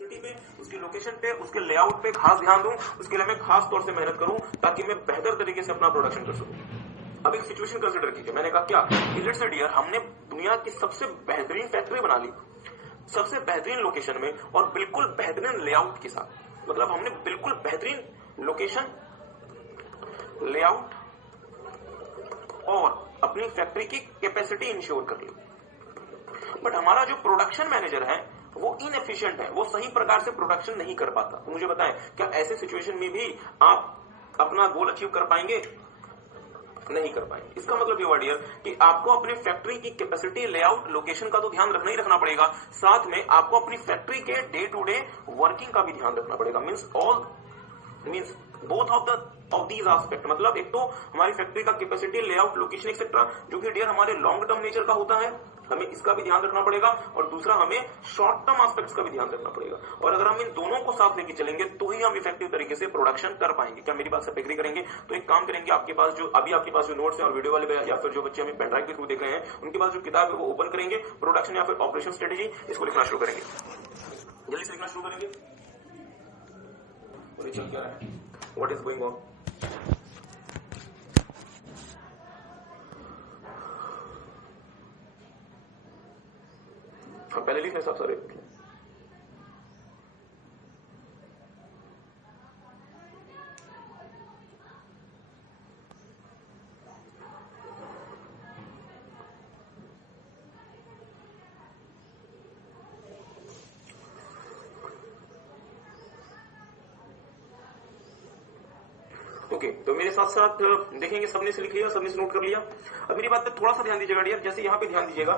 City पे, उसकी location पे, उसके लेआउट पे खास ध्यान दूं, उसके लिए मैं खास तौर से मेहनत करूं ताकि मैं बेहतर तरीके से अपना प्रोडक्शन कर सकूं। अब एक सिचुएशन कंसीडर कीजिए, मैंने कहा क्या लेट्स से डियर हमने दुनिया की सबसे बेहतरीन फैक्ट्री बना ली, सबसे बेहतरीन लोकेशन में और बिल्कुल बेहतरीन लेआउट के साथ। मतलब हमने बिल्कुल बेहतरीन लोकेशन, लेआउट और अपनी फैक्ट्री की कैपेसिटी इंश्योर कर ली। बट हमारा जो प्रोडक्शन मैनेजर है वो इनएफिशिएंट है, वो सही प्रकार से प्रोडक्शन नहीं कर पाता। तो मुझे बताएं क्या ऐसे सिचुएशन में भी आप अपना गोल अचीव कर पाएंगे? नहीं कर पाएंगे। इसका मतलब ये हुआ डियर कि आपको अपनी फैक्ट्री की कैपेसिटी, लेआउट, लोकेशन का तो ध्यान रखना ही रखना पड़ेगा, साथ में आपको अपनी फैक्ट्री के डे टू डे वर्किंग का भी ध्यान रखना पड़ेगा। Means both of these aspect. मतलब एक तो हमारी फैक्ट्री का कैपेसिटी, लेआउट, लोकेशन एक्सेट्रा, जो कि डियर हमारे लॉन्ग टर्म नेचर का होता है, हमें इसका भी ध्यान रखना पड़ेगा, और दूसरा हमें शॉर्ट टर्म एस्पेक्ट्स का भी ध्यान रखना पड़ेगा। और अगर हम इन दोनों को साथ लेके चलेंगे तो ही हम इफेक्टिव तरीके से प्रोडक्शन कर पाएंगे। क्या मेरी बात से एग्री करेंगे? तो एक काम करेंगे, आपके पास जो नोट्स है और वीडियो वाले या फिर जो बच्चे हमें पेनड्राइव के थ्रू देख रहे हैं, उनके पास जो किताब है वो ओपन करेंगे, प्रोडक्शन या फिर ऑपरेशन स्ट्रेटेजी, इसको लिखना शुरू करेंगे। जल्दी से लिखना शुरू करेंगे। चल क्या है, व्हाट इज गोइंग ऑन? पहले लिखने सब सारे ओके। तो मेरे साथ साथ देखेंगे, सबने से लिख लिया, सबने से नोट कर लिया। अब मेरी बात पे थोड़ा सा ध्यान दीजिएगा डियर। जैसे यहाँ पे ध्यान दीजिएगा,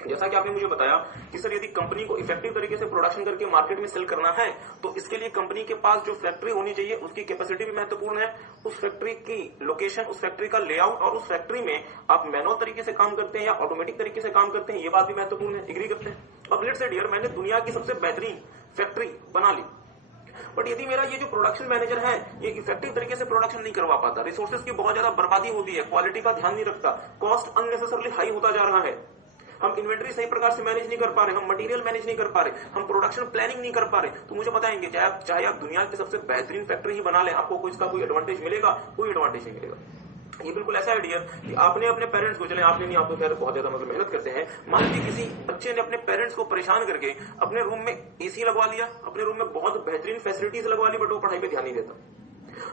जैसा कि आपने मुझे बताया कि सर यदि कंपनी को इफेक्टिव तरीके से प्रोडक्शन करके मार्केट में सेल करना है तो इसके लिए कंपनी के पास जो फैक्ट्री होनी चाहिए उसकी कैपेसिटी भी महत्वपूर्ण है, उस फैक्ट्री की लोकेशन, उस फैक्ट्री का लेआउट, और उस फैक्ट्री में आप मैनुअल तरीके से काम करते हैं या ऑटोमेटिक तरीके से काम करते हैं, ये बात भी महत्वपूर्ण है। एग्री करते हैं? अब लेट्स से डियर मैंने दुनिया की सबसे बेहतरीन फैक्ट्री बना ली, बट यदि मेरा ये जो प्रोडक्शन मैनेजर है ये इफेक्टिव तरीके से प्रोडक्शन नहीं करवा पाता, रिसोर्सेज की बहुत ज्यादा बर्बादी होती है, क्वालिटी का ध्यान नहीं रखता, कॉस्ट अननेसेसरली हाई होता जा रहा है, हम इन्वेंटरी सही प्रकार से मैनेज नहीं कर पा रहे, हम मटेरियल मैनेज नहीं कर पा रहे, हम प्रोडक्शन प्लानिंग नहीं कर पा रहे, तो मुझे बताएंगे चाहे आप दुनिया की सबसे बेहतरीन फैक्ट्री ही बना लें, आपको इसका कोई एडवांटेज मिलेगा? कोई एडवांटेज नहीं मिलेगा। ये बिल्कुल ऐसा है डियर कि आपने अपने पेरेंट्स को, चले आपने नहीं, आप तो खैर बहुत ज्यादा मतलब मेहनत करते हैं, मान लीजिए किसी बच्चे ने अपने पेरेंट्स को परेशान करके अपने रूम में एसी लगवा लिया, अपने रूम में बहुत बेहतरीन फैसिलिटीज लगवा ली, बट वो पढ़ाई पे ध्यान नहीं देता।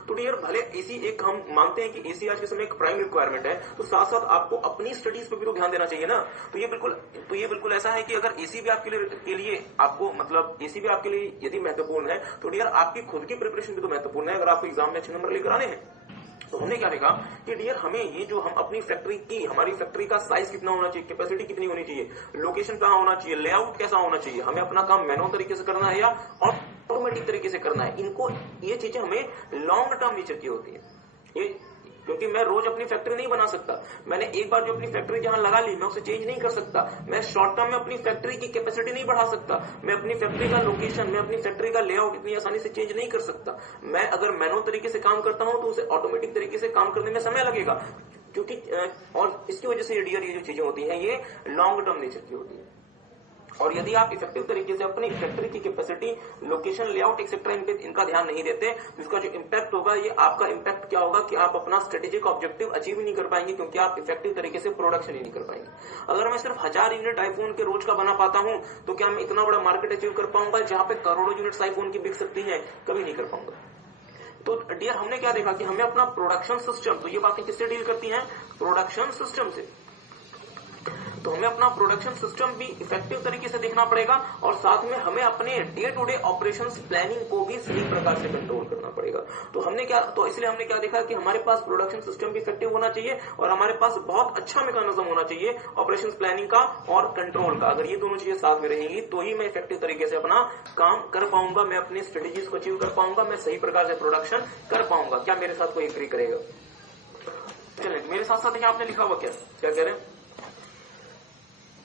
तो डियर भले एसी एक, हम मानते हैं कि एसी आज के समय एक प्राइम रिक्वायरमेंट है, तो साथ साथ आपको अपनी स्टडीज पे भी तो ध्यान देना चाहिए ना। तो ये बिल्कुल ऐसा है कि अगर एसी भी आपके लिए आपको मतलब एसी भी आपके लिए यदि महत्वपूर्ण है तो डियर आपकी खुद की प्रिपरेशन भी तो महत्वपूर्ण है। अगर आपको एग्जाम में अच्छे नंबर लेकर आने हैं तो हमने क्या देखा कि डियर हमें ये जो हम अपनी फैक्ट्री की, हमारी फैक्ट्री का साइज कितना होना चाहिए, कैपेसिटी कितनी होनी चाहिए, लोकेशन कहां होना चाहिए, लेआउट कैसा होना चाहिए, हमें अपना काम मैनुअल तरीके से करना है या ऑटोमेटिक तरीके से करना है, इनको ये चीजें हमें लॉन्ग टर्म नेचर की होती है। ये क्योंकि मैं रोज अपनी फैक्ट्री नहीं बना सकता, मैंने एक बार जो अपनी फैक्ट्री जहां लगा ली मैं उसे चेंज नहीं कर सकता, मैं शॉर्ट टर्म में अपनी फैक्ट्री की कैपेसिटी नहीं बढ़ा सकता, मैं अपनी फैक्ट्री का लोकेशन, मैं अपनी फैक्ट्री का लेआउट इतनी आसानी से चेंज नहीं कर सकता। मैं अगर मैनुअल तरीके से काम करता हूं तो उसे ऑटोमेटिक तरीके से काम करने में समय लगेगा, क्योंकि और इसकी वजह से डियर ये जो चीजें होती हैं ये लॉन्ग टर्म नेचर की होती है। और यदि आप इफेक्टिव तरीके से अपनी फैक्ट्री की कैपेसिटी, लोकेशन, लेआउट एक्सेट्रा इनका ध्यान नहीं देते तो इसका जो इम्पैक्ट होगा, ये आपका इम्पैक्ट क्या होगा कि आप अपना स्ट्रेटेजिक ऑब्जेक्टिव अचीव ही नहीं कर पाएंगे, क्योंकि आप इफेक्टिव तरीके से प्रोडक्शन ही नहीं कर पाएंगे। अगर मैं सिर्फ 1000 यूनिट आईफोन के रोज का बना पाता हूं तो क्या मैं इतना बड़ा मार्केट अचीव कर पाऊंगा जहां पे करोड़ों यूनिट्स आईफोन की बिक सकती है? कभी नहीं कर पाऊंगा। तो डियर हमने क्या देखा कि हमें अपना प्रोडक्शन सिस्टम, तो ये बातें किससे डील करती हैं? प्रोडक्शन सिस्टम से। तो हमें अपना प्रोडक्शन सिस्टम भी इफेक्टिव तरीके से देखना पड़ेगा और साथ में हमें अपने day to day operations planning को भी सही प्रकार से कंट्रोल करना पड़ेगा। तो इसलिए हमने क्या देखा कि हमारे पास प्रोडक्शन सिस्टम भी इफेक्टिव होना चाहिए और हमारे पास बहुत अच्छा मैकेनिज्म होना चाहिए ऑपरेशंस प्लानिंग का और कंट्रोल का। अगर ये दोनों चीजें साथ में रहेंगी तो ही मैं इफेक्टिव तरीके से अपना काम कर पाऊंगा, मैं अपनी स्ट्रेटेजीज को अचीव कर पाऊंगा, मैं सही प्रकार से प्रोडक्शन कर पाऊंगा। क्या मेरे साथ कोई एग्री करेगा? चलिए मेरे साथ साथ यहाँ आपने लिखा हुआ क्या कह रहे हैं?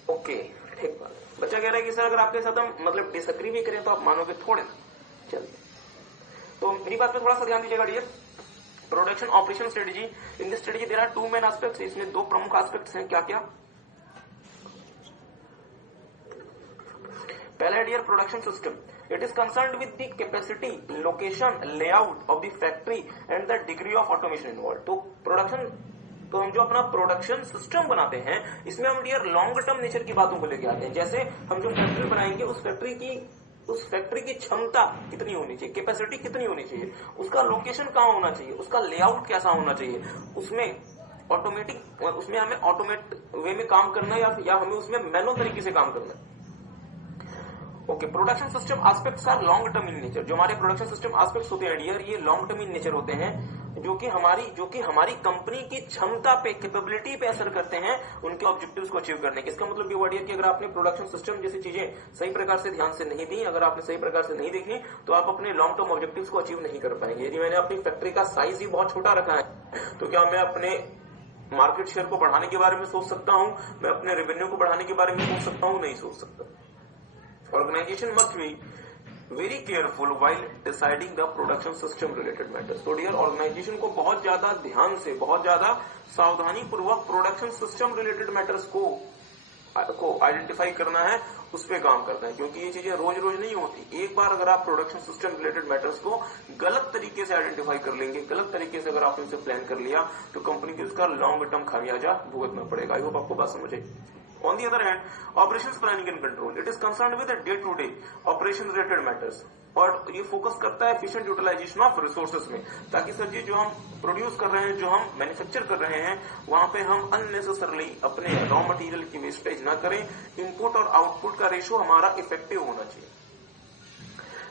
ओके, ठीक बात। बच्चा कह रहा है कि सर अगर आपके साथ हम मतलब डिसएग्री भी करें तो आप मानोगे थोड़े ना। चलिए, तो मेरी बात पे थोड़ा सा ध्यान दीजिएगा dear. Production operation strategy, in this strategy there are 2 main aspects. इसमें 2 प्रमुख एस्पेक्ट्स हैं। क्या क्या? पहला है dear production system, it is concerned with the capacity, location, layout of the factory and the degree of automation involve. तो हम जो अपना प्रोडक्शन सिस्टम बनाते हैं इसमें हम डियर लॉन्ग टर्म नेचर की बातों को लेके आते हैं। जैसे हम जो फैक्ट्री बनाएंगे उस फैक्ट्री की क्षमता कितनी होनी चाहिए, कैपेसिटी कितनी होनी चाहिए, उसका लोकेशन कहाँ होना चाहिए, उसका लेआउट कैसा होना चाहिए, उसमें हमें ऑटोमेट वे में काम करना है या हमें उसमें मैनुअल तरीके से काम करना है। Okay, production system aspects are long term in nature. जो हमारे प्रोडक्शन सिस्टम एस्पेक्ट्स होते हैं डियर, ये लॉन्ग टर्म इन नेचर होते हैं, जो कि हमारी कंपनी की क्षमता पे, कैपेबिलिटी पे असर करते हैं उनके ऑब्जेक्टिव्स को अचीव करने के। इसका मतलब ये वर्ड है कि अगर आपने प्रोडक्शन सिस्टम जैसी चीजें सही प्रकार से ध्यान से नहीं दी, अगर आपने सही प्रकार से नहीं देखी, तो आप अपने लॉन्ग टर्म ऑब्जेक्टिव्स को अचीव नहीं कर पाएंगे। यदि मैंने अपनी फैक्ट्री का साइज ही बहुत छोटा रखा है तो क्या मैं अपने मार्केट शेयर को बढ़ाने के बारे में सोच सकता हूं, मैं अपने रेवेन्यू को बढ़ाने के बारे में सोच सकता हूं? नहीं सोच सकता। Organization must be very careful while deciding the production system related matters. तो डियर ऑर्गेनाइजेशन को बहुत ज्यादा ध्यान से, बहुत ज्यादा सावधानी पूर्वक प्रोडक्शन सिस्टम रिलेटेड मैटर्स को आइडेंटिफाई करना है, उस पे काम करना है, क्योंकि ये चीजें रोज रोज नहीं होती। एक बार अगर आप प्रोडक्शन सिस्टम रिलेटेड मैटर्स को गलत तरीके से आइडेंटिफाई कर लेंगे, गलत तरीके से अगर आप इनसे प्लान कर लिया, तो कंपनी को इसका लॉन्ग टर्म खामियाजा भुगतना पड़ेगा। आई होप आपको बात समझ आई। On the other hand, operations planning and control, it is concerned with the day-to-day operation related matters, और ये फोकस करता है efficient utilization of resources में, ताकि सर जी जो हम प्रोड्यूस कर रहे हैं, जो हम मैन्युफैक्चर कर रहे हैं, वहां पे हम अननेसेसरली अपने रॉ मटेरियल की वेस्टेज ना करें। इनपुट और आउटपुट का रेशो हमारा इफेक्टिव होना चाहिए।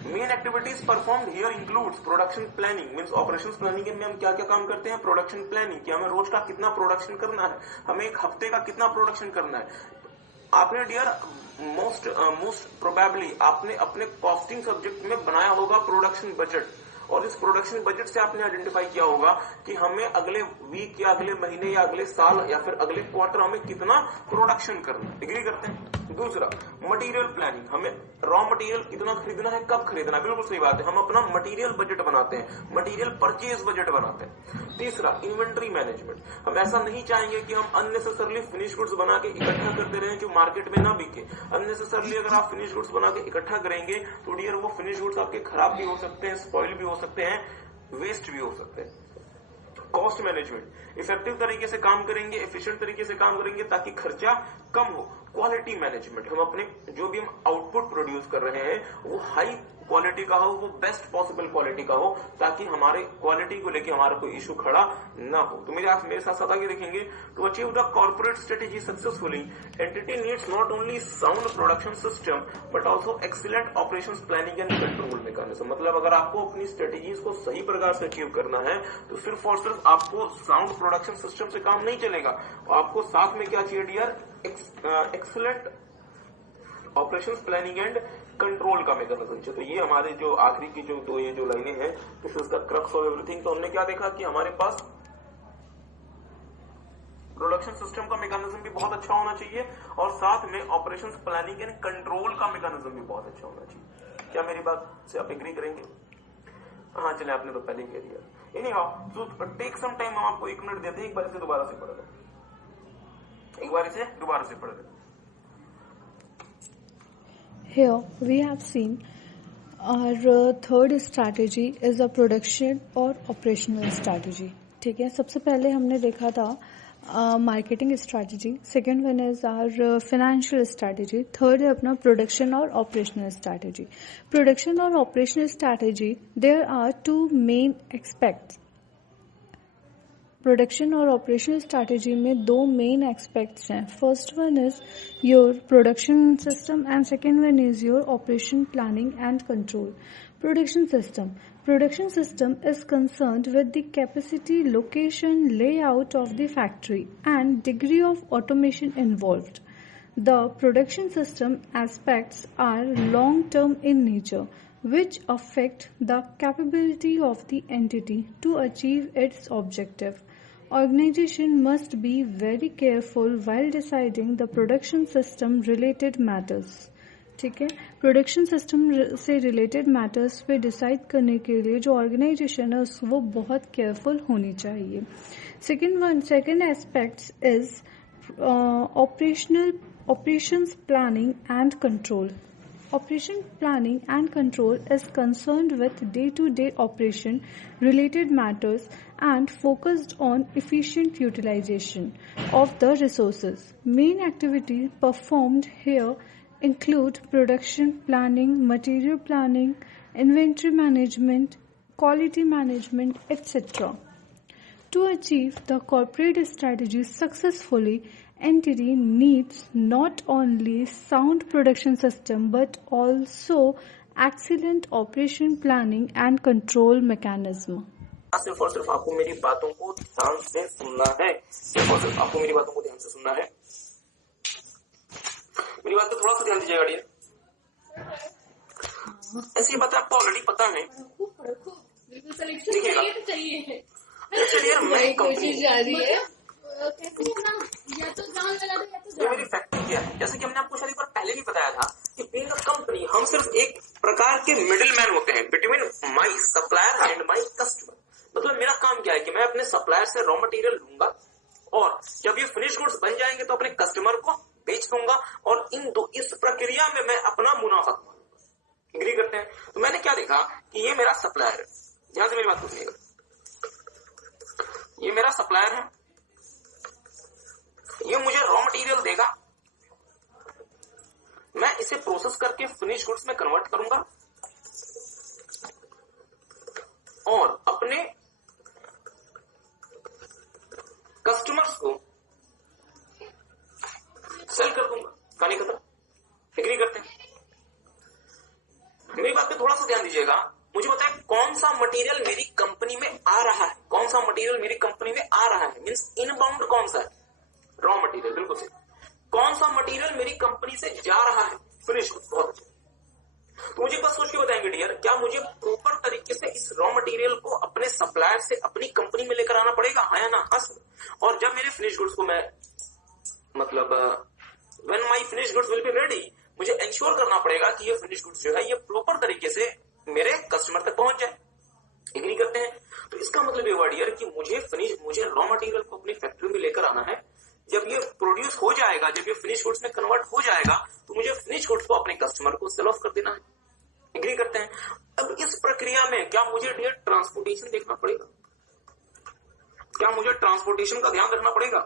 Main activities performed here includes production planning, means operations planning में हम क्या क्या काम करते हैं। प्रोडक्शन प्लानिंग कि हमें रोज का कितना प्रोडक्शन करना है, हमें एक हफ्ते का कितना प्रोडक्शन करना है। आपने डियर मोस्ट प्रोबेबली आपने अपने कॉस्टिंग सब्जेक्ट में बनाया होगा प्रोडक्शन बजट, और इस प्रोडक्शन बजट से आपने आइडेंटिफाई किया होगा कि हमें अगले वीक या अगले महीने या अगले साल या फिर अगले क्वार्टर हमें कितना प्रोडक्शन करना है। एग्री करते हैं? दूसरा, मटेरियल प्लानिंग, हमें रॉ मटेरियल कितना खरीदना है, कब खरीदना है, बिल्कुल सही बात है। हम अपना मटेरियल बजट बनाते हैं, मटेरियल परचेज बजट बनाते हैं। तीसरा, इन्वेंट्री मैनेजमेंट, हम ऐसा नहीं चाहेंगे कि हम अननेसेसरली फिनिश गुड्स बना के इकट्ठा करते रहे जो मार्केट में ना बिके। अननेसेसरली अगर आप फिनिश गुड्स बना के इकट्ठा करेंगे तो डियर वो फिनिश गुड्स आपके खराब भी हो सकते हैं, स्पॉइल भी हो सकते हैं, वेस्ट भी हो सकते हैं। कॉस्ट मैनेजमेंट, इफेक्टिव तरीके से काम करेंगे, एफिशिएंट तरीके से काम करेंगे ताकि खर्चा कम हो। क्वालिटी मैनेजमेंट, हम अपने जो भी हम आउटपुट प्रोड्यूस कर रहे हैं वो हाई क्वालिटी का हो, वो बेस्ट पॉसिबल क्वालिटी का हो, ताकि हमारे क्वालिटी को लेके हमारा कोई इशू खड़ा ना हो। तो मेरे साथ आगे देखेंगे, to achieve the corporate strategy successfully entity needs not only sound production system but also excellent operations planning and control mechanism. मतलब अगर आपको अपनी स्ट्रेटेजीज को सही प्रकार से अचीव करना है तो सिर्फ और सिर्फ आपको साउंड प्रोडक्शन सिस्टम से काम नहीं चलेगा, आपको साथ में क्या चाहिए dear, excellent operations planning and control का मैकेनिज्म चाहिए। तो ये हमारे जो आखिरी की जो ये जो लाइनें हैं, this is the crux of everything. तो हमने क्या देखा कि हमारे पास प्रोडक्शन सिस्टम का मैकेनिज्म भी बहुत अच्छा होना चाहिए और साथ में ऑपरेशंस प्लानिंग एंड कंट्रोल का मैकेनिज्म भी बहुत अच्छा होना चाहिए। क्या मेरी बात से आप एग्री करेंगे? हाँ चले, आपने तो पहले कह दिया। Anyhow, so take some time, हम आपको 1 मिनट देते हैं, एक बार से दोबारा से पढ़ लें, एक बार इसे दोबारा से पढ़ लें। Here we have seen our third strategy is a production or operational strategy. ठीक है, सबसे पहले हमने देखा था marketing strategy, second one is our financial strategy, third है अपना प्रोडक्शन और ऑपरेशनल स्ट्रैटेजी। प्रोडक्शन और operational strategy, there are 2 main aspects. Production और ऑपरेशनल स्ट्रैटेजी में 2 मेन एस्पेक्ट्स हैं। First one is your production system and second one is your operation planning and control. Production system is concerned with the capacity, location, layout of the factory and degree of automation involved. The production system aspects are long-term in nature, which affect the capability of the entity to achieve its objective. Organization must be very careful while deciding the production system related matters. ठीक है, production system से related matters पे decide करने के लिए जो organisation है वो बहुत केयरफुल होनी चाहिए। Second aspects is operations planning and control. Operation planning and control is concerned with day-to-day operation related matters and focused on efficient utilization of the resources. Main activities performed here include production planning, material planning, inventory management, quality management, etc. To achieve the corporate strategy successfully, entity needs not only sound production system but also excellent operation planning and control mechanism. सिर्फ और सिर्फ आपको मेरी बातों को ध्यान से सुनना है, सिर्फ और सिर्फ आपको मेरी बातों को ध्यान से सुनना है। मेरी बात पे थोड़ा सा ध्यान दीजिएगा डियर। ऐसी बातें आपको ऑलरेडी पता है, देखिएगा। चलिए मैं कोशिश जारी है, या तो जान लगा दो या तो ये मेरी फैक्ट्री क्या है। जैसे कि हमने आपको शायद एक बार पहले भी बताया था कि बीइंग अ कंपनी हम सिर्फ एक प्रकार के मिडिल मैन होते हैं between my supplier and my customer. मतलब मेरा काम क्या है कि मैं अपने सप्लायर से रॉ मटेरियल लूंगा और जब ये फिनिश गुड्स बन जाएंगे तो अपने कस्टमर को बेच दूंगा और इस प्रक्रिया में मैं अपना मुनाफा कमाऊंगा। एग्री करते हैं? तो मैंने क्या देखा कि ये मेरा सप्लायर है, ध्यान से मेरी बात को सुनिएगा। ये मेरा सप्लायर है, ये मुझे रॉ मटेरियल देगा, मैं इसे प्रोसेस करके फिनिश गुड्स में कन्वर्ट करूंगा और अपने कस्टमर्स को सेल कर दूंगा। कहानी खत्म। एग्री करते हैं? मेरी बात पे थोड़ा सा ध्यान दीजिएगा। मुझे बताए कौन सा मटेरियल मेरी कंपनी में आ रहा है, कौन सा मटेरियल मेरी कंपनी में आ रहा है, मींस इनबाउंड कौन सा है? रॉ मटेरियल, बिल्कुल सही। कौन सा मटेरियल मेरी कंपनी से जा रहा है? Finish goods. बहुत अच्छा। तो मुझे बस सोच के बताएंगे डियर, क्या मुझे प्रॉपर तरीके से इस रॉ मटेरियल को अपने सप्लायर से अपनी कंपनी में लेकर आना पड़ेगा? हाँ या ना? और जब मेरे फिनिश गुड्स को मैं मतलब when my finish goods will be ready, मुझे इंश्योर करना पड़ेगा कि ये फिनिश गुड्स जो है ये प्रॉपर तरीके से मेरे कस्टमर तक पहुंच जाए। एग्री करते हैं? तो इसका मतलब ये हुआ डियर कि मुझे रॉ मटेरियल को अपनी फैक्ट्री में लेकर आना है। जब ये प्रोड्यूस हो जाएगा, जब ये फिनिश गुड्स में कन्वर्ट हो जाएगा तो मुझे फिनिश गुड्स को अपने कस्टमर को सेल ऑफ कर देना है। एग्री करते हैं? अब इस प्रक्रिया में क्या मुझे डियर ट्रांसपोर्टेशन देखना पड़ेगा? क्या मुझे ट्रांसपोर्टेशन का ध्यान रखना पड़ेगा?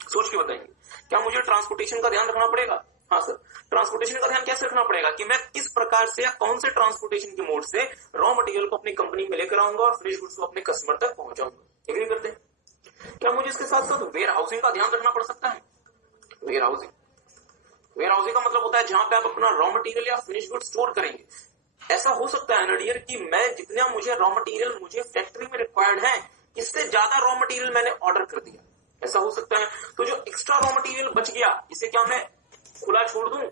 सोच के बताएंगे। क्या मुझे ट्रांसपोर्टेशन का ध्यान रखना पड़ेगा? हाँ सर। ट्रांसपोर्टेशन का ध्यान कैसे रखना पड़ेगा कि मैं किस प्रकार से या कौन से ट्रांसपोर्टेशन के मोड से रॉ मटेरियल को अपनी कंपनी में लेकर आऊंगा और फिनिश गुड्स को अपने कस्टमर तक पहुंचाऊंगा। एग्री करते हैं? क्या मुझे इसके साथ साथ वेयर हाउसिंग का ध्यान रखना पड़ सकता है? वेयर हाउसिंग का मतलब होता है जहां पे आप अपना रॉ मटेरियल या फिनिश गुड्स स्टोर करेंगे। ऐसा हो सकता है ना डियर कि मैं जितना मुझे रॉ मटेरियल मुझे फैक्ट्री में रिक्वायर्ड है, इससे ज्यादा रॉ मटेरियल मैंने ऑर्डर कर दिया। ऐसा हो सकता है। तो जो एक्स्ट्रा रॉ मटेरियल बच गया, इसे क्या मैं खुला छोड़ दूं?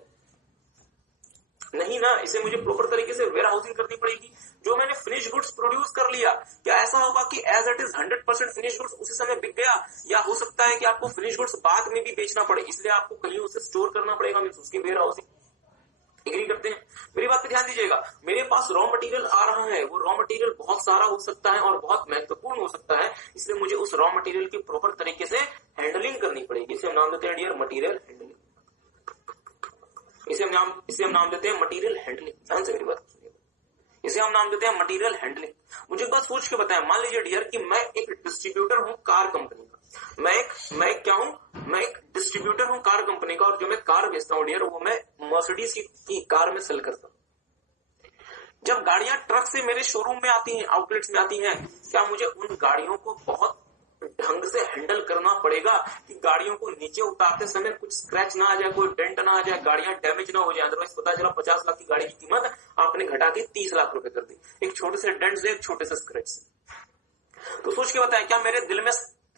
नहीं ना, इसे मुझे प्रॉपर तरीके से वेयर हाउसिंग करनी पड़ेगी। जो मैंने फिनिश गुड्स प्रोड्यूस कर लिया, क्या ऐसा होगा कि as it is 100% finish goods उसी समय बिक गया, या हो सकता है कि आपको फिनिश गुड्स बाद में भी बेचना पड़े, इसलिए आपको कहीं उसे स्टोर करना पड़ेगा, मींस उसकी वेयर हाउसिंग। एग्री करते हैं? मेरी बात पे ध्यान दीजिएगा। मेरे पास रॉ मटेरियल आ रहा है, वो रॉ मटेरियल बहुत सारा हो सकता है और बहुत महत्वपूर्ण हो सकता है, इसलिए मुझे उस रॉ मटेरियल की प्रॉपर तरीके से हैंडलिंग करनी पड़ेगी। इसे हम नाम देते हैं डियर मटेरियल हैंडलिंग। इसे हम नाम देते हैं मटेरियल हैंडलिंग। ध्यान से मेरी बात सुनिए। इसे हम नाम देते हैं मटेरियल हैंडलिंग। मुझे एक बात सोच के बताएं, मान लीजिए डियर कि मैं एक डिस्ट्रीब्यूटर हूं कार कंपनी का। मैं एक डिस्ट्रीब्यूटर हूं कार कंपनी का, और जो मैं कार बेचता हूं डियर वो मैं मर्सिडीज की कार में सेल करता हूं। जब गाड़ियां ट्रक से मेरे शोरूम में आती हैं, आउटलेट्स में आती हैं, क्या मुझे उन गाड़ियों को बहुत ढंग से हैंडल करना पड़ेगा कि गाड़ियों को नीचे उतारते समय कुछ स्क्रैच ना आ जाए, कोई डेंट ना आ जाए, गाड़ियां डैमेज ना हो जाए? अदरवाइज पता चला 50 लाख की गाड़ी की कीमत आपने घटा के 30 लाख रुपए कर दी, एक छोटे से डेंट से, एक छोटे से स्क्रैच से। तो सोच के बताएं, क्या मेरे दिल में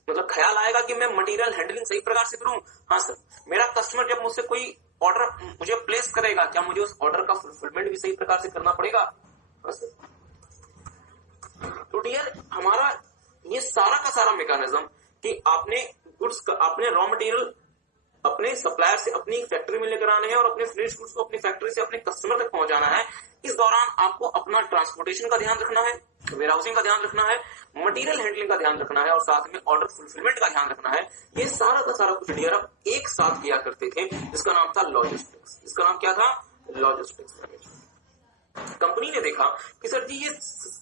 मतलब ख्याल आएगा कि मैं मटेरियल हैंडलिंग सही प्रकार से करूं? हाँ सर। मेरा कस्टमर जब मुझसे कोई ऑर्डर मुझे प्लेस करेगा, क्या मुझे उस ऑर्डर का फुलफिलमेंट भी सही प्रकार से करना पड़ेगा? हाँ सर। तो डियर हमारा ये सारा का सारा मैकेनिज्म कि आपने रॉ मटेरियल अपने सप्लायर से अपनी फैक्ट्री में लेकर आने हैं और अपने फिनिश गुड्स को अपनी फैक्ट्री से अपने कस्टमर तक पहुंचाना है। इस दौरान आपको अपना ट्रांसपोर्टेशन का ध्यान रखना है, वेयर हाउसिंग का ध्यान रखना है, मटेरियल हैंडलिंग का ध्यान रखना है और साथ में ऑर्डर फुलफिलमेंट का ध्यान रखना है। ये सारा का सारा कुछ डियर आप एक साथ किया करते थे, जिसका नाम था लॉजिस्टिक्स। इसका नाम क्या था? Logistics management. कंपनी ने देखा कि सर जी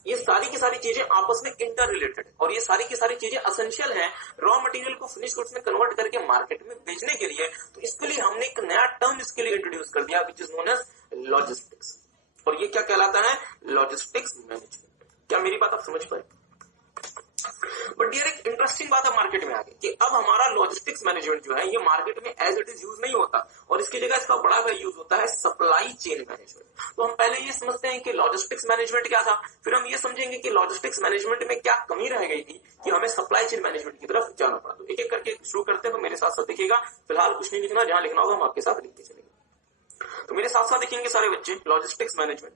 ये सारी की सारी चीजें आपस में इंटर रिलेटेड और ये सारी की सारी चीजें असेंशियल हैं रॉ मटेरियल को फिनिश गुड्स में कन्वर्ट करके मार्केट में बेचने के लिए। तो इसके लिए हमने एक नया टर्म इसके लिए इंट्रोड्यूस कर दिया which is known as logistics. और ये क्या कहलाता है? Logistics management. क्या मेरी बात आप समझ पाए? बट डियर एक इंटरेस्टिंग बात है मार्केट में आगे कि अब हमारा लॉजिस्टिक्स मैनेजमेंट जो है ये मार्केट में एज इट इज यूज नहीं होता और इसकी जगह इसका बड़ा यूज होता है सप्लाई चेन मैनेजमेंट। तो हम पहले ये समझते हैं कि लॉजिस्टिक्स मैनेजमेंट क्या था, फिर हम ये समझेंगे कि लॉजिस्टिक्स मैनेजमेंट में क्या कमी रह गई थी कि हमें सप्लाई चेन मैनेजमेंट की तरफ जाना पड़ा। तो एक एक करके शुरू करते हैं, तो मेरे साथ साथ देखिएगा। फिलहाल कुछ नहीं लिखना, जहां लिखना होगा हम आपके साथ लिखते चलेंगे। तो मेरे साथ साथ देखेंगे सारे बच्चे लॉजिस्टिक्स मैनेजमेंट।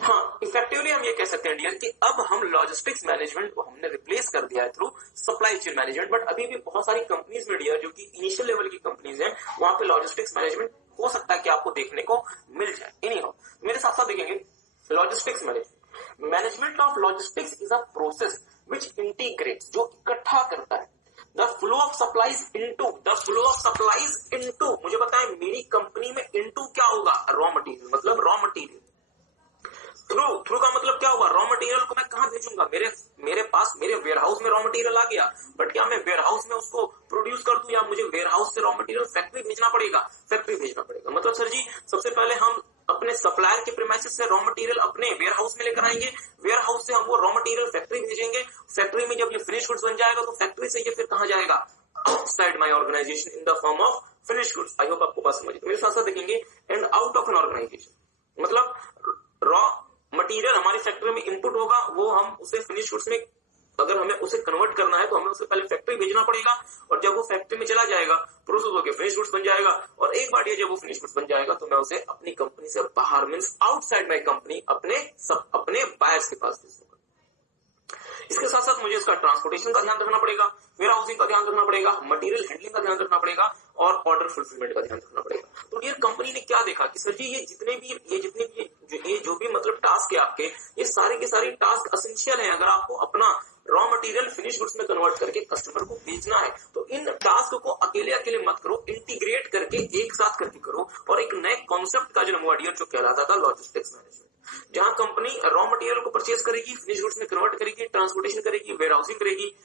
हाँ, इफेक्टिवली हम ये कह सकते हैं डियर कि अब हम लॉजिस्टिक्स मैनेजमेंट को हमने रिप्लेस कर दिया है through supply chain management. But अभी भी बहुत सारी कंपनीज में डियर जो कि इनिशियल लेवल की कंपनीज हैं वहां पे लॉजिस्टिक्स मैनेजमेंट हो सकता है कि आपको देखने को मिल जाए। एनीहाउ मेरे साथ साथ देखेंगे logistics management. Management of logistics is a process which integrates, जो इकट्ठा करता है the flow of supplies into. मुझे बताएं मेरी कंपनी में इनटू क्या होगा? रॉ मटेरियल, मतलब रॉ मटेरियल। थ्रू का मतलब क्या होगा? रॉ मटेरियल को मैं कहां भेजूंगा? मेरे पास मेरे वेयरहाउस में रॉ मटेरियल आ गया, बट क्या मैं वेयरहाउस में उसको प्रोड्यूस कर दूं या मुझे वेयरहाउस से रॉ मटेरियल फैक्ट्री भेजना पड़ेगा? फैक्ट्री भेजना पड़ेगा। मतलब सर जी सबसे पहले हम अपने सप्लायर के प्रीमाइसेस से रॉ मटेरियल अपने वेयरहाउस में लेकर आएंगे, वेयरहाउस से हम वो रॉ मटेरियल फैक्ट्री भेजेंगे, फैक्ट्री में जब ये फिनिश गुड्स बन जाएगा तो फैक्ट्री से ये फिर कहां जाएगा? Outside my organisation in the form of finish goods. I hope आपको बात समझ। मेरे साथ साथ देखेंगे and out of an organisation, मतलब रॉ मटेरियल हमारी फैक्ट्री में इनपुट होगा, वो हम उसे फिनिश गुड्स में अगर हमें उसे कन्वर्ट करना है तो हमें उसे पहले फैक्ट्री भेजना पड़ेगा और जब वो फैक्ट्री में चला जाएगा प्रोसेस होकर फिनिश गुड्स बन जाएगा और एक बार ये जब वो फिनिश गुड्स बन जाएगा तो मैं उसे अपनी कंपनी से बाहर मींस आउटसाइड माय कंपनी अपने बायर्स के पास भेजूंगा। इसके साथ साथ मुझे इसका ट्रांसपोर्टेशन का ध्यान रखना पड़ेगा, वेयर हाउसिंग का ध्यान रखना पड़ेगा, मटेरियल हैंडलिंग का ध्यान रखना पड़ेगा और ऑर्डर फुलफिलमेंट का ध्यान रखना पड़ेगा। तो डियर कंपनी ने क्या देखा कि सर जी ये जो भी मतलब टास्क है आपके, ये सारे के सारे टास्क असेंशियल हैं अगर आपको अपना रॉ मटेरियल फिनिश गुड्स में कन्वर्ट करके कस्टमर को बेचना है। तो इन टास्क को अकेले अकेले मत करो, इंटीग्रेट करके एक साथ करके करो और एक नए कॉन्सेप्ट का जन्म हुआ डियर जो कहलाता था लॉजिस्टिक्स मैनेजमेंट। जहां कंपनी रॉ मटेरियल को परचेज करेगी, फिनिश गुड्स में कन्वर्ट करेगी, ट्रांसपोर्टेशन करेगी, वेयर हाउसिंग करेगी,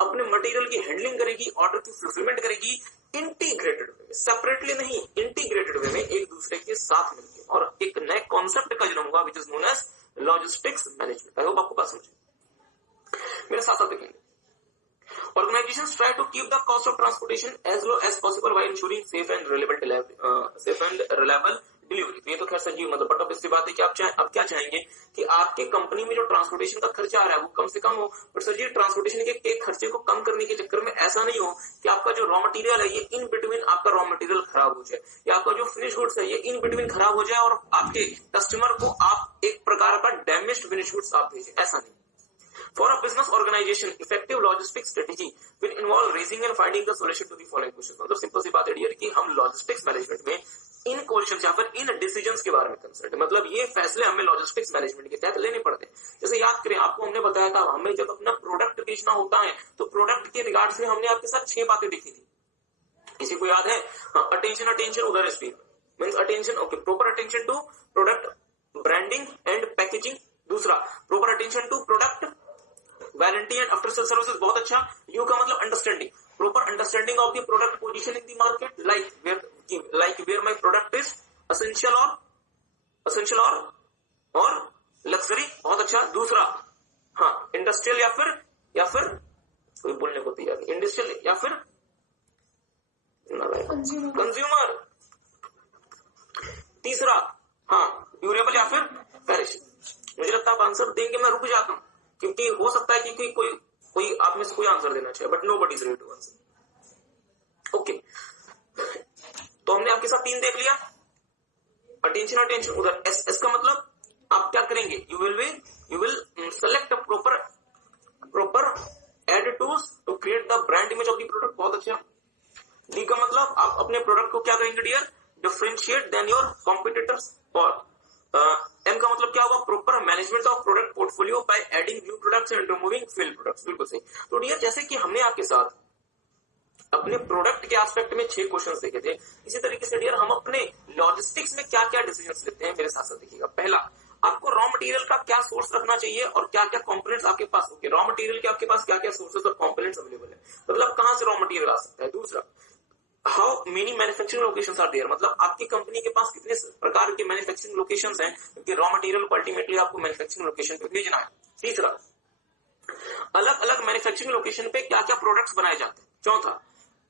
अपने मटेरियल की हैंडलिंग करेगी, ऑर्डर की फुलफिलमेंट करेगी, इंटीग्रेटेड वे में, सेपरेटली नहीं, इंटीग्रेटेड वे में एक दूसरे के साथ मिलकर और एक नए कॉन्सेप्ट का जन्म हुआ which is known as logistics management. I hope आपको बात समझ। मेरे साथ साथ देखेंगे organizations try to keep the cost of transportation as low as possible while ensuring safe and reliable delivery. तो ये तो खैर सही मतलब बट अब इससे बात है कि आप क्या चाहेंगे कि आपके कंपनी में जो ट्रांसपोर्टेशन का खर्चा आ रहा है वो कम से कम हो। बट सर जी ट्रांसपोर्टेशन के एक खर्चे को कम करने के चक्कर में ऐसा नहीं हो कि आपका जो रॉ मटेरियल है ये इन बिटवीन आपका रॉ मटेरियल खराब हो जाए या आपका जो फिनिश गुड्स है ये इन बिटवीन खराब हो जाए और आपके कस्टमर को आप एक प्रकार का डैमेज्ड फिनिश गुड्स आप भेजें, ऐसा नहीं। For a business organization, effective logistics strategy will involve raising and finding the solution to the following questions। मतलब सिंपल सी बात है डियर कि हम लॉजिस्टिक्स मैनेजमेंट में इन क्वेश्चंस या फिर इन डिसीजंस के बारे में कंसर्न, मतलब ये फैसले हमें लॉजिस्टिक्स मैनेजमेंट के तहत लेने पड़ते हैं। जैसे याद करें आपको हमने बताया था हमें जब अपना प्रोडक्ट बेचना होता है तो प्रोडक्ट के रिगार्ड्स में हमने आपके साथ 6 बातें देखी थी। किसी को याद है? अटेंशन उधर speed means attention, okay, proper attention to product branding and packaging. दूसरा proper attention to product warranty and after sale services, बहुत अच्छा। यू का मतलब understanding, proper understanding of the product position in the market, like where my product is essential और luxury, बहुत अच्छा। दूसरा हाँ इंडस्ट्रियल या फिर कोई बोलने को तैयार, इंडस्ट्रियल या फिर कंज्यूमर। तीसरा हाँ ड्यूरेबल या फिर पेरिश। मुझे लगता है आप आंसर देंगे, मैं रुक जाता हूं क्योंकि हो सकता है कि कोई आप में से कोई आंसर देना चाहिए but nobody is ready to answer. Okay, तो हमने आपके साथ 3 देख लिया। अटेंशन उधर एस का मतलब आप क्या करेंगे? You will select a proper ad tools to create the brand image of the product, बहुत अच्छा। डी का मतलब आप अपने प्रोडक्ट को क्या करेंगे dear? Differentiate than your competitors. और एम का मतलब क्या होगा? Proper management of product portfolio by adding new products and removing failed products. बिल्कुल सही। तो डियर जैसे कि हमने आपके साथ अपने प्रोडक्ट के एस्पेक्ट में 6 क्वेश्चंस देखे थे। इसी तरीके से डियर हम अपने लॉजिस्टिक्स में क्या क्या डिसीजंस लेते हैं मेरे साथ साथ देखिएगा। पहला, आपको रॉ मटेरियल का क्या सोर्स रखना चाहिए और क्या क्या कंपोनेंट्स आपके पास होंगे, रॉ मटेरियल के आपके पास क्या क्या सोर्सेस और कंपोनेंट्स अवेलेबल है, मतलब कहां से रॉ मटेरियल आ सकता है। दूसरा, how many manufacturing locations are there, मतलब आपकी कंपनी के पास कितने प्रकार के मैन्युफैक्चरिंग लोकेशंस हैं, क्योंकि रॉ मटेरियल को अल्टीमेटली आपको मैन्युफैक्चरिंग लोकेशन पे भेजना है। तीसरा, अलग अलग मैन्युफैक्चरिंग लोकेशन पे क्या क्या प्रोडक्ट्स बनाए जाते हैं। चौथा,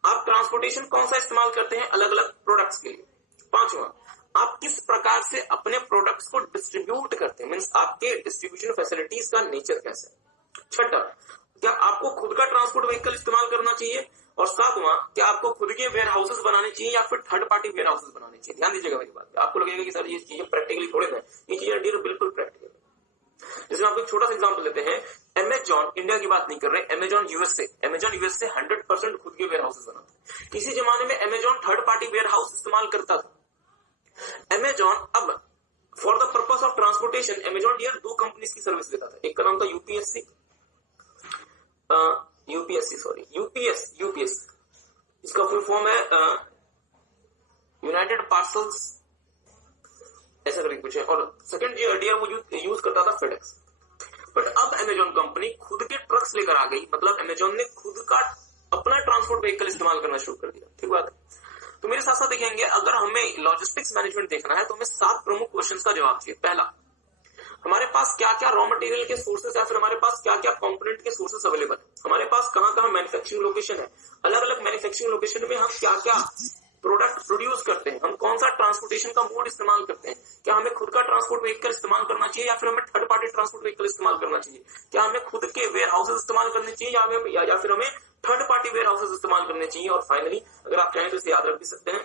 आप ट्रांसपोर्टेशन कौन सा इस्तेमाल करते हैं अलग अलग प्रोडक्ट्स के लिए। पांचवा, आप किस प्रकार से अपने प्रोडक्ट्स को डिस्ट्रीब्यूट करते हैं, मींस आपके डिस्ट्रीब्यूशन फैसिलिटीज का नेचर कैसा है। छठा, क्या आपको खुद का ट्रांसपोर्ट व्हीकल इस्तेमाल करना चाहिए। और सातवां, क्या आपको खुद के वेयर हाउसेस बनाने चाहिए या फिर थर्ड पार्टी वेयर हाउसेस बनाने चाहिए। ध्यान दीजिएगा मेरी बात, आपको लगेगा कि सर ये चीजें प्रैक्टिकली थोड़े हैं, ये चीजें डियर बिल्कुल प्रैक्टिकल है। जैसे आपको एक छोटा सा एग्जांपल लेते हैं, अमेजॉन, इंडिया की बात नहीं कर रहे, अमेजॉन यूएसए 100% खुद के वेयर हाउसेस बनाता है। किसी जमाने में Amazon third party warehouse इस्तेमाल करता था। अमेजॉन अब for the purpose of transportation Amazon dear 2 companies की सर्विस देता था। एक का नाम था यूपीएस, इसका फुल फॉर्म है यूनाइटेड पार्सल्स, ऐसा करके कुछ है। और सेकंड डियर वो यूज करता था फेडेक्स। बट अब अमेजॉन कंपनी खुद के ट्रक्स लेकर आ गई, मतलब अमेजॉन ने खुद का अपना ट्रांसपोर्ट व्हीकल इस्तेमाल करना शुरू कर दिया। ठीक बात है। तो मेरे साथ साथ देखेंगे, अगर हमें लॉजिस्टिक्स मैनेजमेंट देखना है तो हमें 7 प्रमुख क्वेश्चंस का जवाब चाहिए। पहला, हमारे पास क्या क्या रॉ मटेरियल के सोर्सेस या फिर हमारे पास क्या क्या कंपोनेंट के सोर्सेस अवेलेबल है, हमारे पास कहां कहां मैन्युफैक्चरिंग लोकेशन है, अलग अलग मैन्युफैक्चरिंग लोकेशन में हम क्या क्या प्रोडक्ट प्रोड्यूस करते हैं, हम कौन सा ट्रांसपोर्टेशन का मोड इस्तेमाल करते हैं, क्या हमें खुद का ट्रांसपोर्ट व्हीकल इस्तेमाल करना चाहिए या फिर हमें थर्ड पार्टी ट्रांसपोर्ट व्हीकल इस्तेमाल करना चाहिए, क्या हमें खुद के वेयर हाउसेस इस्तेमाल करने चाहिए या फिर हमें थर्ड पार्टी वेयर हाउसेस इस्तेमाल करने चाहिए। और फाइनली, अगर आप चाहें तो इसे याद रख भी सकते हैं,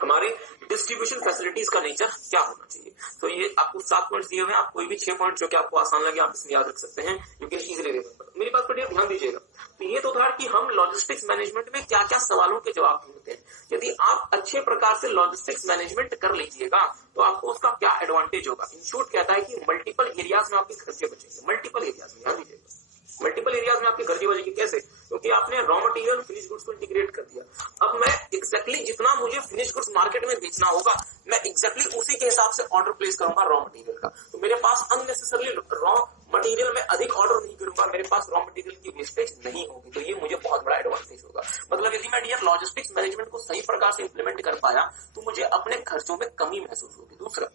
हमारे डिस्ट्रीब्यूशन फैसिलिटीज का नेचर क्या होना चाहिए। तो ये आपको 7 पॉइंट्स दिए हुए हैं, आप कोई भी 6 पॉइंट जो कि आपको आसान लगे आप इसमें याद रख सकते हैं, यू कैन इजीली रिमेंबर। मेरी बात पर ध्यान दीजिएगा। तो ये तो था कि हम लॉजिस्टिक्स मैनेजमेंट में क्या क्या सवालों के जवाब ढूंढते हैं। यदि आप अच्छे प्रकार से लॉजिस्टिक्स मैनेजमेंट कर लीजिएगा तो आपको उसका क्या एडवांटेज होगा। इन शॉर्ट कहता है कि मल्टीपल एरियाज में आपके खर्चे बचेंगे। मल्टीपल एरियाज में, ध्यान दीजिएगा, मल्टीपल एरियाज में आपके खर्चे बचेंगे। कैसे? क्योंकि आपने रॉ मटेरियल फिनिश गुड्स को इंटीग्रेट कर दिया। अब मैं एग्जैक्टली जितना मुझे फिनिश गुड्स मार्केट में बेचना होगा, मैं एग्जैक्टली उसी के हिसाब से ऑर्डर प्लेस करूंगा रॉ मटेरियल का। तो मेरे पास अननेसेसरली रॉ मटेरियल में अधिक ऑर्डर नहीं करूंगा, मेरे पास रॉ मटेरियल की वेस्टेज नहीं होगी। तो ये मुझे बहुत बड़ा एडवांटेज होगा। मतलब यदि मैं डियर लॉजिस्टिक्स मैनेजमेंट को सही प्रकार से इंप्लीमेंट कर पाया तो मुझे अपने खर्चों में कमी महसूस होगी। दूसरा,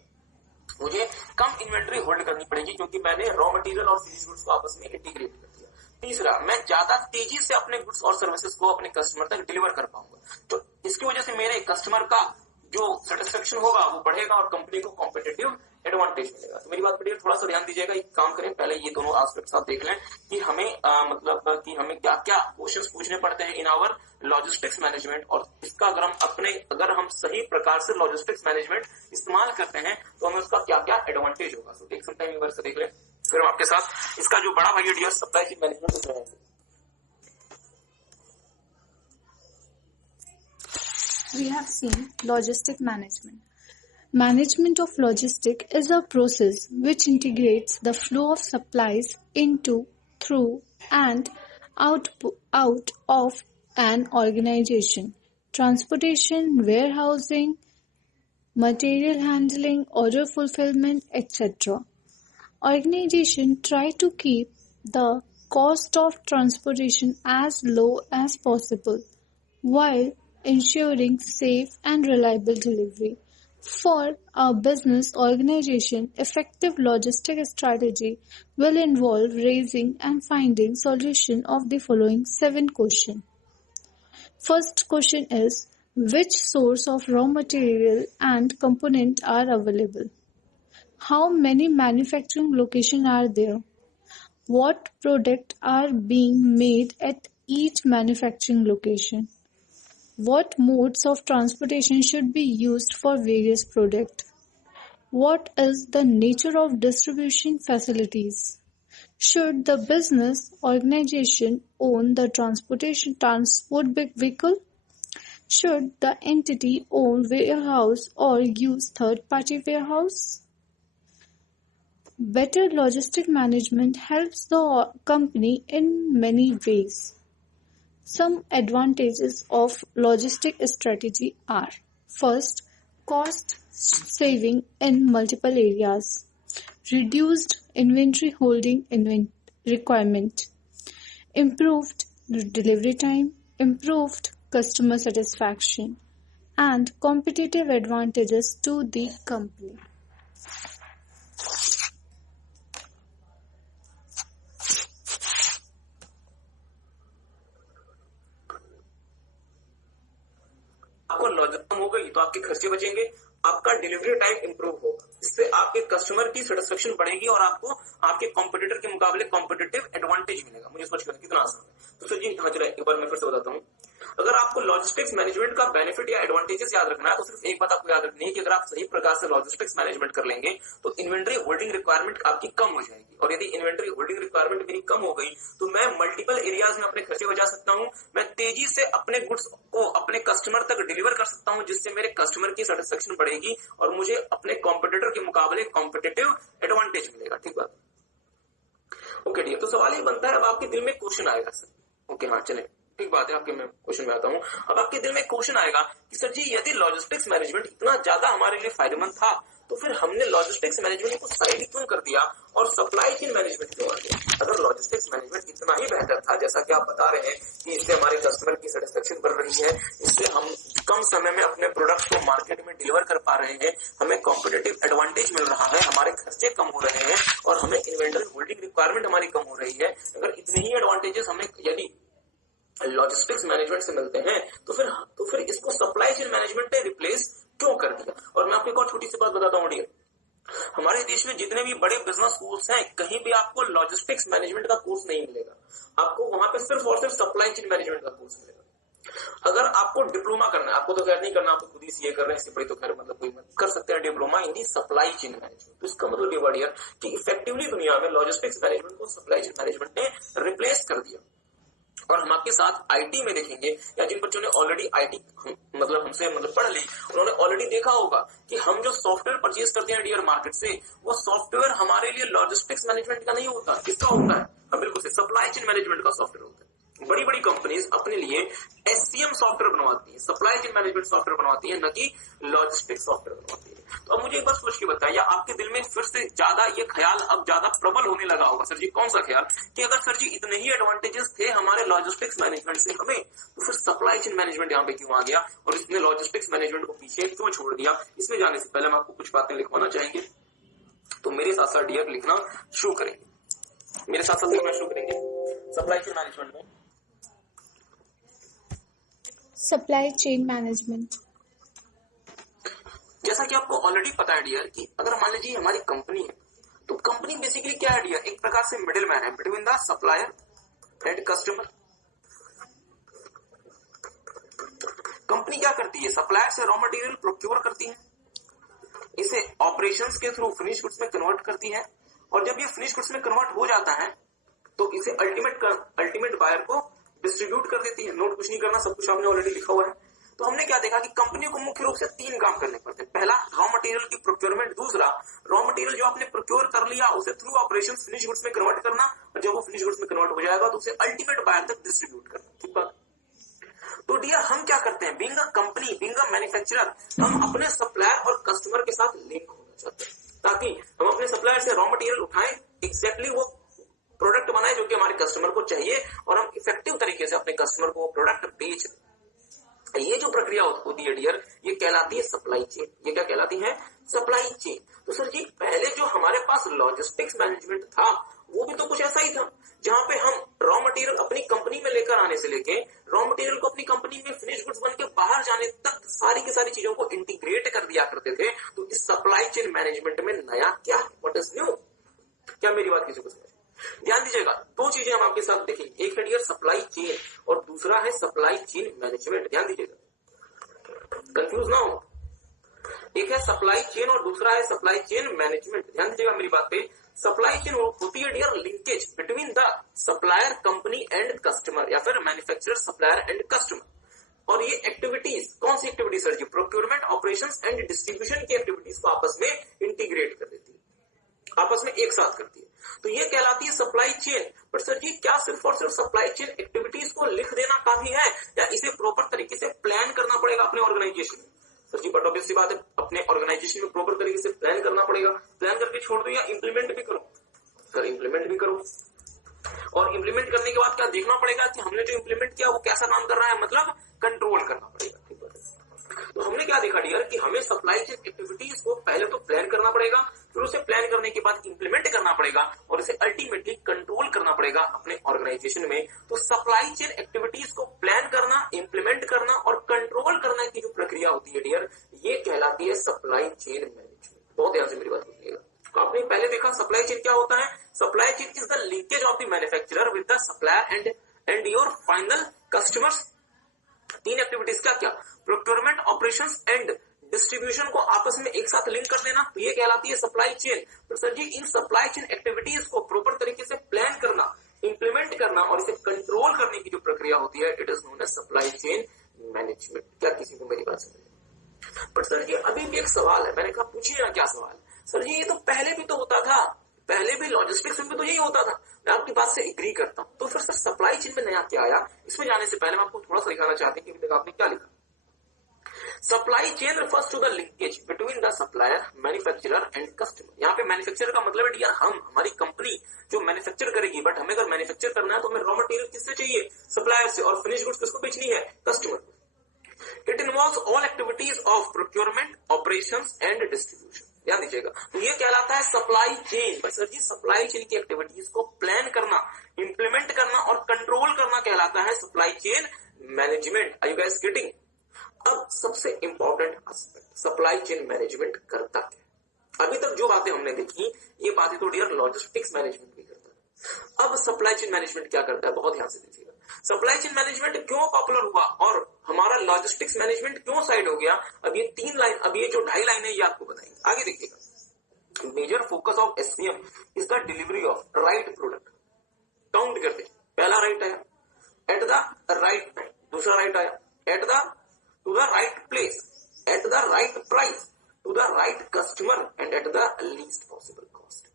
मुझे कम इन्वेंट्री होल्ड करनी पड़ेगी क्योंकि मैंने रॉ मटेरियल और फिनिश गुड्स को आपस में इंटीग्रेट कर दिया। तीसरा, मैं ज्यादा तेजी से अपने गुड्स और सर्विसेज को अपने कस्टमर तक डिलीवर कर पाऊंगा। तो इसकी वजह से मेरे कस्टमर का जो सेटिस्फेक्शन होगा वो बढ़ेगा और कंपनी को कॉम्पिटिटिव एडवांटेज मिलेगा। तो मेरी बात पर थोड़ा सा ध्यान दीजिएगा, एक काम करें, पहले ये दोनों एस्पेक्ट्स आप देख लें कि हमें मतलब कि हमें क्या क्या क्वेश्चंस पूछने पड़ते हैं इन आवर लॉजिस्टिक्स मैनेजमेंट, और इसका अगर हम सही प्रकार से लॉजिस्टिक्स मैनेजमेंट इस्तेमाल करते हैं तो हमें उसका क्या क्या एडवांटेज होगा। तो टेक सम टाइम एक बार से देख लें, फिर हम आपके साथ इसका जो बड़ा भाई dear supply chain management. We have seen logistic management. Management of logistic is a process which integrates the flow of supplies into, through, and out of an organization. Transportation, warehousing, material handling, order fulfillment, etc. Organization try to keep the cost of transportation as low as possible while ensuring safe and reliable delivery. For our business organization, effective logistic strategy will involve raising and finding solution of the following 7 questions. First question is, which source of raw material and component are available? How many manufacturing locations are there? What products are being made at each manufacturing location? What modes of transportation should be used for various products? What is the nature of distribution facilities? Should the business organization own the transport vehicle? Should the entity own warehouse or use third-party warehouse? Better logistic management helps the company in many ways. Some advantages of logistic strategy are: first, cost saving in multiple areas, reduced inventory holding requirement, improved delivery time, improved customer satisfaction, and competitive advantages to the company. आपको logistic हो गई तो आपके खर्चे बचेंगे, आपका delivery time improve होगा, इससे आपके कस्टमर की सेटिस्फेक्शन बढ़ेगी और आपको आपके कॉम्पिटिटर के मुकाबले कॉम्पिटिटिव एडवांटेज मिलेगा। मुझे सोच कर कितना आसान है। तो सर जी हाँ चलो एक बार मैं फिर से बताता हूँ। अगर आपको लॉजिस्टिक्स मैनेजमेंट का बेनिफिट या एडवांटेजेस याद रखना है तो सिर्फ एक बात आपको याद रखनी है कि अगर आप सही प्रकार से लॉजिस्टिक्स मैनेजमेंट कर लेंगे तो इन्वेंट्री होल्डिंग रिक्वायरमेंट आपकी कम हो जाएगी, और यदि इन्वेंट्री होल्डिंग रिक्वायरमेंट मेरी कम हो गई तो मैं मल्टीपल एरियाज में अपने खर्चे बचा सकता हूँ, मैं तेजी से अपने गुड्स को अपने कस्टमर तक डिलीवर कर सकता हूँ, जिससे मेरे कस्टमर की सेटिस्फेक्शन बढ़ेगी और मुझे अपने कॉम्पिटिटर के मुकाबले कॉम्पिटिटिव एडवांटेज मिलेगा। ठीक बात, ओके डियर। तो सवाल ये बनता है, अब आपके दिल में क्वेश्चन आएगा सर, ओके हाँ चले ठीक बात है, आपके मैं क्वेश्चन में आता हूँ। अब आपके दिल में क्वेश्चन आएगा कि सर जी यदि लॉजिस्टिक्स मैनेजमेंट इतना ज्यादा हमारे लिए फायदेमंद था तो फिर हमने लॉजिस्टिक्स मैनेजमेंट को साइड क्यों कर दिया और सप्लाई चेन मैनेजमेंट क्यों आ गया? अगर लॉजिस्टिक्स मैनेजमेंट इतना ही बेहतर था जैसा कि आप बता रहे हैं कि इससे हमारे कस्टमर की सेटिस्फेक्शन बढ़ रही है, इससे हम कम समय में अपने प्रोडक्ट को मार्केट में डिलीवर कर पा रहे हैं, हमें कॉम्पिटिटिव एडवांटेज मिल रहा है, हमारे खर्चे कम हो रहे हैं और हमें इन्वेंटरी होल्डिंग रिक्वायरमेंट हमारी कम हो रही है, अगर इतने ही एडवांटेजेस हमें यदि लॉजिस्टिक्स मैनेजमेंट से मिलते हैं तो फिर इसको सप्लाई चेन मैनेजमेंट ने रिप्लेस क्यों कर दिया? और मैं आपको एक और छोटी सी बात बताता हूँ डियर, हमारे देश में जितने भी बड़े बिजनेस स्कूल्स हैं कहीं भी आपको लॉजिस्टिक्स मैनेजमेंट का कोर्स नहीं मिलेगा, आपको वहां पे सिर्फ और सिर्फ सप्लाई चेन मैनेजमेंट का कोर्स मिलेगा। अगर आपको डिप्लोमा करना है, आपको तो खैर नहीं करना, आपको खुद ही सीए कर रहे हैं, इससे बड़ी तो खैर मतलब कोई कर सकते हैं diploma in the supply chain management. तो इसका मतलब ये डियर कि इफेक्टिवली दुनिया में लॉजिस्टिक्स मैनेजमेंट को सप्लाई चेन मैनेजमेंट ने रिप्लेस कर दिया। और हम आपके साथ आईटी में देखेंगे, या जिन बच्चों ने ऑलरेडी आईटी हमसे पढ़ ली, उन्होंने ऑलरेडी देखा होगा कि हम जो सॉफ्टवेयर परचेज करते हैं डियर मार्केट से, वो सॉफ्टवेयर हमारे लिए लॉजिस्टिक्स मैनेजमेंट का नहीं होता, किसका होता है? बिल्कुल से सप्लाई चेन मैनेजमेंट का सॉफ्टवेयर होता है। बड़ी बड़ी कंपनीज अपने लिए एससीएम सॉफ्टवेयर बनवाती है, सप्लाई चेन मैनेजमेंट सॉफ्टवेयर बनवाती है, न कि लॉजिस्टिक्स सॉफ्टवेयर बनवाती है। तो अब मुझे एक बार सोच के बताइए, आपके दिल में फिर से ज्यादा ये ख्याल अब ज्यादा प्रबल होने लगा होगा, सर जी कौन सा ख्याल, कि अगर सर जी इतने ही एडवांटेजेस थे हमारे लॉजिस्टिक्स मैनेजमेंट से हमें, तो फिर सप्लाई चेन मैनेजमेंट यहाँ पे क्यों आ गया और इसने लॉजिस्टिक्स मैनेजमेंट को पीछे क्यों छोड़ दिया? इसमें जाने से पहले हम आपको कुछ बातें लिखवाना चाहेंगे, तो मेरे साथ साथ डियर लिखना शुरू करेंगे, मेरे साथ साथ लिखना शुरू करेंगे। सप्लाई चेन मैनेजमेंट में सप्लाई चेन मैनेजमेंट, जैसा कि आपको ऑलरेडी पता है डियर कि अगर मान लीजिए हमारी कंपनी है, तो कंपनी बेसिकली क्या है डियर, एक प्रकार से मिडिल मैन है between the supplier and customer. Company क्या करती है, सप्लायर से रॉ मटेरियल प्रोक्योर करती है, इसे ऑपरेशंस के थ्रू फिनिश गुड्स में कन्वर्ट करती है, और जब ये फिनिश गुड्स में कन्वर्ट हो जाता है तो इसे अल्टीमेट बायर को डिस्ट्रीब्यूट कर देती है। नोट कुछ नहीं करना, सब कुछ आपने ऑलरेडी लिखा हुआ है। तो हमने क्या देखा कि कंपनी को मुख्य रूप से 3 काम करने पड़ते हैं। पहला रॉ मटेरियल की प्रोक्योरमेंट, दूसरा रॉ मटेरियल जो आपने प्रोक्योर कर लिया उसे थ्रू ऑपरेशन फिनिश गुड्स में कन्वर्ट करना, और जब वो फिनिश गुड्स में कन्वर्ट हो जाएगा तो उसे अल्टीमेट बायर तक डिस्ट्रीब्यूट करना। ठीक बात। तो डियर हम क्या करते हैं, being a company, being a manufacturer, हम अपने सप्लायर और कस्टमर के साथ लिंक होना चाहते हैं ताकि हम अपने सप्लायर से रॉ मटेरियल उठाएं, एग्जैक्टली वो प्रोडक्ट बनाए जो कि हमारे कस्टमर को चाहिए, और हम इफेक्टिव तरीके से अपने कस्टमर को प्रोडक्ट बेच। ये जो प्रक्रिया होती है डियर, ये कहलाती है सप्लाई चेन। ये क्या कहलाती है, सप्लाई चेन। तो सर जी पहले जो हमारे पास लॉजिस्टिक्स मैनेजमेंट था वो भी तो कुछ ऐसा ही था, जहां पे हम रॉ मटेरियल अपनी कंपनी में लेकर आने से लेके रॉ मटेरियल को अपनी कंपनी में फिनिश गुड्स बन के बाहर जाने तक सारी की सारी चीजों को इंटीग्रेट कर दिया करते थे। तो इस सप्लाई चेन मैनेजमेंट में नया क्या, व्हाट इज न्यू? क्या मेरी बात किसी को समझ? ध्यान दीजिएगा, 2 चीजें हम आपके साथ देखेंगे, एक है डियर सप्लाई चेन और दूसरा है सप्लाई चेन मैनेजमेंट। ध्यान दीजिएगा, कंफ्यूज ना हो। एक है सप्लाई चेन और दूसरा है सप्लाई चेन मैनेजमेंट। ध्यान दीजिएगा मेरी बात पे। सप्लाई चेन होती है dear linkage between the supplier company and customer, या फिर मैन्युफैक्चरर सप्लायर एंड कस्टमर। और ये एक्टिविटीज कौन सी activities sir ji, procurement, operations and distribution की एक्टिविटीज को आपस में इंटीग्रेट कर देती है, आपस में एक साथ करती है। तो ये कहलाती है सप्लाई चेन। बट सर जी क्या सिर्फ और सिर्फ सप्लाई चेन एक्टिविटीज को लिख देना काफी है या इसे प्रॉपर तरीके से प्लान करना पड़ेगा अपने ऑर्गेनाइजेशन में? सर जी बट ऑब्वियस सी बात है, अपने ऑर्गेनाइजेशन में प्रॉपर तरीके से प्लान करना पड़ेगा। प्लान करके छोड़ दो या इंप्लीमेंट भी करो? सर इंप्लीमेंट भी करो, और इंप्लीमेंट करने के बाद क्या देखना पड़ेगा कि हमने जो इंप्लीमेंट किया वो कैसा काम कर रहा है, मतलब कंट्रोल करना पड़ेगा। तो हमने क्या देखा डियर कि हमें सप्लाई चेन एक्टिविटीज को पहले तो प्लान करना पड़ेगा, फिर उसे प्लान करने के बाद इंप्लीमेंट करना पड़ेगा और इसे अल्टीमेटली कंट्रोल करना पड़ेगा अपने ऑर्गेनाइजेशन में। तो सप्लाई चेन एक्टिविटीज को प्लान करना, इंप्लीमेंट करना और कंट्रोल करने की जो प्रक्रिया होती है डियर, ये कहलाती है सप्लाई चेन मैनेजमेंट। बहुत ध्यान से मेरी बात सुनिएगा। आपने पहले देखा सप्लाई चेन क्या होता है। Supply chain is the linkage of the manufacturer with the supplier and your final customers. तीन एक्टिविटीज क्या क्या, प्रोक्योरमेंट, ऑपरेशंस एंड डिस्ट्रीब्यूशन को आपस में एक साथ लिंक कर देना, तो ये कहलाती है सप्लाई चेन। तो सर जी इन सप्लाई चेन एक्टिविटीज को प्रॉपर तरीके से प्लान करना, इंप्लीमेंट करना और इसे कंट्रोल करने की जो प्रक्रिया होती है, it is known as supply chain management. क्या किसी को मेरी बात समझ? पर सर जी अभी भी एक सवाल है, मैंने कहा पूछिए ना क्या सवाल। सर जी ये तो पहले भी तो होता था, पहले भी लॉजिस्टिक्स में तो यही होता था। मैं आपकी बात से एग्री करता हूं, तो फिर सर सप्लाई चेन में नया क्या आया? इसमें जाने से पहले मैं आपको थोड़ा सा दिखाना चाहती हूँ कि अभी तक आपने क्या लिखा। Supply chain refers to the linkage between the supplier, manufacturer and customer. यहाँ पे मैन्युफैक्चरर का मतलब है डियर हमारी कंपनी जो मैन्युफैक्चर करेगी, बट हमें अगर मैन्युफैक्चर करना है तो हमें रॉ मटेरियल किससे चाहिए? सप्लायर से, और फिनिश गुड्स किसको बेचनी है? कस्टमर को। It involves all activities of procurement, operations and distribution. ध्यान दीजिएगा, तो ये कहलाता है supply chain. Sir ji supply chain की एक्टिविटीज को प्लान करना, इंप्लीमेंट करना और कंट्रोल करना कहलाता है supply chain management. Are you guys getting? अब सबसे important aspect, supply chain management करता क्या? अभी तक जो बातें हमने देखी ये बातें तो डियर लॉजिस्टिक्स मैनेजमेंट भी करता है। अब सप्लाई चेन मैनेजमेंट क्या करता है, बहुत ध्यान से देखिएगा। सप्लाई चेन मैनेजमेंट क्यों पॉपुलर हुआ और हमारा लॉजिस्टिक्स मैनेजमेंट क्यों साइड हो गया, अब ये 3 लाइन, अब ये जो 2.5 लाइन है ये आपको बताएंगे। आगे देखिएगा, major focus of SCM is the delivery of right product. Count करते, पहला राइट आया, एट द राइट टाइम, दूसरा राइट आया, at the to the right place, at the right price, to the right customer and at the least possible cost.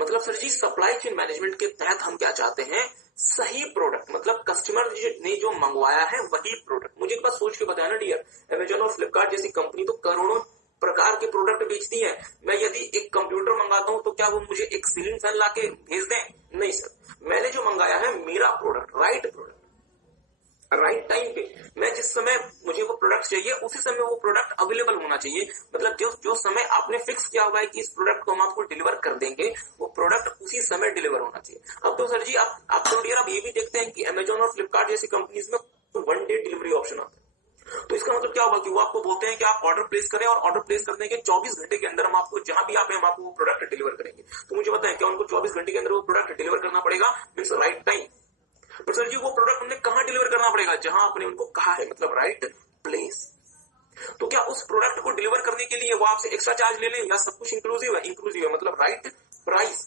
मतलब sir ji supply chain management के तहत हम क्या चाहते हैं? सही प्रोडक्ट, मतलब कस्टमर ने जो मंगवाया है वही प्रोडक्ट। मुझे एक बात सोच के बताया ना डियर, अमेजॉन और फ्लिपकार्ट जैसी कंपनी तो करोड़ों प्रकार के प्रोडक्ट बेचती है। मैं यदि एक कंप्यूटर मंगाता हूं तो क्या वो मुझे एक सीलिंग फैन लाके भेज दें? नहीं सर, मैंने जो मंगाया है मेरा product, right product, right time पे, मैं जिस समय मुझे वो प्रोडक्ट चाहिए उसी समय वो प्रोडक्ट अवेलेबल होना चाहिए। मतलब जो समय आपने फिक्स किया हुआ है कि इस प्रोडक्ट को हम आपको डिलीवर कर देंगे, वो प्रोडक्ट उसी समय डिलीवर होना चाहिए। अब तो सर जी आप तो डियर आप ये भी देखते हैं कि अमेजॉन और फ्लिपकार्ट जैसी कंपनीज में 1 डे डिलीवरी ऑप्शन आता है। तो इसका मतलब क्या होगा कि वो आपको बोलते हैं कि आप ऑर्डर प्लेस करें और ऑर्डर प्लेस करने के 24 घंटे के अंदर हम आपको जहां भी आप हैं हम आपको वो प्रोडक्ट डिलीवर करेंगे। तो मुझे बताएं क्या उनको 24 घंटे के अंदर वो प्रोडक्ट डिलीवर करना पड़ेगा? Means right time. तो सर जी वो प्रोडक्ट उन्हें कहां डिलीवर करना पड़ेगा? जहां आपने उनको कहा है, मतलब राइट प्लेस। तो क्या उस प्रोडक्ट को डिलीवर करने के लिए वो आपसे एक्स्ट्रा चार्ज ले लें या सब कुछ इंक्लूसिव है? इंक्लूसिव है, मतलब राइट प्राइस।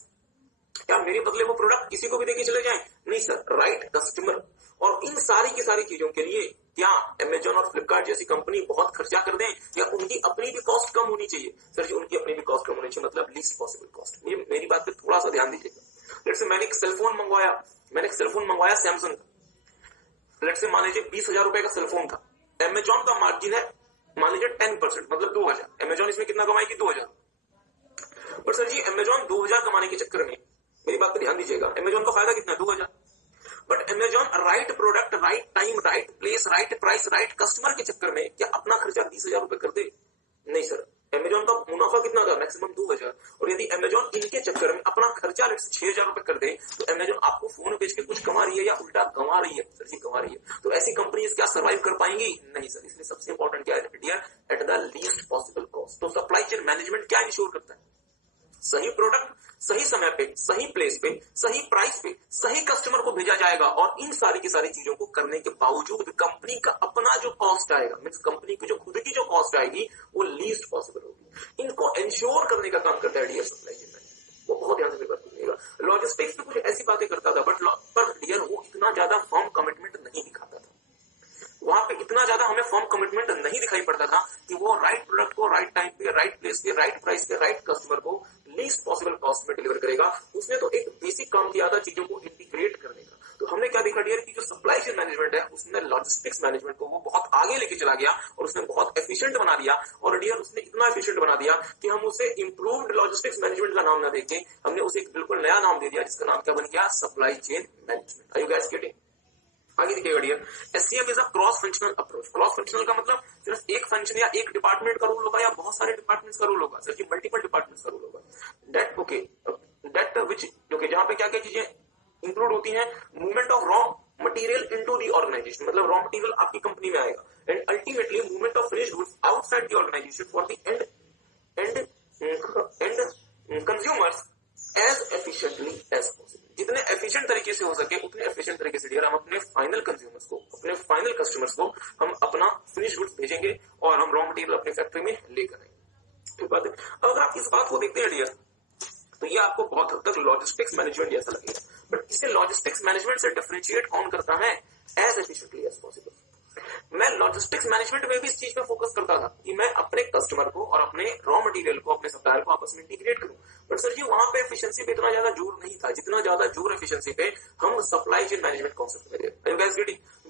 क्या मेरे बदले वो प्रोडक्ट किसी को भी देके चले जाएं? नहीं सर, राइट कस्टमर। और इन सारी की सारी चीजों के लिए क्या अमेजॉन और फ्लिपकार्ट जैसी कंपनी बहुत खर्चा कर दें या उनकी अपनी भी कॉस्ट कम होनी चाहिए? सर जी उनकी अपनी भी कॉस्ट कम होनी चाहिए, मतलब लीस्ट पॉसिबल कॉस्ट। मेरी बात पे थोड़ा सा ध्यान दीजिएगा। लेट्स से मैंने एक सेलफोन मंगवाया सैमसंग का। लेट्स से मान लीजिए 20,000 रुपए का सेलफोन था। अमेजॉन का मार्जिन है मान लीजिए 10%, मतलब 2,000। अमेजॉन इसमें कितना कमाएगी? 2,000। पर सर जी अमेजॉन 2,000 कमाने के चक्कर में, मेरी बात पे ध्यान दीजिएगा, अमेजॉन का फायदा कितना है? 2,000। But Amazon right product, right time, right place, right price, right customer के चक्कर में क्या अपना खर्चा 20,000 रुपए कर दे? नहीं सर, अमेजॉन का मुनाफा कितना था? मैक्सिमम 2,000। और यदि अमेजॉन इनके चक्कर में अपना खर्चा 6,000 रुपए कर दे तो अमेजॉन आपको फोन बेच के कुछ कमा रही है या उल्टा गंवा रही है? सर जी गंवा रही है। तो ऐसी कंपनीज क्या सर्वाइव कर पाएंगी? नहीं सर। इसलिए सबसे इंपॉर्टेंट क्या है dear? At the least possible cost. तो सप्लाई चेन मैनेजमेंट क्या इंश्योर करता है? सही प्रोडक्ट सही समय पे, सही प्लेस पे, सही प्राइस पे, सही कस्टमर को भेजा जाएगा। और इन सारी की सारी चीजों को करने के बावजूद कंपनी का अपना जो कॉस्ट आएगा, मीन्स कंपनी की जो खुद की जो कॉस्ट आएगी वो लीस्ट पॉसिबल होगी। इनको इंश्योर करने का काम करता है डियर सप्लाई चेन मैनेजमेंट। वो बहुत ध्यान से बात कीजिएगा। लॉजिस्टिक्स में कुछ ऐसी बातें करता था पर डियर वो इतना ज्यादा फर्म कमिटमेंट नहीं दिखाता था। वहां पे इतना ज्यादा हमें फर्म कमिटमेंट नहीं दिखाई पड़ता था कि वो राइट प्रोडक्ट को राइट टाइम पे, राइट प्लेस पे, राइट प्राइस पे, राइट कस्टमर को लीस्ट पॉसिबल कॉस्ट में डिलीवर करेगा। उसने तो एक बेसिक काम किया था चीजों को इंटीग्रेट करने का। तो हमने क्या देखा डियर कि जो सप्लाई चेन मैनेजमेंट है उसने लॉजिस्टिक्स मैनेजमेंट को वो बहुत आगे लेके चला गया और उसने बहुत एफिशिएंट बना दिया। और डियर उसने इतना एफिशिएंट बना दिया कि हम उसे इंप्रूव्ड लॉजिस्टिक्स मैनेजमेंट का नाम ना देके हमने उसे एक बिल्कुल नया नाम दे दिया जिसका नाम क्या बन गया, supply chain management. Are you guys getting? आगे देखिएगा dear, SCM is a cross functional approach. Cross functional का मतलब सिर्फ एक फंक्शन या एक डिपार्टमेंट का रूल होगा या बहुत सारे डिपार्टमेंट्स का रूल होगा, सर जी मल्टीपल डिपार्टमेंट्स का रूल होगा। That okay, that which okay, जहां पे क्या क्या चीजें इंक्लूड होती हैं, movement of raw material into the organisation, मतलब रॉ मटेरियल आपकी कंपनी में आएगा, and ultimately movement of finished goods outside the organisation for the end consumers as efficiently as possible. जितने एफिशिएंट तरीके से हो सके उतने एफिशिएंट तरीके से डियर हम अपने फाइनल कंज्यूमर्स को, अपने फाइनल कस्टमर्स को हम अपना फिनिश गुड्स भेजेंगे और हम रॉ मटेरियल अपने फैक्ट्री में लेकर आएंगे। ठीक बात है। अगर आप इस बात को देखते हैं डियर तो ये आपको बहुत हद तक लॉजिस्टिक्स मैनेजमेंट जैसा लगेगा, बट इसे लॉजिस्टिक्स मैनेजमेंट से डिफरेंशिएट कौन करता है, एज एफिशिएंटली एज पॉसिबल। मैं लॉजिस्टिक्स मैनेजमेंट में भी इस चीज पे फोकस करता था कि मैं अपने कस्टमर को और अपने रॉ मटेरियल को, अपने सप्लायर को आपस में इंटीग्रेट करूं, बट सर जी वहां पे एफिशिएंसी पे इतना ज्यादा जोर नहीं था जितना ज्यादा जोर एफिशिएंसी पे हम सप्लाई चेन मैनेजमेंट कॉन्सेप्ट में दे।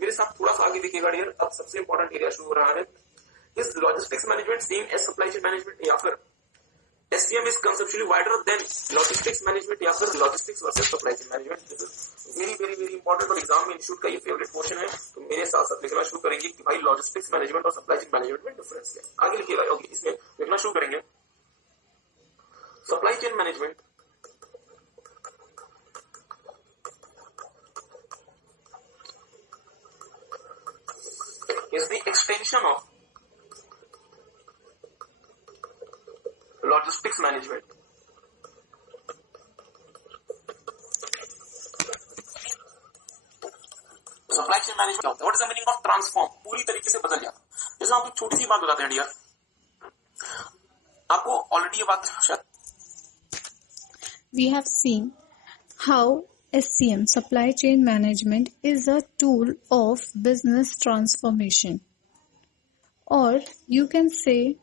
मेरे साथ थोड़ा सा आगे देखिएगा डियर, अब सबसे इंपॉर्टेंट एरिया शुरू हो रहा है, is logistics management same as supply chain management या फिर SCM is conceptually wider than logistics management या फिर logistics versus supply chain management? This is very very very important और एग्जाम में इंस्टीट्यूट का ये फेवरेट क्वेश्चन है, तो मेरे साथ साथ लिखना शुरू करेंगे कि भाई लॉजिस्टिक्स मैनेजमेंट और सप्लाई चेन मैनेजमेंट में डिफरेंस क्या है। आगे लिखिएगा, ओके इसमें लिखना शुरू करेंगे, supply chain management is the extension of logistics management. Supply chain management क्या होता है? What is the meaning of transform? पूरी तरीके से बदल जाता है। जैसे आपको छोटी सी बात बताते हैं डियर, आपको ऑलरेडी ये बात शायद We have seen how SCM, supply chain management, is a tool of business transformation, or you can say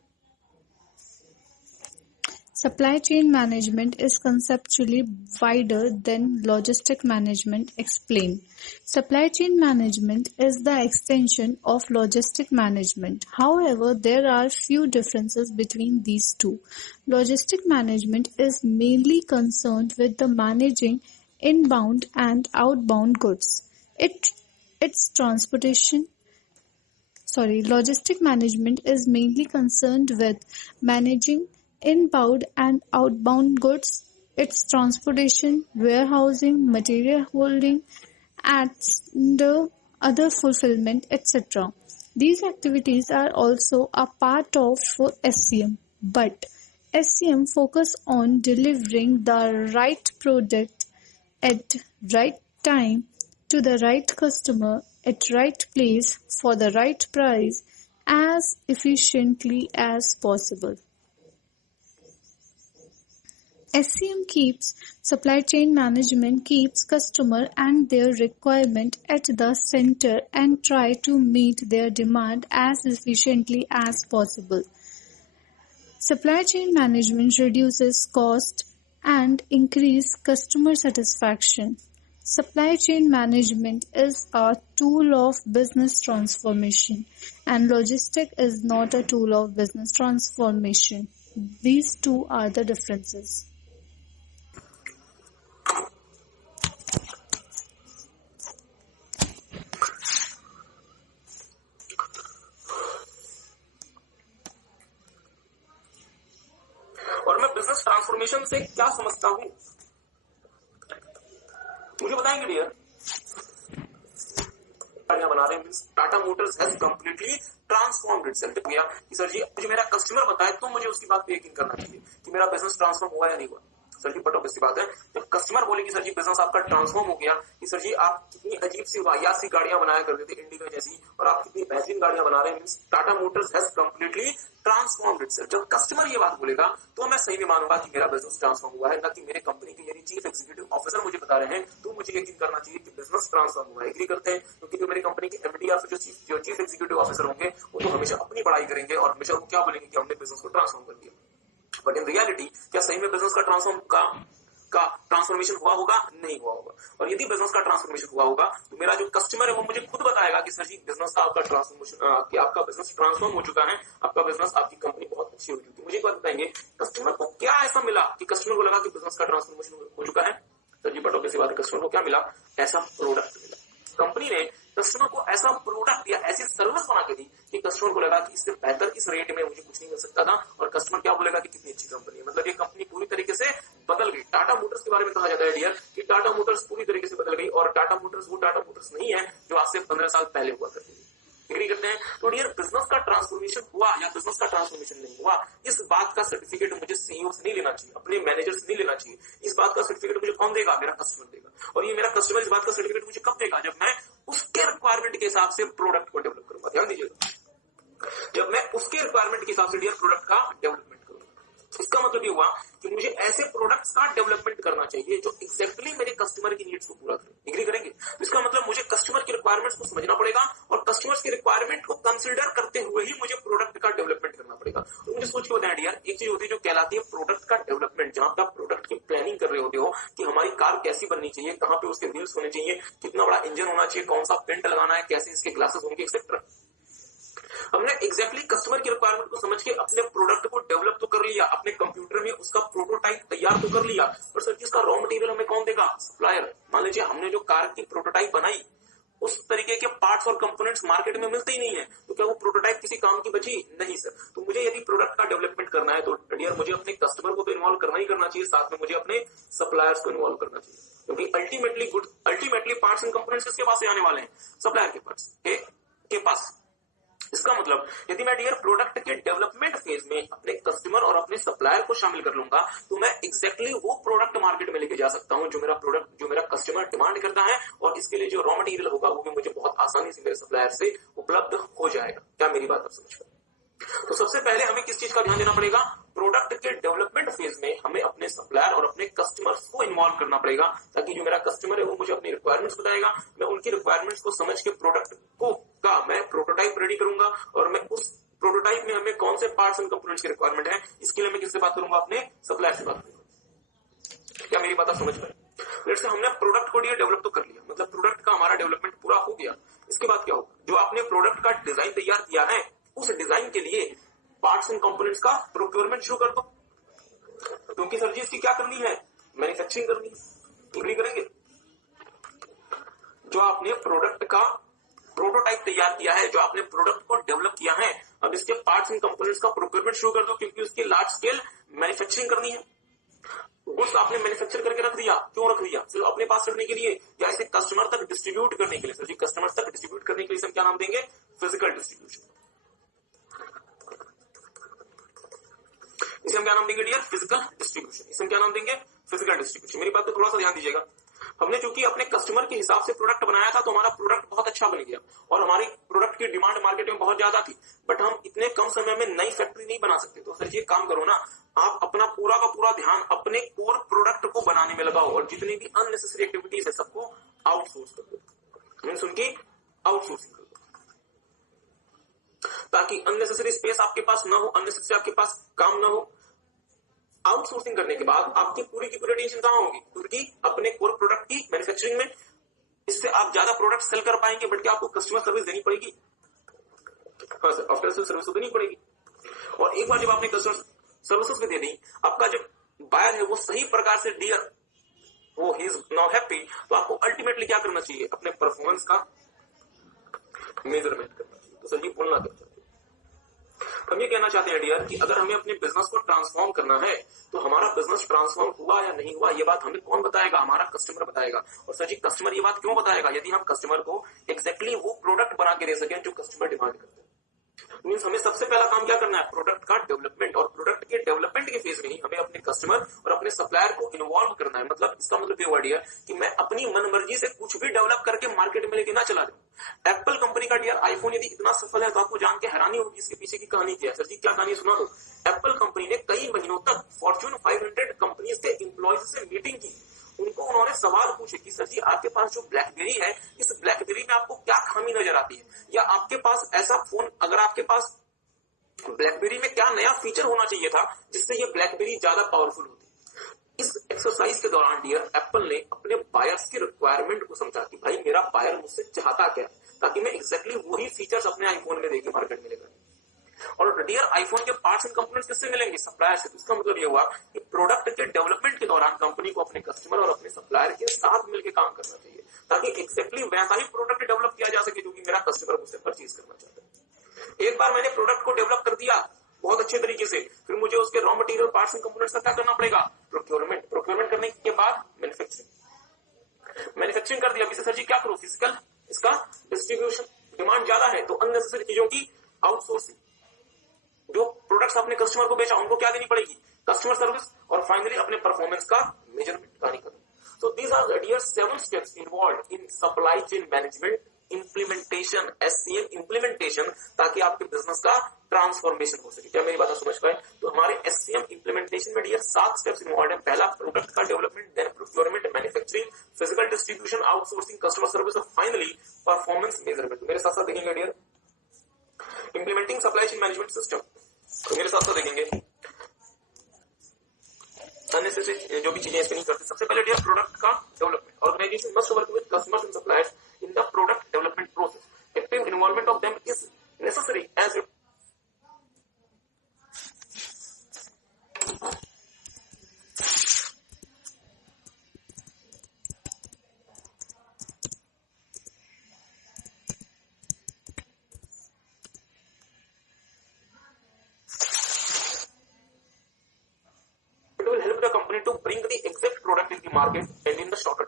supply chain management is conceptually wider than logistic management. Explain. Supply chain management is the extension of logistic management. However, there are few differences between these two. Logistic management is mainly concerned with the managing inbound and outbound goods. Logistic management is mainly concerned with managing inbound and outbound goods, its transportation, warehousing, material holding, and other fulfillment, etc. These activities are also a part of SCM, but SCM focus on delivering the right product at right time to the right customer at right place for the right price as efficiently as possible. SCM supply chain management keeps customer and their requirement at the center and try to meet their demand as efficiently as possible. Supply chain management reduces cost and increase customer satisfaction. Supply chain management is a tool of business transformation, and logistics is not a tool of business transformation. These two are the differences. और मैं business transformation से क्या समझता हूं, मुझे बताएंगे dear. गाड़ियां बना रहे हैं, Tata Motors has completely transformed itself. हो गया कि सर जी मुझे मेरा कस्टमर बताए तो मुझे उसकी बात पे यकीन करना चाहिए कि मेरा बिजनेस ट्रांसफॉर्म हुआ या नहीं हुआ। सर जी बट ऑब्वियसली बात है, जब कस्टमर बोले कि सर जी बिजनेस आपका ट्रांसफॉर्म हो गया, कि सर जी आप कितनी अजीब सी वाहियात सी गाड़ियां बनाया करते थे इंडिका जैसी, और आप कितनी बेहतरीन गाड़ियां बना रहे हैं, Tata Motors has completely transformed itself. जब कस्टमर ये बात बोलेगा तो मैं सही में मानूंगा कि मेरा बिजनेस ट्रांसफॉर्म हुआ है, ना कि मेरे कंपनी के यानी चीफ एग्जीक्यूटिव ऑफिसर मुझे बता रहे हैं तो मुझे यकीन करना चाहिए कि बिजनेस ट्रांसफॉर्म हुआ है। एग्री करते हैं? क्योंकि जो मेरी कंपनी के एमडी या फिर जो चीफ एग्जीक्यूटिव ऑफिसर होंगे वो तो हमेशा अपनी बड़ाई करेंगे और हमेशा वो क्या बोलेंगे कि हमने बिजनेस को ट्रांसफॉर्म कर दिया। बट इन रियलिटी क्या सही में बिजनेस का ट्रांसफॉर्मेशन हुआ होगा? नहीं हुआ होगा। और यदि बिजनेस का ट्रांसफॉर्मेशन हुआ होगा तो मेरा जो कस्टमर है वो मुझे खुद बताएगा कि सर जी बिजनेस का आपका ट्रांसफॉर्मेशन, आपका बिजनेस ट्रांसफॉर्म हो चुका है, आपका बिजनेस, आपकी कंपनी बहुत अच्छी हो चुकी है। मुझे एक बात बताएंगे, कस्टमर को क्या ऐसा मिला कि कस्टमर को लगा कि बिजनेस का ट्रांसफॉर्मेशन हो चुका है? सर जी बट ऑब्वियस बात है, कस्टमर को क्या मिला? ऐसा प्रोडक्ट मिला। कंपनी ने कस्टमर को ऐसा प्रोडक्ट या ऐसी सर्विस बना के दी कि कस्टमर को लगा कि इससे बेहतर इस रेट में मुझे कुछ नहीं मिल सकता था, और कस्टमर क्या बोलेगा कि कितनी अच्छी कंपनी है। मतलब ये कंपनी पूरी तरीके से बदल गई। टाटा मोटर्स के बारे में कहा जाता है डियर कि टाटा मोटर्स पूरी तरीके से बदल गई, और टाटा मोटर्स वो टाटा मोटर्स नहीं है जो आज से 15 साल पहले हुआ करती थी। एग्री करते हैं? तो डियर बिजनेस का ट्रांसफॉर्मेशन हुआ या बिजनेस का ट्रांसफॉर्मेशन नहीं हुआ, इस बात का सर्टिफिकेट मुझे सीईओ से नहीं लेना चाहिए, अपने मैनेजर से नहीं लेना चाहिए। इस बात का सर्टिफिकेट मुझे कौन देगा? मेरा कस्टमर देगा। और ये मेरा कस्टमर इस बात का सर्टिफिकेट मुझे कब देगा? जब मैं उसके रिक्वायरमेंट के हिसाब से प्रोडक्ट को डेवलप करूंगा। ध्यान दीजिएगा, जब मैं उसके रिक्वायरमेंट के हिसाब से डियर प्रोडक्ट का डेवलपमेंट करूंगा। इसका मतलब ये हुआ कि मुझे ऐसे प्रोडक्ट्स का डेवलपमेंट करना चाहिए जो एग्जैक्टली मेरे कस्टमर की नीड्स को पूरा करें। एग्री करेंगे? तो इसका मतलब मुझे कस्टमर की रिक्वायरमेंट्स को समझना पड़ेगा, और कस्टमर्स की रिक्वायरमेंट को कंसिडर करते हुए ही मुझे प्रोडक्ट का डेवलपमेंट करना पड़ेगा। तो मुझे सोच के बताएं डियर, एक चीज होती है जो कहलाती है प्रोडक्ट का डेवलपमेंट, जहां पे आप प्रोडक्ट की प्लानिंग कर रहे होते हो कि हमारी कार कैसी बननी चाहिए, कहां पे उसके व्हील्स होने चाहिए, कितना बड़ा इंजन होना चाहिए, कौन सा पेंट लगाना है, कैसे इसके ग्लासेस होंगे, एक्सेट्रा। हमने एग्जैक्टली कस्टमर की रिक्वायरमेंट को समझ के अपने प्रोडक्ट को डेवलप तो कर लिया, अपने कंप्यूटर में उसका प्रोटोटाइप तैयार तो कर लिया, पर सर इसका रॉ मटेरियल हमें कौन देगा? सप्लायर। मान लीजिए हमने जो कार की प्रोटोटाइप बनाई, उस तरीके के पार्ट्स और कंपोनेंट्स मार्केट में मिलते ही नहीं है, तो क्या वो प्रोटोटाइप किसी काम की बची? नहीं सर। तो मुझे यदि प्रोडक्ट का डेवलपमेंट करना है तो डियर मुझे अपने कस्टमर को तो इन्वॉल्व करना ही करना चाहिए, साथ में मुझे अपने सप्लायर्स को इन्वॉल्व करना चाहिए, क्योंकि अल्टीमेटली पार्ट्स एंड कंपोनेंट्स किसके पास से आने वाले हैं? सप्लायर के पास के पास। इसका मतलब यदि मैं डियर प्रोडक्ट के डेवलपमेंट फेज में अपने कस्टमर और अपने सप्लायर को शामिल कर लूंगा, तो मैं एग्जैक्टली वो प्रोडक्ट मार्केट में लेके जा सकता हूं जो मेरा कस्टमर डिमांड करता है, और इसके लिए जो रॉ मटेरियल होगा वो भी मुझे बहुत आसानी से मेरे सप्लायर से उपलब्ध हो जाएगा। क्या मेरी बात आप समझ पाए? तो सबसे पहले हमें किस चीज का ध्यान देना पड़ेगा? प्रोडक्ट के डेवलपमेंट फेज में हमें अपने सप्लायर और अपने कस्टमर्स को इन्वॉल्व करना पड़ेगा, ताकि जो मेरा कस्टमर है वो मुझे अपनी रिक्वायरमेंट्स बताएगा, मैं उनकी रिक्वायरमेंट्स को समझ के प्रोडक्ट का मैं प्रोटोटाइप रेडी करूंगा, और मैं उस प्रोटोटाइप में हमें कौन से पार्ट्स एंड कंपोनेंट्स की रिक्वायरमेंट है, इसके लिए मैं किससे बात करूंगा? अपने सप्लायर से बात करूंगा। क्या मेरी बात आप समझ पाए? लेट्स से हमने प्रोडक्ट को डेवलप तो कर लिया, मतलब प्रोडक्ट का हमारा डेवलपमेंट पूरा हो गया। इसके बाद क्या होगा? जो आपने प्रोडक्ट का डिजाइन तैयार किया है, उस डिजाइन के लिए पार्ट्स एंड कंपोनेंट्स का प्रोक्योरमेंट शुरू कर दो, क्योंकि सर जी इसकी क्या करनी है? मैन्युफैक्चरिंग करनी है। एग्री करेंगे? जो आपने प्रोडक्ट का प्रोटोटाइप तैयार किया है, जो आपने प्रोडक्ट को डेवलप किया है, अब इसके पार्ट्स एंड कंपोनेंट्स का प्रोक्योरमेंट शुरू कर दो, क्योंकि उसकी लार्ज स्केल मैन्युफैक्चरिंग करनी है। गुड्स आपने मैन्युफैक्चर करके रख दिया, क्यों रख दिया? सिर्फ अपने पास रखने के लिए या इसे कस्टमर तक डिस्ट्रीब्यूट करने के लिए? सर जी कस्टमर तक डिस्ट्रीब्यूट करने के लिए हम क्या नाम देंगे? Physical distribution. इसे हम क्या नाम देंगे डियर? Physical distribution. इसे हम क्या नाम देंगे? Physical distribution. मेरी बात को थोड़ा सा ध्यान दीजिएगा। हमने चूंकि अपने कस्टमर के हिसाब से प्रोडक्ट बनाया था, तो हमारा प्रोडक्ट बहुत अच्छा बन गया, और हमारी प्रोडक्ट की डिमांड मार्केट में बहुत ज्यादा थी, बट हम इतने कम समय में नई फैक्ट्री नहीं बना सकते। तो सर ये काम करो ना, आप अपना पूरा का पूरा ध्यान अपने कोर प्रोडक्ट को बनाने में लगाओ, और जितनी भी अननेसेसरी एक्टिविटीज है सबको आउटसोर्स कर दो, मीन्स उनकी आउटसोर्सिंग कर दो, ताकि अननेसेसरी स्पेस आपके पास ना हो, अननेसेसरी आपके पास काम ना हो। आउटसोर्सिंग करने के बाद आपकी पूरी की पूरी टेंशन कहां होगी? क्योंकि अपने कोर प्रोडक्ट की मैन्युफैक्चरिंग में। इससे आप ज्यादा प्रोडक्ट सेल कर पाएंगे, बट क्या आपको कस्टमर सर्विस देनी पड़ेगी? हाँ सर, आफ्टर सेल सर्विस तो देनी पड़ेगी। और एक बार जब आपने कस्टमर सर्विसेज भी दे दी, आपका जो बायर है वो सही प्रकार से डियर वो ही इज नाउ हैप्पी, तो आपको अल्टीमेटली क्या करना चाहिए? अपने परफॉर्मेंस का मेजरमेंट करना चाहिए। तो सर ये बोलना क्या? हम ये कहना चाहते हैं डियर कि अगर हमें अपने बिजनेस को ट्रांसफॉर्म करना है, तो हमारा बिजनेस ट्रांसफॉर्म हुआ या नहीं हुआ ये बात हमें कौन बताएगा? हमारा कस्टमर बताएगा। और सर जी कस्टमर ये बात क्यों बताएगा? यदि हम कस्टमर को एग्जैक्टली वो प्रोडक्ट बना के दे सकें जो कस्टमर डिमांड करते हैं। मीन्स हमें सबसे पहला काम क्या करना है? प्रोडक्ट का डेवलपमेंट, और प्रोडक्ट के डेवलपमेंट के फेज में ही हमें अपने कस्टमर और अपने सप्लायर को इन्वॉल्व करना है। मतलब इसका मतलब ये वर्ड है कि मैं अपनी मनमर्जी से कुछ भी डेवलप करके मार्केट में लेके ना चला जाऊं। एप्पल कंपनी का डियर आईफोन यदि इतना सफल है, तो आपको जान के हैरानी होगी इसके पीछे की कहानी क्या है। सर जी क्या कहानी सुना दो। एप्पल कंपनी ने कई महीनों तक फॉर्च्यून 500 कंपनी के एम्प्लॉयज से मीटिंग की। उनको उन्होंने सवाल पूछे कि सर जी आपके पास जो ब्लैकबेरी है, इस ब्लैकबेरी में आपको क्या खामी नजर आती है, या आपके पास ऐसा फोन, अगर आपके पास ब्लैकबेरी में क्या नया फीचर होना चाहिए था जिससे ये ब्लैकबेरी ज्यादा पावरफुल होती। इस एक्सरसाइज के दौरान डियर एप्पल ने अपने बायर्स की रिक्वायरमेंट को समझा कि भाई मेरा बायर मुझसे चाहता क्या है, ताकि मैं एग्जैक्टली वही फीचर्स अपने आईफोन में देके मार्केट में लेकर। और डियर आईफोन के पार्ट्स एंड कंपोनेंट्स किससे मिलेंगे? सप्लायर से। इसका मतलब ये हुआ कि प्रोडक्ट के डेवलपमेंट के दौरान कंपनी को अपने कस्टमर और अपने सप्लायर के साथ मिलकर काम करना चाहिए, ताकि एग्जैक्टली वैसा ही प्रोडक्ट डेवलप किया जा सके जो कि मेरा कस्टमर मुझसे परचेज करना चाहता है। एक बार मैंने प्रोडक्ट को डेवलप कर दिया बहुत अच्छे तरीके से, फिर मुझे उसके raw material parts and components का क्या करना पड़ेगा? प्रोक्योरमेंट। प्रोक्योरमेंट करने के बाद मैन्युफैक्चरिंग। मैन्युफैक्चरिंग कर दिया, अभी सर जी क्या करो? फिजिकल इसका डिस्ट्रीब्यूशन। डिमांड ज्यादा है तो अननेसेसरी चीजों की आउटसोर्सिंग। जो प्रोडक्ट्स अपने कस्टमर को बेचा उनको क्या देनी पड़ेगी? Customer service. और फाइनली अपने परफॉर्मेंस का मेजरमेंट कार्य करना। So these are the 7 steps involved in supply chain management implementation, SCM implementation, ताकि आपके बिजनेस का ट्रांसफॉर्मेशन हो सके। क्या मेरी बात समझ पाए? तो हमारे SCM implementation में डियर 7 स्टेप्स इन्वॉल्व है। पहला प्रोडक्ट का development, then procurement, manufacturing, physical distribution, outsourcing, customer service और फाइनली परफॉर्मेंस मेजरमेंट। मेरे साथ साथ देखेंगे dear implementing supply chain management system. तो मेरे साथ साथ देखेंगे अननेसेसरी जो भी चीजें इसमें नहीं करते। सबसे पहले डियर प्रोडक्ट का development. Organisation must work with customers and suppliers in the product development process. Active involvement of them is necessary as to bring the exact product in the market and in the shorter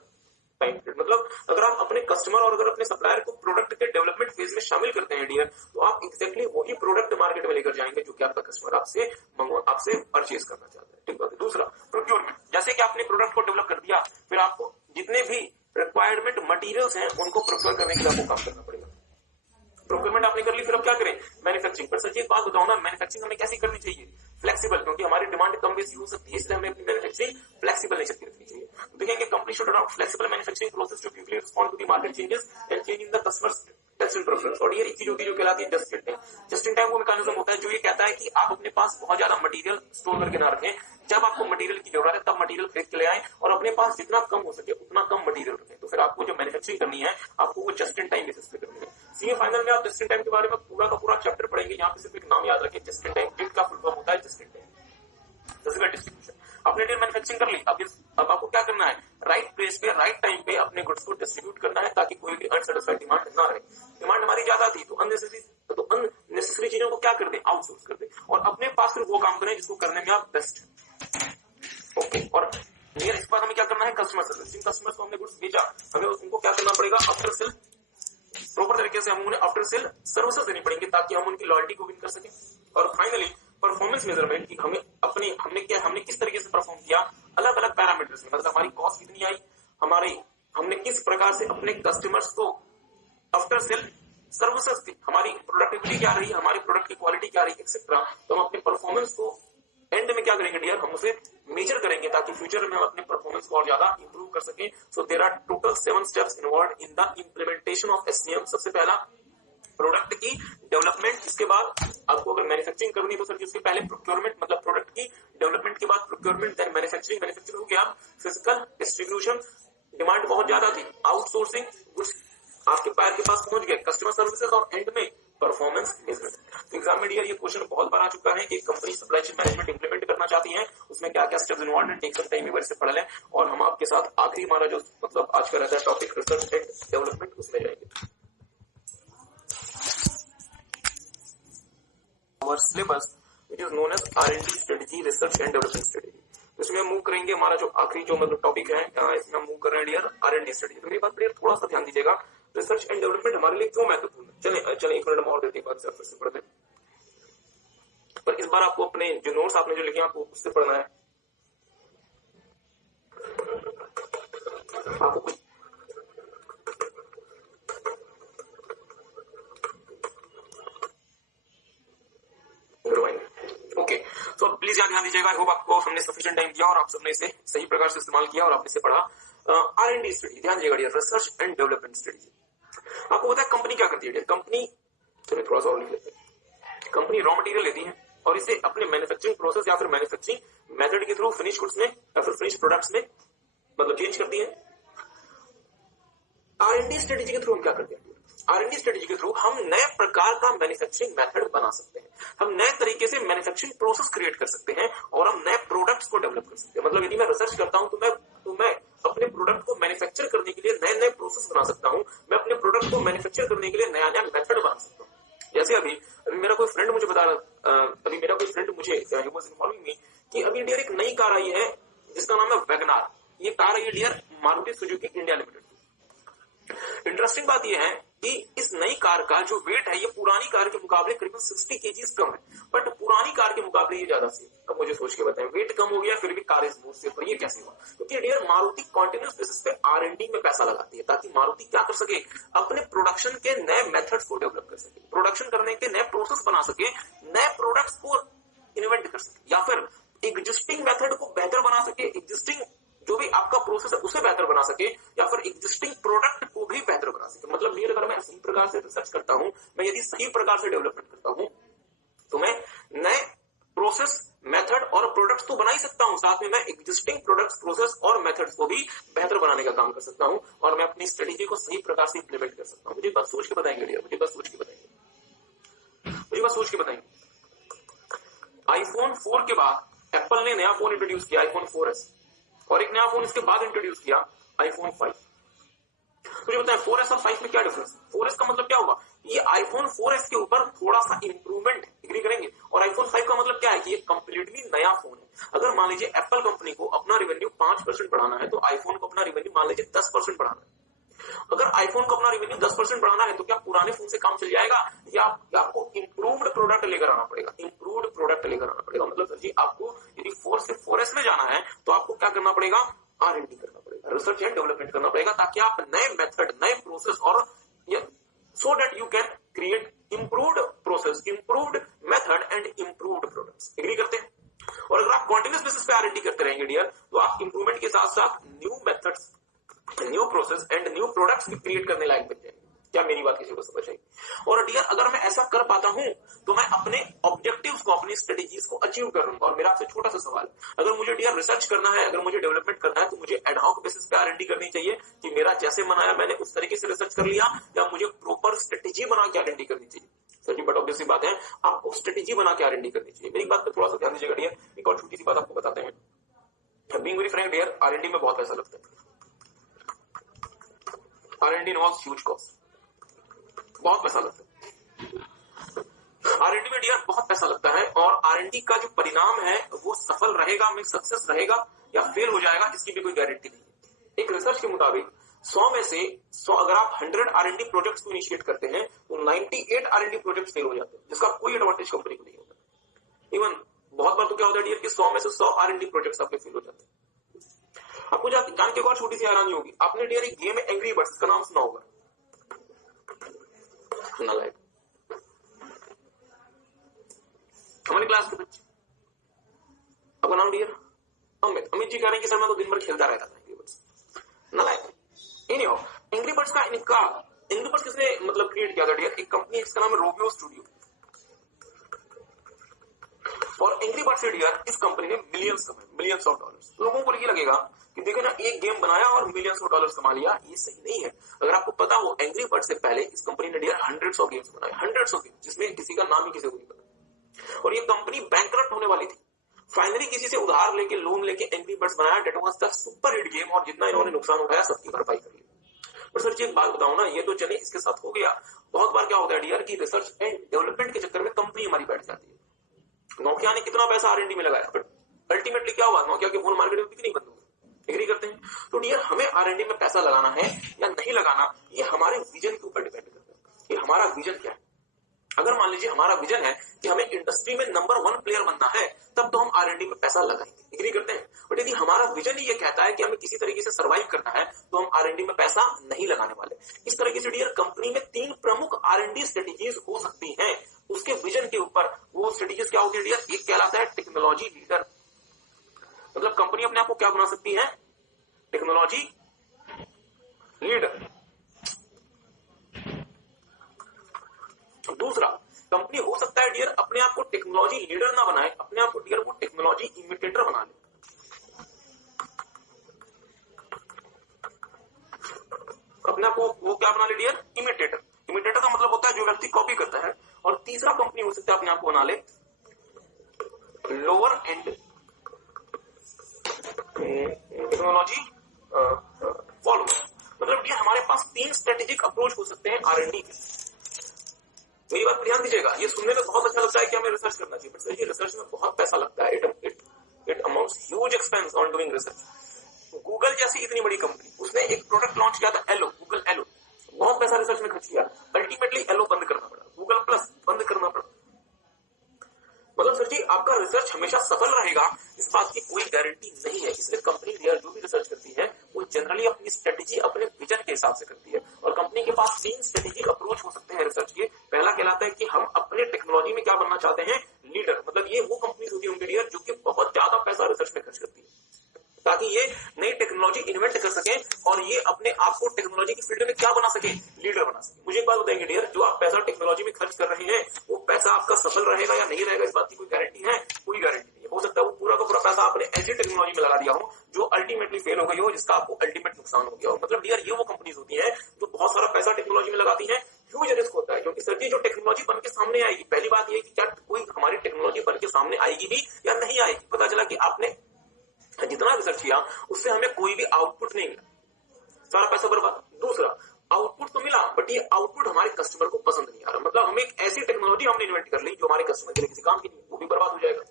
time period। मतलब अगर आप अपने customer और अगर अपने supplier को product के development phase में शामिल करते हैं डियर, तो आप एग्जैक्टली वही प्रोडक्ट मार्केट में लेकर जाएंगे जो कि आपका कस्टमर आपसे परचेज करना चाहता है। ठीक बात है। दूसरा प्रोक्योरमेंट। जैसे कि आपने प्रोडक्ट को डेवलप कर दिया, फिर आपको जितने भी रिक्वायरमेंट मटीरियल्स हैं उनको प्रोक्योर करने के लिए आपको काम करना पड़ेगा। प्रोक्योरमेंट आपने कर ली, फिर अब क्या करें? मैन्युफैक्चरिंग। पर सर जी एक बात बताओ ना, मैन्युफैक्चरिंग हमें कैसी करनी चाहिए? फ्लेक्सिबल, क्योंकि हमारी डिमांड कम बेसी हो सकती है, इसलिए हमें अपनी मैन्युफैक्चरिंग फ्लेक्सिबल नेचर की रखनी चाहिए। तो देखेंगे company should adopt flexible manufacturing process to quickly respond to the market changes and change in the customers taste and preference. और ये एक चीज होती है जो कहलाती है just in time. Just in time वो मैकेनिज्म होता है जो ये कहता है कि आप अपने पास बहुत ज्यादा मटेरियल स्टोर करके ना रखें, जब आपको मटेरियल की जरूरत है तब मटेरियल खरीद के ले आए और अपने पास जितना कम हो सके उतना कम मटेरियल रखें। तो फिर आपको जो मैन्युफैक्चरिंग करनी है आपको वो जस्ट इन टाइम बेसिस पे करनी है। सीए फाइनल में आप जस्ट इन टाइम के बारे में पूरा का पूरा चैप्टर पढ़ेंगे। यहाँ पे सिर्फ एक नाम याद रखें, जस्ट इन टाइम। जिट का फुल फॉर्म होता है just in time. Physical distribution. आपने डियर मैन्युफैक्चरिंग कर ली, अब आपको क्या करना है? राइट प्लेस पे राइट टाइम पे अपने गुड्स को डिस्ट्रीब्यूट करना है, ताकि कोई भी अनसेटिस्फाइड डिमांड ना रहे। डिमांड हमारी ज्यादा थी तो अननेसेसरी चीजों को क्या कर दे? आउटसोर्स कर दे और अपने पास सिर्फ वो काम करें जिसको करने में आप बेस्ट है। ओके। और डियर इस बार हमें क्या करना है? Customer service. जिन कस्टमर्स को हमने गुड्स भेजा हमें उनको क्या करना पड़ेगा? आफ्टर सेल प्रॉपर तरीके से हम उन्हें आफ्टर सेल सर्विसेज देनी पड़ेंगी, ताकि हम उनकी लॉयल्टी को विन कर सकें। और फाइनली परफॉर्मेंस मेजरमेंट की हमने किस तरीके से परफॉर्म किया अलग अलग पैरामीटर्स में। मतलब हमारी कॉस्ट कितनी आई, हमने किस प्रकार से अपने कस्टमर्स को आफ्टर सेल सर्विसेज दी, हमारी प्रोडक्टिविटी क्या रही, हमारी प्रोडक्ट की क्वालिटी क्या रही, एक्सेट्रा। तो हम अपने परफॉर्मेंस को एंड में क्या करेंगे डियर? हम उसे मेजर करेंगे ताकि फ्यूचर में हम अपने परफॉर्मेंस को और ज्यादा इंप्रूव कर सकें। So there are total 7 steps involve in the implementation of SCM. सबसे पहला प्रोडक्ट की डेवलपमेंट, इसके बाद आपको अगर मैन्युफैक्चरिंग करनी तो सर उसके पहले प्रोक्योरमेंट, मतलब प्रोडक्ट की डेवलपमेंट के बाद प्रोक्योरमेंट, देन मैन्युफैक्चरिंग हो गया, फिजिकल डिस्ट्रीब्यूशन, डिमांड बहुत ज्यादा थी, आउटसोर्सिंग, गुड्स आपके पैर के पास पहुंच गए, कस्टमर सर्विसेज और एंड में परफॉर्मेंस मेजरमेंट। एग्जाम में डियर ये क्वेश्चन बहुत बार आ चुका है कि company supply chain management implement करना चाहती है, उसमें क्या क्या स्टेप्स इन्वॉल्व है, टेक सम टाइम एक बार से पढ़ लें। और हम आपके साथ आखिरी हमारा जो मतलब आज का रहता है टॉपिक रिसर्च एंड डेवलपमेंट, उसमें जाएंगे। Our syllabus which is known as R&D strategy, research and development strategy। तो इसमें मूव करेंगे हमारा जो आखिरी जो मतलब टॉपिक है, इसमें हम मूव कर रहे हैं डियर R&D स्टडी। तो मेरी बात पर थोड़ा सा ध्यान दीजिएगा, रिसर्च एंड डेवलपमेंट हमारे लिए क्यों महत्वपूर्ण है। चले 1 मिनट और देते हैं, बात फिर से पढ़ते हैं। पर इस बार आपको अपने जो नोट्स आपने जो लिखे आपको उससे पढ़ना है। आपको कुछ ओके, तो प्लीज ध्यान दीजिएगा। आई होप आपको हमने सफिशिएंट टाइम दिया और आप सबने इसे सही प्रकार से इस्तेमाल किया और आपने इसे पढ़ा। R&D स्टडी, ध्यान दीजिएगा dear, research and development study. आपको पता है कंपनी क्या करती है डियर? कंपनी, चलिए थोड़ा सा और लिख लेते हैं। कंपनी रॉ मटेरियल लेती है और इसे अपने मैन्युफैक्चरिंग प्रोसेस या फिर मैन्युफैक्चरिंग मेथड के थ्रू फिनिश गुड्स में या फिर फिनिश प्रोडक्ट्स में मतलब चेंज करती है। R&D स्ट्रेटेजी के थ्रू हम क्या करते हैं? R&D स्ट्रेटेजी के थ्रू हम नए प्रकार का मैन्युफैक्चरिंग मेथड बना सकते हैं, हम नए तरीके से मैन्युफैक्चरिंग प्रोसेस क्रिएट कर सकते हैं और हम नए प्रोडक्ट्स को डेवलप कर सकते हैं। मतलब यदि मैं रिसर्च करता हूं तो मैं अपने प्रोडक्ट को मैन्युफैक्चर करने के लिए नए नए प्रोसेस बना सकता हूं, मैं अपने प्रोडक्ट को मैन्युफैक्चर करने के लिए नया नया मेथड बना सकता हूं। जैसे अभी मेरा कोई फ्रेंड मुझे बता रहा, अभी मेरा कोई फ्रेंड मुझे ही वाज इन्फॉर्मिंग मी कि अभी डियर एक नई कार आई है जिसका नाम है वैगनार। ये कार आई है dear Maruti Suzuki India limited. Interesting बात यह है कि इस नई कार का जो वेट है ये पुरानी कार के मुकाबले करीबन 60 केजीज कम है, बट पुरानी कार के मुकाबले ये ज्यादा सी। अब मुझे सोच के बताएं, वेट कम हो गया फिर भी कार स्मूथ से, पर ये कैसे हुआ? क्योंकि डियर मारुति कॉन्टिन्यूस बेसिस पे R&D में पैसा लगाती है ताकि मारुति क्या कर सके, अपने प्रोडक्शन के नए मेथड्स को डेवलप कर सके, प्रोडक्शन करने के नए प्रोसेस बना सके, नए प्रोडक्ट्स को इन्वेंट कर सके, या फिर एग्जिस्टिंग मेथड को बेहतर बना सके, एग्जिस्टिंग जो भी आपका प्रोसेस है उसे बेहतर बना सके, या फिर एग्जिस्टिंग प्रोडक्ट को भी बेहतर बना सके। मतलब ये अगर मैं सही प्रकार से रिसर्च करता हूं, मैं यदि सही प्रकार से डेवलपमेंट करता हूं तो मैं नए प्रोसेस मेथड और प्रोडक्ट्स तो बना ही सकता हूं, साथ में मैं एग्जिस्टिंग प्रोडक्ट्स प्रोसेस और मेथड्स को भी बेहतर बनाने का काम कर सकता हूं और मैं अपनी स्ट्रेटेजी को सही प्रकार से इंप्लीमेंट कर सकता हूं। मुझे बात सोच के बताएंगे डियर, मुझे बात सोच के बताएंगे। आईफोन 4 के बाद एप्पल ने नया फोन इंट्रोड्यूस किया, आईफोन 4S, और एक नया फोन इसके बाद इंट्रोड्यूस किया, आईफोन 5। मुझे बताएं 4S और 5 में क्या डिफरेंस? 4S का मतलब क्या होगा? ये आईफोन 4S के ऊपर थोड़ा सा इंप्रूवमेंट, एग्री करेंगे। और आईफोन 5 का मतलब क्या है कि ये कंप्लीटली नया फोन है। अगर मान लीजिए एप्पल कंपनी को अपना रेवेन्यू 5% बढ़ाना है तो आईफोन को अपना रेवेन्यू मान लीजिए 10% बढ़ाना है। अगर आईफोन को अपना रेवेन्यू 10% बढ़ाना है तो क्या पुराने फोन से काम चल जाएगा या आपको इंप्रूव्ड प्रोडक्ट लेकर आना पड़ेगा? इंप्रूव्ड प्रोडक्ट लेकर आना पड़ेगा। मतलब सर जी आपको यदि 4 से 4S में जाना है तो आपको क्या करना पड़ेगा? R&D करना पड़ेगा, रिसर्च एंड डेवलपमेंट करना पड़ेगा, ताकि आप नए मेथड, नए प्रोसेस और so that you can create improved process, improved method and improved products. Agree करते हैं? और अगर आप कॉन्टिन्यूस बेसिस पे R&D करते रहेंगे डियर तो आप इंप्रूवमेंट के साथ साथ new methods, new process and new products भी क्रिएट करने लायक बन जाएंगे। क्या मेरी बात किसी को समझ आई? और डियर अगर मैं ऐसा कर पाता हूं तो मैं अपने ऑब्जेक्टिव्स को, अपनी स्ट्रेटेजीज को अचीव कर लूंगा। और मेरा आपसे छोटा सा सवाल, अगर मुझे डियर रिसर्च करना है, अगर मुझे डेवलपमेंट करना है तो मुझे एडहॉक बेसिस पे R&D करनी चाहिए कि मेरा जैसे मन आया मैंने उस तरीके से रिसर्च कर लिया, या मुझे प्रॉपर स्ट्रेटेजी बना के R&D करनी चाहिए? सर जी बट ऑब्वियसली बात है आपको स्ट्रेटेजी बना के R&D करनी चाहिए। मेरी बात पर थोड़ा सा ध्यान दीजिएगा डियर। एक और छोटी सी बात आपको बताते हैं, being very Frank dear, R&D में बहुत पैसा लगता है। R&D इन्वॉल्व्स ह्यूज कॉस्ट, बहुत पैसा लगता है। R&D में डियर बहुत पैसा लगता है और R&D का जो परिणाम है वो सफल रहेगा, में सक्सेस रहेगा या फेल हो जाएगा, इसकी भी कोई गारंटी नहीं है। एक रिसर्च के मुताबिक 100 में से 100 अगर आप 100 R&D प्रोजेक्ट्स को इनिशिएट करते हैं तो 98 R&D प्रोजेक्ट्स फेल हो जाते हैं, जिसका कोई एडवांटेज कंपनी को नहीं होता। इवन बहुत बार तो क्या होता है डियर कि 100 में से 100 R&D प्रोजेक्ट्स आपके फेल हो जाते हैं। आपको जान के और छोटी सी हैरानी होगी, आपने डियर एक गेम है एंग्री बर्ड्स का नाम सुना होगा, नालायक हमारी क्लास के बच्चे। आपका नाम डियर अमित। अमित जी कह रहे हैं कि सर मैं तो दिन भर खेलता रहता था एंग्री बर्ड्स, नालायक। एंग्री बर्ड्स का इनका एंग्री बर्ड्स किसने मतलब क्रिएट किया था डियर? एक कंपनी है, इसका नाम है रोबियो स्टूडियो। और एंग्री बर्ड्स से डियर इस कंपनी ने मिलियंस कमाए, मिलियंस ऑफ डॉलर्स। लोगों को ये लगेगा कि देखो ना एक गेम बनाया और मिलियंस ऑफ डॉलर्स कमा लिया, ये सही नहीं है। अगर आपको पता हो एंग्री बर्ड्स से पहले इस कंपनी ने डियर हंड्रेड्स ऑफ गेम्स बनाए, हंड्रेड्स ऑफ गेम्स, जिसमें किसी का नाम ही किसी को नहीं पता। और ये कंपनी बैंकरप्ट होने वाली थी, फाइनली किसी से उधार लेके, लोन लेके एंग्री बर्ड्स बनाया। That was the super hit game और जितना इन्होंने नुकसान उठाया सबकी भरपाई कर ली। पर सर जी एक बात बताओ ना, ये तो चले इसके साथ हो गया। बहुत बार क्या होता है डियर की रिसर्च एंड डेवलपमेंट के चक्कर में कंपनी हमारी बैठ जाती है। नोकिया ने कितना पैसा R&D में लगाया, बट अल्टीमेटली क्या हुआ? नोकिया के फोन मार्केट में बिक्री बंद हो गई। एग्री करते हैं? तो डियर हमें R&D में पैसा लगाना है या नहीं लगाना, ये हमारे विजन के ऊपर डिपेंड करता है कि हमारा विजन क्या है। अगर मान लीजिए हमारा विजन है कि हमें इंडस्ट्री में नंबर 1 प्लेयर बनना है, तब तो हम R&D में पैसा लगाएंगे। एग्री करते हैं? बट यदि हमारा विजन ही ये कहता है कि हमें किसी तरीके से सर्वाइव करना है तो हम R&D में पैसा नहीं लगाने वाले। इस तरीके से डियर कंपनी में 3 प्रमुख R&D स्ट्रेटेजीज हो सकती हैं उसके विजन के ऊपर। वो स्ट्रेटेजीज क्या होती है डियर? एक कहलाता है टेक्नोलॉजी लीडर, मतलब कंपनी अपने आप को क्या बना सकती है? Technology leader. दूसरा कंपनी हो सकता है डियर अपने आप को टेक्नोलॉजी लीडर ना बनाए, अपने आप को डियर वो टेक्नोलॉजी इमिटेटर बना ले। अपने आप को वो क्या बना ले डियर? इमिटेटर। इमिटेटर का मतलब होता है जो व्यक्ति कॉपी करता है। और तीसरा कंपनी हो सकता है अपने आप को बना ले लोअर एंड टेक्नोलॉजी फॉलो। मतलब डियर हमारे पास 3 स्ट्रेटेजिक अप्रोच हो सकते हैं R&D के। मेरी बात पर ध्यान दीजिएगा, ये सुनने में बहुत अच्छा लगता है कि हमें रिसर्च करना चाहिए, बट सर ये रिसर्च में बहुत पैसा लगता है। It amounts huge expense on doing research. Google जैसी इतनी बड़ी कंपनी, उसने एक प्रोडक्ट लॉन्च किया था एलो, गूगल एलो, बहुत पैसा रिसर्च में खर्च किया, अल्टीमेटली एलो बंद करना पड़ा, गूगल प्लस बंद करना पड़ा। मतलब सर जी आपका रिसर्च हमेशा सफल रहेगा इस बात की कोई गारंटी नहीं है। इसलिए कंपनी जो भी रिसर्च करती है वो जनरली अपनी स्ट्रेटेजी अपने विजन के हिसाब से करती है। और कंपनी के पास 3 स्ट्रेटेजिक अप्रोच हो सकते हैं रिसर्च के। पहला कहलाता है कि हम अपने टेक्नोलॉजी में क्या बनना चाहते हैं? लीडर। मतलब ये वो कंपनी होती होंगी डियर जो कि बहुत ज्यादा पैसा रिसर्च में खर्च करती है ताकि ये नई टेक्नोलॉजी इन्वेंट कर सके और ये अपने आप को टेक्नोलॉजी की फील्ड में क्या बना सके? लीडर बना सके। मुझे एक बात बताएंगे डियर, जो आप पैसा टेक्नोलॉजी में खर्च कर रहे हैं वो पैसा आपका सफल रहेगा या नहीं रहेगा, इस बात की कोई गारंटी है? कोई गारंटी नहीं है। हो सकता है वो पूरा का पूरा पैसा आपने ऐसी टेक्नोलॉजी में लगा दिया हो जो अल्टीमेटली फेल हो गई हो, जिसका आपको अल्टीमेट नुकसान हो गया हो। मतलब डियर ये वो कंपनीज होती है जो बहुत सारा पैसा टेक्नोलॉजी में लगाती है। ह्यूज रिस्क होता है क्योंकि सर जी जो टेक्नोलॉजी बन के सामने आएगी, पहली बात ये कि क्या कोई हमारी टेक्नोलॉजी बन के सामने आएगी भी या नहीं आएगी। पता चला कि आपने जितना रिसर्च किया उससे हमें कोई भी आउटपुट नहीं मिला, सारा पैसा बर्बाद। दूसरा, आउटपुट तो मिला बट ये आउटपुट हमारे कस्टमर को पसंद नहीं आ रहा। मतलब हमें एक ऐसी टेक्नोलॉजी हमने इन्वेंट कर ली जो हमारे कस्टमर के लिए किसी काम की नहीं, वो भी बर्बाद हो जाएगा।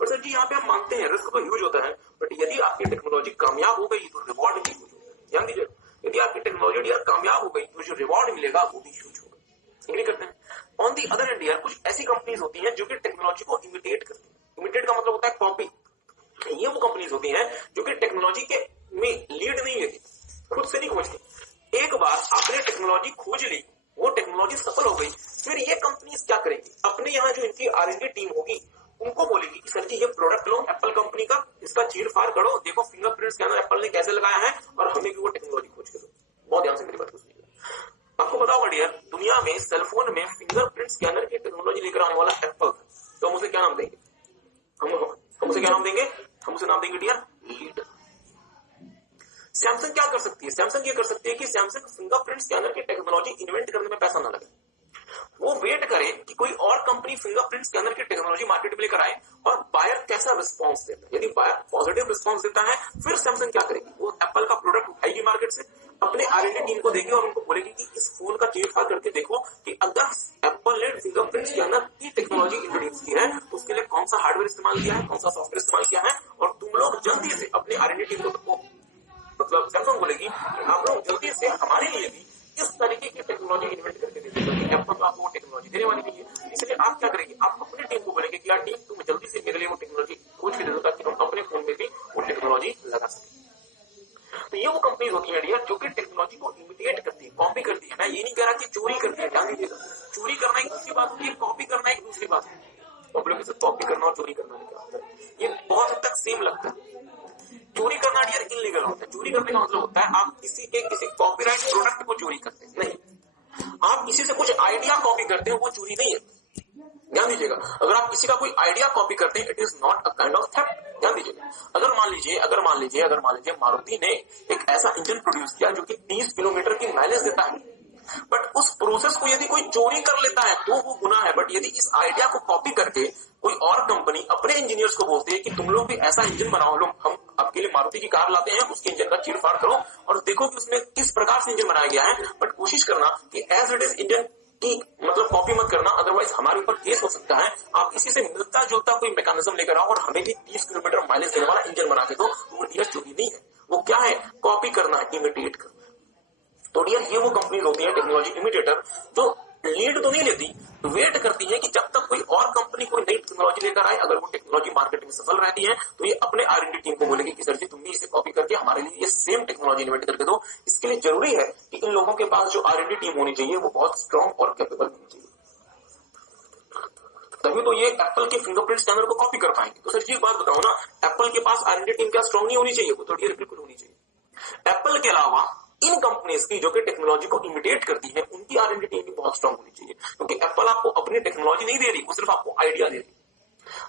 बट सर जी यहाँ पे हम मानते हैं रिस्क तो ह्यूज होता है, बट यदि आपकी टेक्नोलॉजी कामयाब हो गई तो रिवॉर्ड भी ह्यूज होगा। ध्यान दीजिए, यदि आपकी टेक्नोलॉजी यार कामयाब हो गई तो जो रिवॉर्ड मिलेगा वो भी ह्यूज होगा। एग्री करते हैं? ऑन दी अदर हैंड यार कुछ ऐसी कंपनीज होती हैं जो कि टेक्नोलॉजी को इमिटेट करती है। इमिटेट का मतलब होता है कॉपी। ये वो कंपनीज होती हैं जो कि टेक्नोलॉजी के में लीड नहीं लेती, खुद से नहीं खोजती। एक बार आपने टेक्नोलॉजी खोज ली, वो टेक्नोलॉजी सफल हो गई, फिर ये कंपनीज क्या करेंगी? अपने यहाँ जो इनकी R&D टीम होगी उनको बोलेगी कि सर जी ये प्रोडक्ट लो एप्पल कंपनी का, इसका चीर फाड़ करो, देखो फिंगरप्रिंट स्कैनर एप्पल ने कैसे लगाया है और हमें भी वो टेक्नोलॉजी खोज के दो। बहुत ध्यान से मेरी बात को सुनिएगा। आपको बताओ डियर, दुनिया में सेलफोन में फिंगरप्रिंट स्कैनर की टेक्नोलॉजी लेकर आने वाला एप्पल, तो हम उसे क्या नाम देंगे? हम उसे क्या नाम देंगे? हम उसे नाम देंगे डियर लीडर। सैमसंग क्या कर सकती है? सैमसंग ये कर सकती है कि सैमसंग फिंगरप्रिंट स्कैनर की टेक्नोलॉजी इन्वेंट करने में पैसा ना लगे, वो वेट करे कि कोई और कंपनी फिंगरप्रिंट स्कैनर की टेक्नोलॉजी मार्केट में लेकर आए और बायर कैसा रिस्पॉन्स देता है। यदि बायर पॉजिटिव रिस्पॉन्स देता है फिर सैमसंग क्या करेगी? वो एप्पल का प्रोडक्ट उठाएगी मार्केट से, अपने R&D टीम को देगी और उनको बोलेगी कि इस फोन का चीर फाड़ करके देखो कि अगर एप्पल ने फिंगरप्रिंट स्कैनर की टेक्नोलॉजी इंट्रोड्यूस की है तो उसके लिए कौन सा हार्डवेयर इस्तेमाल किया है, कौन सा सॉफ्टवेयर इस्तेमाल किया है, और तुम लोग जल्दी से अपने R&D टीम को मतलब सैमसंग बोलेगी आप लोग जल्दी से हमारे लिए भी इस तरीके की टेक्नोलॉजी इन्वेंट करके दे दीजिए। एप्पल तो आपको वो टेक्नोलॉजी देने वाली नहीं है, इसलिए आप क्या करेंगे? आप अपनी टीम को बोलेंगे कि यार टीम तुम जल्दी से मेरे लिए वो टेक्नोलॉजी खोज के दे दो ताकि हम अपने फोन में भी वो टेक्नोलॉजी लगा सकें। तो ये वो कंपनीज होती है डियर जो कि टेक्नोलॉजी को इमिटेट करती है, कॉपी करती है। मैं ये नहीं कह रहा कि चोरी करती है, ध्यान दीजिएगा, चोरी करना एक दूसरी बात होती है, कॉपी करना एक दूसरी बात है। कॉपी करना और चोरी करना क्या होता है? ये बहुत हद तक सेम लगता है। चोरी करना डियर इलीगल होता है। चोरी करने का मतलब होता है आप किसी कॉपीराइट प्रोडक्ट को चोरी करते हैं, नहीं, आप किसी से कुछ आइडिया कॉपी करते हैं, वो चोरी नहीं है। ध्यान दीजिएगा, अगर आप किसी का कोई आइडिया कॉपी करते हैं it is not a kind of theft. ध्यान दीजिएगा, अगर मान लीजिए मारुति ने एक ऐसा इंजन प्रोड्यूस किया जो कि 30 किलोमीटर की माइलेज देता है, बट उस प्रोसेस को यदि कोई चोरी कर लेता है तो वो गुनाह है। बट यदि इस आइडिया को कॉपी करके कोई और कंपनी अपने इंजीनियर्स को बोलती है कि तुम लोग भी ऐसा इंजन बनाओ, लो हम आपके लिए मारुति की कार लाते हैं, उसके इंजन का चीर फाड़ करो और देखो कि उसमें किस प्रकार से इंजन बनाया गया है, बट कोशिश करना कि एज इट इज इंजन की मतलब कॉपी मत करना, अदरवाइज हमारे ऊपर केस हो सकता है। आप इसी से मिलता जुलता कोई मैकेनिज्म लेकर आओ और हमें भी 30 किलोमीटर माइलेज देने वाला इंजन बना के दो, वो डियर चोरी नहीं है, वो क्या है? कॉपी करना, इमिटेट करना। तो डियर ये वो कंपनीज होती है टेक्नोलॉजी इमिटेटर जो लीड तो नहीं लेती, वेट करती है कि जब तक कोई और कंपनी कोई नई टेक्नोलॉजी लेकर आए, अगर वो टेक्नोलॉजी मार्केट में सफल रहती है तो ये अपने R&D टीम को बोलेगी कि सर जी तुम भी इसे कॉपी करके हमारे लिए ये सेम टेक्नोलॉजी इन्वेंट करके दो। इसके लिए जरूरी है कि इन लोगों के पास जो R&D टीम होनी चाहिए वो बहुत स्ट्रॉन्ग और कैपेबल होनी चाहिए, तभी तो ये एप्पल के फिंगरप्रिंट स्कैनर को कॉपी कर पाएंगे। तो सर जी एक बात बताओ ना, एप्पल के पास R&D टीम क्या स्ट्रॉन्ग नहीं होनी चाहिए? वो तो डियर बिल्कुल होनी चाहिए। एप्पल के अलावा इन कंपनीज की जो कि टेक्नोलॉजी को इमिटेट करती है, उनकी R&D टीम भी बहुत स्ट्रांग होनी चाहिए, क्योंकि एप्पल आपको अपनी टेक्नोलॉजी नहीं दे रही, वो सिर्फ आपको आइडिया दे रही है।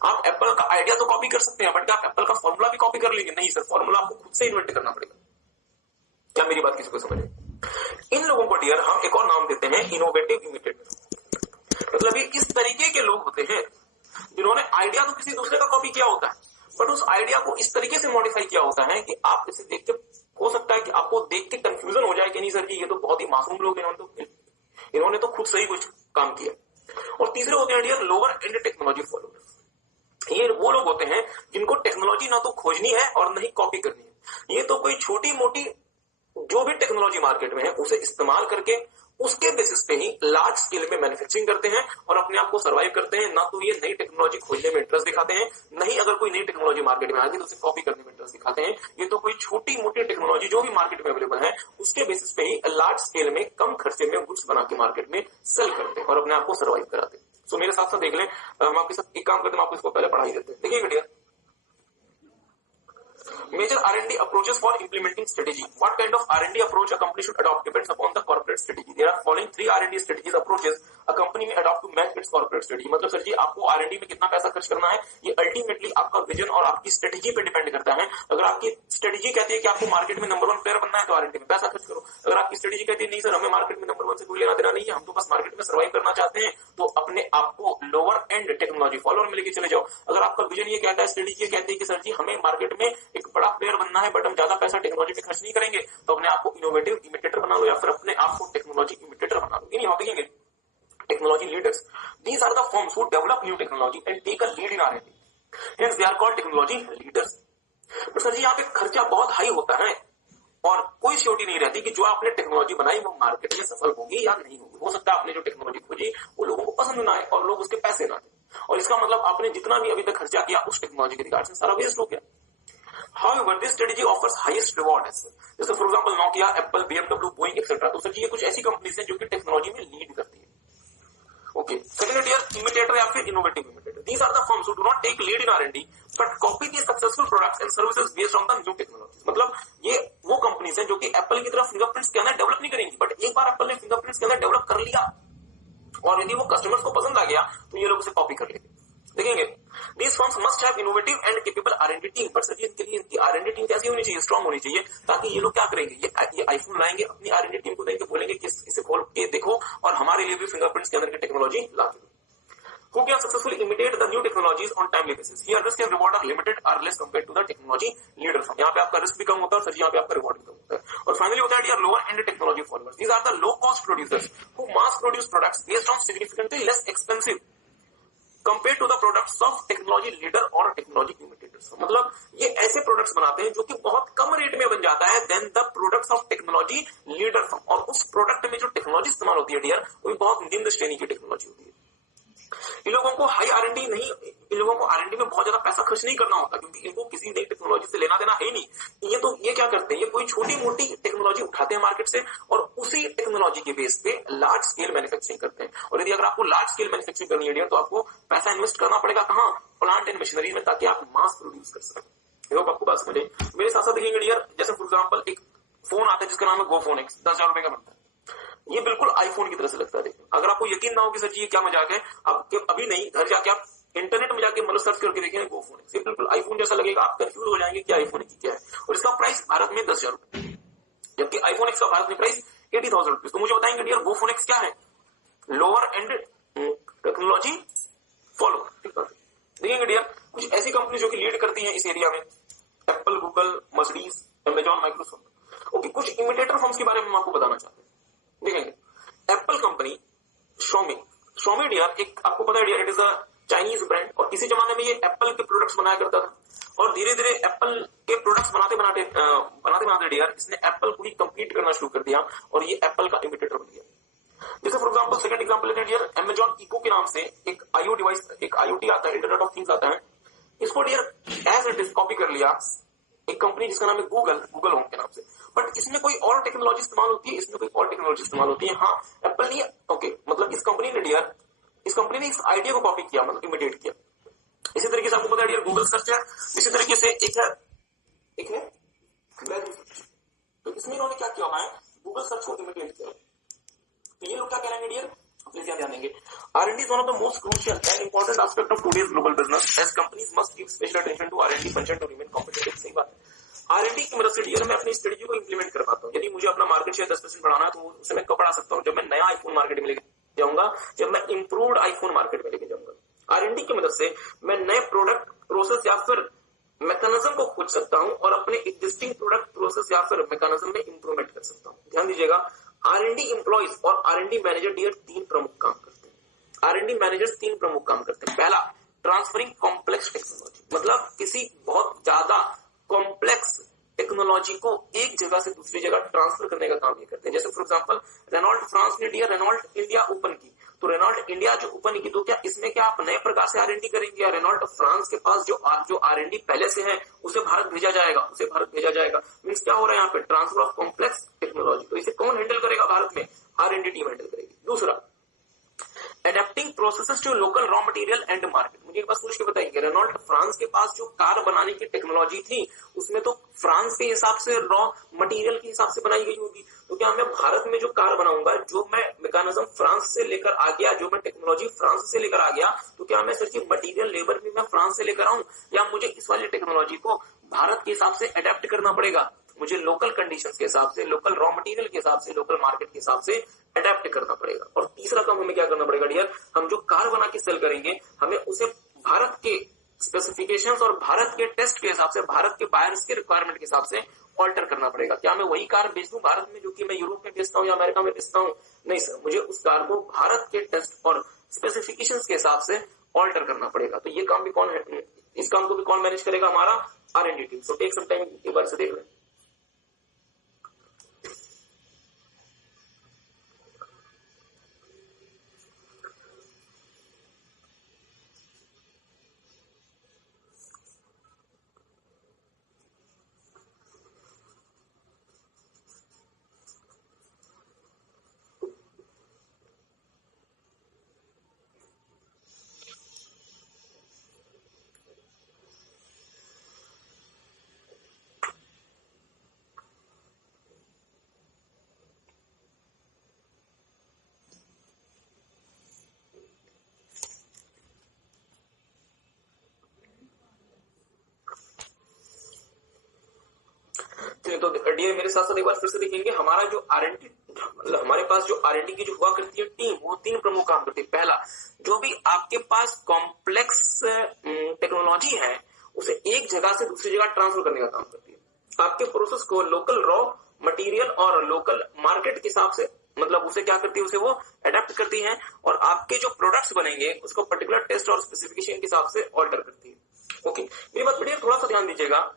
आप एप्पल का आइडिया तो कॉपी कर सकते हैं, बट आप एप्पल का फॉर्मूला भी कॉपी कर लेंगे? नहीं सर, फॉर्मूला आपको खुद से इन्वेंट करना पड़ेगा। क्या मेरी बात किसी को समझ है? इन लोगों को डियर हम एक और नाम देते हैं इनोवेटिव इमिटेटर। मतलब ये इस तरीके के लोग होते हैं जिन्होंने आइडिया तो किसी दूसरे का कॉपी किया होता है, बट उस आइडिया को इस तरीके से मॉडिफाई किया होता है कि आप इसे देख के, हो सकता है कि आपको देख के कंफ्यूजन हो जाए कि नहीं सर जी ये तो बहुत ही मासूम लोग, इन्होंने तो खुद से ही कुछ काम किया। और तीसरे होते हैं dear lower end technology followers. ये वो लोग होते हैं जिनको टेक्नोलॉजी ना तो खोजनी है और नहीं कॉपी करनी है। ये तो कोई छोटी मोटी जो भी टेक्नोलॉजी मार्केट में है उसे इस्तेमाल करके उसके बेसिस पे ही लार्ज स्केल में मैन्युफैक्चरिंग करते हैं और अपने आप को सर्वाइव करते हैं। ना तो ये नई टेक्नोलॉजी खोजने में इंटरेस्ट दिखाते हैं, नहीं अगर कोई नई टेक्नोलॉजी मार्केट में आ गई तो उसे कॉपी करने में इंटरेस्ट दिखाते हैं। ये तो कोई छोटी मोटी टेक्नोलॉजी जो भी मार्केट में अवेलेबल है उसके बेसिस पे ही लार्ज स्केल में कम खर्चे में गुड्स बना के मार्केट में सेल करते हैं और अपने आप को सर्वाइव कराते हैं। सो मेरे साथ साथ देख लें, हम आपके साथ एक काम करते हैं, आपको इसको पहले पढ़ाई देते हैं। देखिए बेटिया, major R&D approaches for implementing strategy. What kind of R&D approach a company should adopt depends upon the corporate strategy. There are following 3 R&D strategies approaches a company may adopt to match its corporate strategy. मतलब sir जी आपको R&D में कितना पैसा खर्च करना है, ये ultimately आपका विजन और आपकी स्ट्रेटेजी पे डिपेंड करता है। अगर आपकी स्ट्रेटेजी कहती है कि आपको मार्केट में नंबर 1 प्लेयर बनना है तो R&D में पैसा खर्च करो। अगर आपकी स्ट्रेटेजी कहती है नहीं सर हमें मार्केट में नंबर 1 से कोई लेना देना नहीं है, हम तो बस मार्केट में सर्वाइव करना चाहते हैं, तो अपने आप को लोअर एंड टेक्नोलॉजी फॉलोअर में लेके चले जाओ। अगर आपका विजन ये कहता है, स्ट्रेटेजी ये कहती है कि सर जी हमें मार्केट में एक बड़ा प्लेयर बनना है बट हम ज्यादा पैसा टेक्नोलॉजी पे खर्च नहीं करेंगे, तो अपने आप को इनोवेटिव इमिटेटर बना लो या फिर अपने आप को टेक्नोलॉजी इमिटेटर बना लो। यहाँ देखेंगे technology leaders, these are the firms who develop new technology and take a lead in R&D, hence they are called technology leaders। तो सर जी यहाँ पे खर्चा बहुत हाई होता है और कोई श्योरिटी नहीं रहती कि जो आपने टेक्नोलॉजी बनाई वो मार्केट में सफल होगी या नहीं होगी। हो सकता है आपने जो टेक्नोलॉजी खोजी वो लोगों को पसंद ना आए और लोग उसके पैसे ना दें, और इसका मतलब आपने जितना भी अभी तक खर्चा किया उस टेक्नोलॉजी के रिगार्ड से सारा वेस्ट हो गया। However, this strategy offers highest reward as well. जैसे for example Nokia, Apple, BMW, Boeing etcetera. तो सर जी ये कुछ ऐसी कंपनीज हैं जो कि टेक्नोलॉजी में लीड करती है। ओके, सेकंड ईयर इमिटेटर या फिर innovative imitator. These are the firms who do not take lead in R&D but copy the successful products and services based on the new technologies। मतलब ये वो companies हैं जो कि एप्पल की तरह फिंगरप्रिंट स्कैनर डेवलप नहीं करेंगी, बट एक बार एप्पल ने फिंगरप्रिंट स्कैनर डेवलप कर लिया और यदि वो कस्टमर्स को पसंद आ गया तो ये लोग उसे कॉपी कर लेंगे। देखेंगे these firms must have innovative and capable R&D team। पर सर इनके लिए इनकी R&D टीम कैसी होनी चाहिए, स्ट्रांग होनी चाहिए, ताकि ये लोग क्या करेंगे, ये आईफोन लाएंगे, अपनी R&D टीम को देंगे, बोलेंगे कि इसे खोल के देखो और हमारे लिए भी फिंगरप्रिंट स्कैनर की टेक्नोलॉजी ला दो। Who can successfully imitate the new technologies on timely basis? Here risk and reward are limited or less compared to the technology leader firm। यहाँ पे आपका रिस्क भी कम होता है और सर यहाँ पे आपका रिवॉर्ड भी कम होता है। और फाइनली होता है lower end technology followers. These are the low cost producers who mass produce products based on significantly less expensive compared to the products of technology leader और technology imitators। मतलब ये ऐसे प्रोडक्ट्स बनाते हैं जो कि बहुत कम रेट में बन जाता है then the products of technology leader firm, और उस प्रोडक्ट में जो टेक्नोलॉजी इस्तेमाल होती है डियर वो भी बहुत निम्न श्रेणी की टेक्नोलॉजी होती है। इन लोगों को हाई R&D नहीं, इन लोगों को R&D में बहुत ज्यादा पैसा खर्च नहीं करना होता क्योंकि इनको किसी नई टेक्नोलॉजी से लेना देना है ही नहीं। ये क्या करते हैं, ये कोई छोटी मोटी टेक्नोलॉजी उठाते हैं मार्केट से और उसी टेक्नोलॉजी के बेस पे लार्ज स्केल मैन्युफैक्चरिंग करते हैं। और यदि अगर आपको लार्ज स्केल मैन्युफैक्चरिंग करनी है तो आपको पैसा इन्वेस्ट करना पड़ेगा कहाँ, प्लांट एंड मशीनरी में, ताकि आप मास प्रोड्यूस कर सकें। आपको बात समझे मेरे साथ साथ देखेंगे डियर, जैसे फॉर एग्जाम्पल एक फोन आता है जिसका नाम है GoPhone X, 10,000 रुपए का बनता है। ये बिल्कुल आईफोन की तरह से लगता है। देखिए अगर आपको यकीन ना हो कि सर जी ये क्या मजाक है, आप अभी नहीं घर जाके आप इंटरनेट में जाके मतलब सर्च करके देखेंगे GoPhone X, ये बिल्कुल आईफोन जैसा लगेगा, आप कंफ्यूज हो जाएंगे कि आईफोन X क्या है। और इसका प्राइस भारत में 10,000 रुपए, जबकि आईफोन X का भारत में प्राइस 80,000 रुपीज। तो मुझे बताएंगे डियर GoPhone X क्या है, लोअर एंड टेक्नोलॉजी फॉलो। देखेंगे डियर कुछ ऐसी कंपनी जो कि लीड करती है इस एरिया में, Apple, Google, Mercedes, Amazon, Microsoft. Okay, कुछ इमिटेटर फर्म्स के बारे में हम आपको बताना चाहते हैं। देखेंगे एप्पल कंपनी, शॉमी डियर एक आपको पता है dear it is a Chinese brand, और किसी जमाने में ये एप्पल के प्रोडक्ट्स बनाया करता था और धीरे धीरे एप्पल के प्रोडक्ट्स बनाते डियर इसने एप्पल को ही कम्पीट करना शुरू कर दिया और ये एप्पल का इमिटेटर बन गया। जैसे फॉर एग्जांपल सेकंड एग्जांपल लेते हैं डियर, अमेजॉन इको के नाम से एक आईओ डिवाइस, एक IoT आता है, इंटरनेट ऑफ थिंग्स आता है, इसको dear as it is copy कर लिया एक कंपनी जिसका नाम है गूगल होम के नाम से। बट इसमें कोई और टेक्नोलॉजी इस्तेमाल होती है, इसमें कोई और टेक्नोलॉजी इस्तेमाल होती है। हाँ एप्पल ने ओके मतलब इस कंपनी ने इस आइडिया को कॉपी किया, मतलब इमिटेट किया। इसी तरीके से आपको पता है डियर गूगल सर्च है, इसी तरीके से एक है तो इसमें इन्होंने क्या किया हुआ है, गूगल सर्च को इमिटेट किया। तो ये लोग क्या कह रहे हैं डियर, प्लीज ध्यान देंगे, R&D is one of the most crucial and important aspect of today's global business as companies must give special attention to R&D function to remain competitive। सही बात है। R&D की मदद से डियर मैं अपनी स्ट्रेटेजी को इंप्लीमेंट कर पाता हूँ। यदि मुझे अपना मार्केट शेयर 10% बढ़ाना है तो उसे मैं कब बढ़ा सकता हूँ, जब मैं नया आईफोन मार्केट में लेके जाऊंगा, जब मैं इंप्रूव्ड आईफोन मार्केट में लेके जाऊंगा। R&D की मदद से मैं नए प्रोडक्ट प्रोसेस या फिर मैकेनिज्म को खोज सकता हूं और अपने एग्जिस्टिंग प्रोडक्ट प्रोसेस या फिर मैकेनिज्म में इंप्रूवमेंट कर सकता हूं। ध्यान दीजिएगा, R&D एम्प्लॉइज और R&D मैनेजर डियर 3 प्रमुख काम करते हैं। R&D मैनेजर्स 3 प्रमुख काम करते हैं। पहला, ट्रांसफरिंग कॉम्प्लेक्स टेक्नोलॉजी, मतलब किसी बहुत ज्यादा कॉम्प्लेक्स टेक्नोलॉजी को एक जगह से दूसरी जगह ट्रांसफर करने का काम ये करते हैं। जैसे फॉर एग्जांपल रेनॉल्ट फ्रांस ने डियर रेनॉल्ट इंडिया ओपन की, तो रेनॉल्ट इंडिया जो ओपन की, तो क्या इसमें क्या आप नए प्रकार से R&D करेंगे या रेनॉल्ट फ्रांस के पास जो R&D पहले से है उसे भारत भेजा जाएगा। मींस क्या हो रहा है यहाँ पे, ट्रांसफर ऑफ कॉम्प्लेक्स टेक्नोलॉजी। तो इसे कौन हैंडल करेगा भारत में, R&D टीम हैंडल करेगी। दूसरा, adapting processes to local raw material and market. मुझे एक बात सोच के बताइए, रेनॉल्ट फ्रांस के पास जो कार बनाने की टेक्नोलॉजी थी उसमें तो फ्रांस के हिसाब से रॉ मटेरियल के हिसाब से बनाई गई होगी, तो क्या मैं भारत में जो कार बनाऊंगा, जो मैं मैकेनिज्म फ्रांस से लेकर आ गया, जो मैं टेक्नोलॉजी फ्रांस से लेकर आ गया, तो क्या मैं सच्ची मटेरियल लेबर भी मैं फ्रांस से लेकर आऊं, या मुझे इस वाली टेक्नोलॉजी को भारत के हिसाब से अडेप्ट करना पड़ेगा, मुझे लोकल कंडीशंस के हिसाब से, लोकल रॉ मटेरियल के हिसाब से, लोकल मार्केट के हिसाब से अडेप्ट करना पड़ेगा। और तीसरा काम हमें क्या करना पड़ेगा डियर, हम जो कार बना के सेल करेंगे हमें उसे भारत के स्पेसिफिकेशंस और भारत के टेस्ट के हिसाब से, भारत के बायर्स के रिक्वायरमेंट के हिसाब से ऑल्टर करना पड़ेगा। क्या मैं वही कार बेच दूं भारत में जो कि मैं यूरोप में बेचता हूं या अमेरिका में बेचता हूं, नहीं सर, मुझे उस कार को भारत के टेस्ट और स्पेसिफिकेशंस के हिसाब से ऑल्टर करना पड़ेगा। तो ये काम भी कौन है, इस काम को भी कौन मैनेज करेगा, हमारा R&D team. So take some time, एक बार से देख लें। तो डियर मेरे साथ साथ एक बार फिर से देखेंगे, हमारा जो R&D, हमारे पास जो R&D की जो हुआ करती है टीम, वो 3 प्रमुख काम करती है। पहला, जो भी आपके पास कॉम्प्लेक्स टेक्नोलॉजी है उसे एक जगह से दूसरी जगह ट्रांसफर करने का काम करती है। आपके प्रोसेस को लोकल रॉ मटेरियल और लोकल मार्केट के हिसाब से, मतलब उसे क्या करती है, उसे वो अडेप्ट करती है और आपके जो प्रोडक्ट्स बनेंगे उसको पर्टिकुलर टेस्ट और स्पेसिफिकेशन के हिसाब से ऑल्टर करती है। ओके, मेरी बात बढ़िया, थोड़ा सा ध्यान दीजिएगा।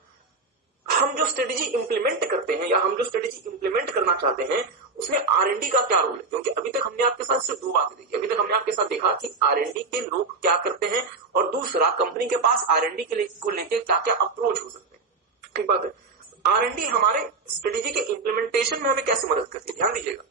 हम जो स्ट्रेटेजी इंप्लीमेंट करते हैं या हम जो स्ट्रेटेजी इंप्लीमेंट करना चाहते हैं उसमें R&D का क्या रोल है, क्योंकि अभी तक हमने आपके साथ सिर्फ 2 बातें देखी। अभी तक हमने आपके साथ देखा कि R&D के लोग क्या करते हैं और दूसरा, कंपनी के पास R&D को लेके क्या क्या अप्रोच हो सकते हैं। ठीक बात है। R&D हमारे स्ट्रेटेजी के इंप्लीमेंटेशन में हमें कैसे मदद करती है, ध्यान दीजिएगा।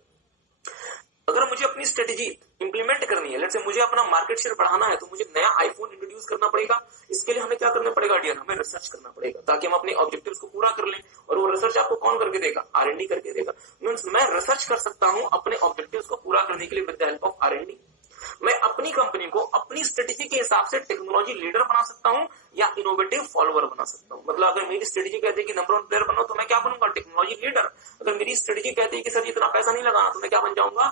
अगर मुझे अपनी स्ट्रेटेजी इंप्लीमेंट करनी है, लेट्स से मुझे अपना मार्केट शेयर बढ़ाना है, तो मुझे नया आईफोन इंट्रोड्यूस करना पड़ेगा। इसके लिए हमें क्या करना पड़ेगा डियर, हमें रिसर्च करना पड़ेगा ताकि हम अपने ऑब्जेक्टिव्स को पूरा कर लें। और वो रिसर्च आपको कौन करके देगा, R&D करके देगा। मींस मैं रिसर्च कर सकता हूं अपने ऑब्जेक्टिव्स को पूरा करने के लिए with the help of R&D। मैं अपनी कंपनी को अपनी स्ट्रेटेजी के हिसाब से टेक्नोलॉजी लीडर बना सकता हूं या इनोवेटिव फॉलोअर बना सकता हूं। मतलब अगर मेरी स्ट्रेटेजी कहती है कि नंबर 1 प्लेयर बनो, तो मैं क्या बनूंगा, टेक्नोलॉजी लीडर। अगर मेरी स्ट्रेटेजी कहती है कि सर इतना पैसा नहीं लगाना, तो मैं क्या बन जाऊंगा,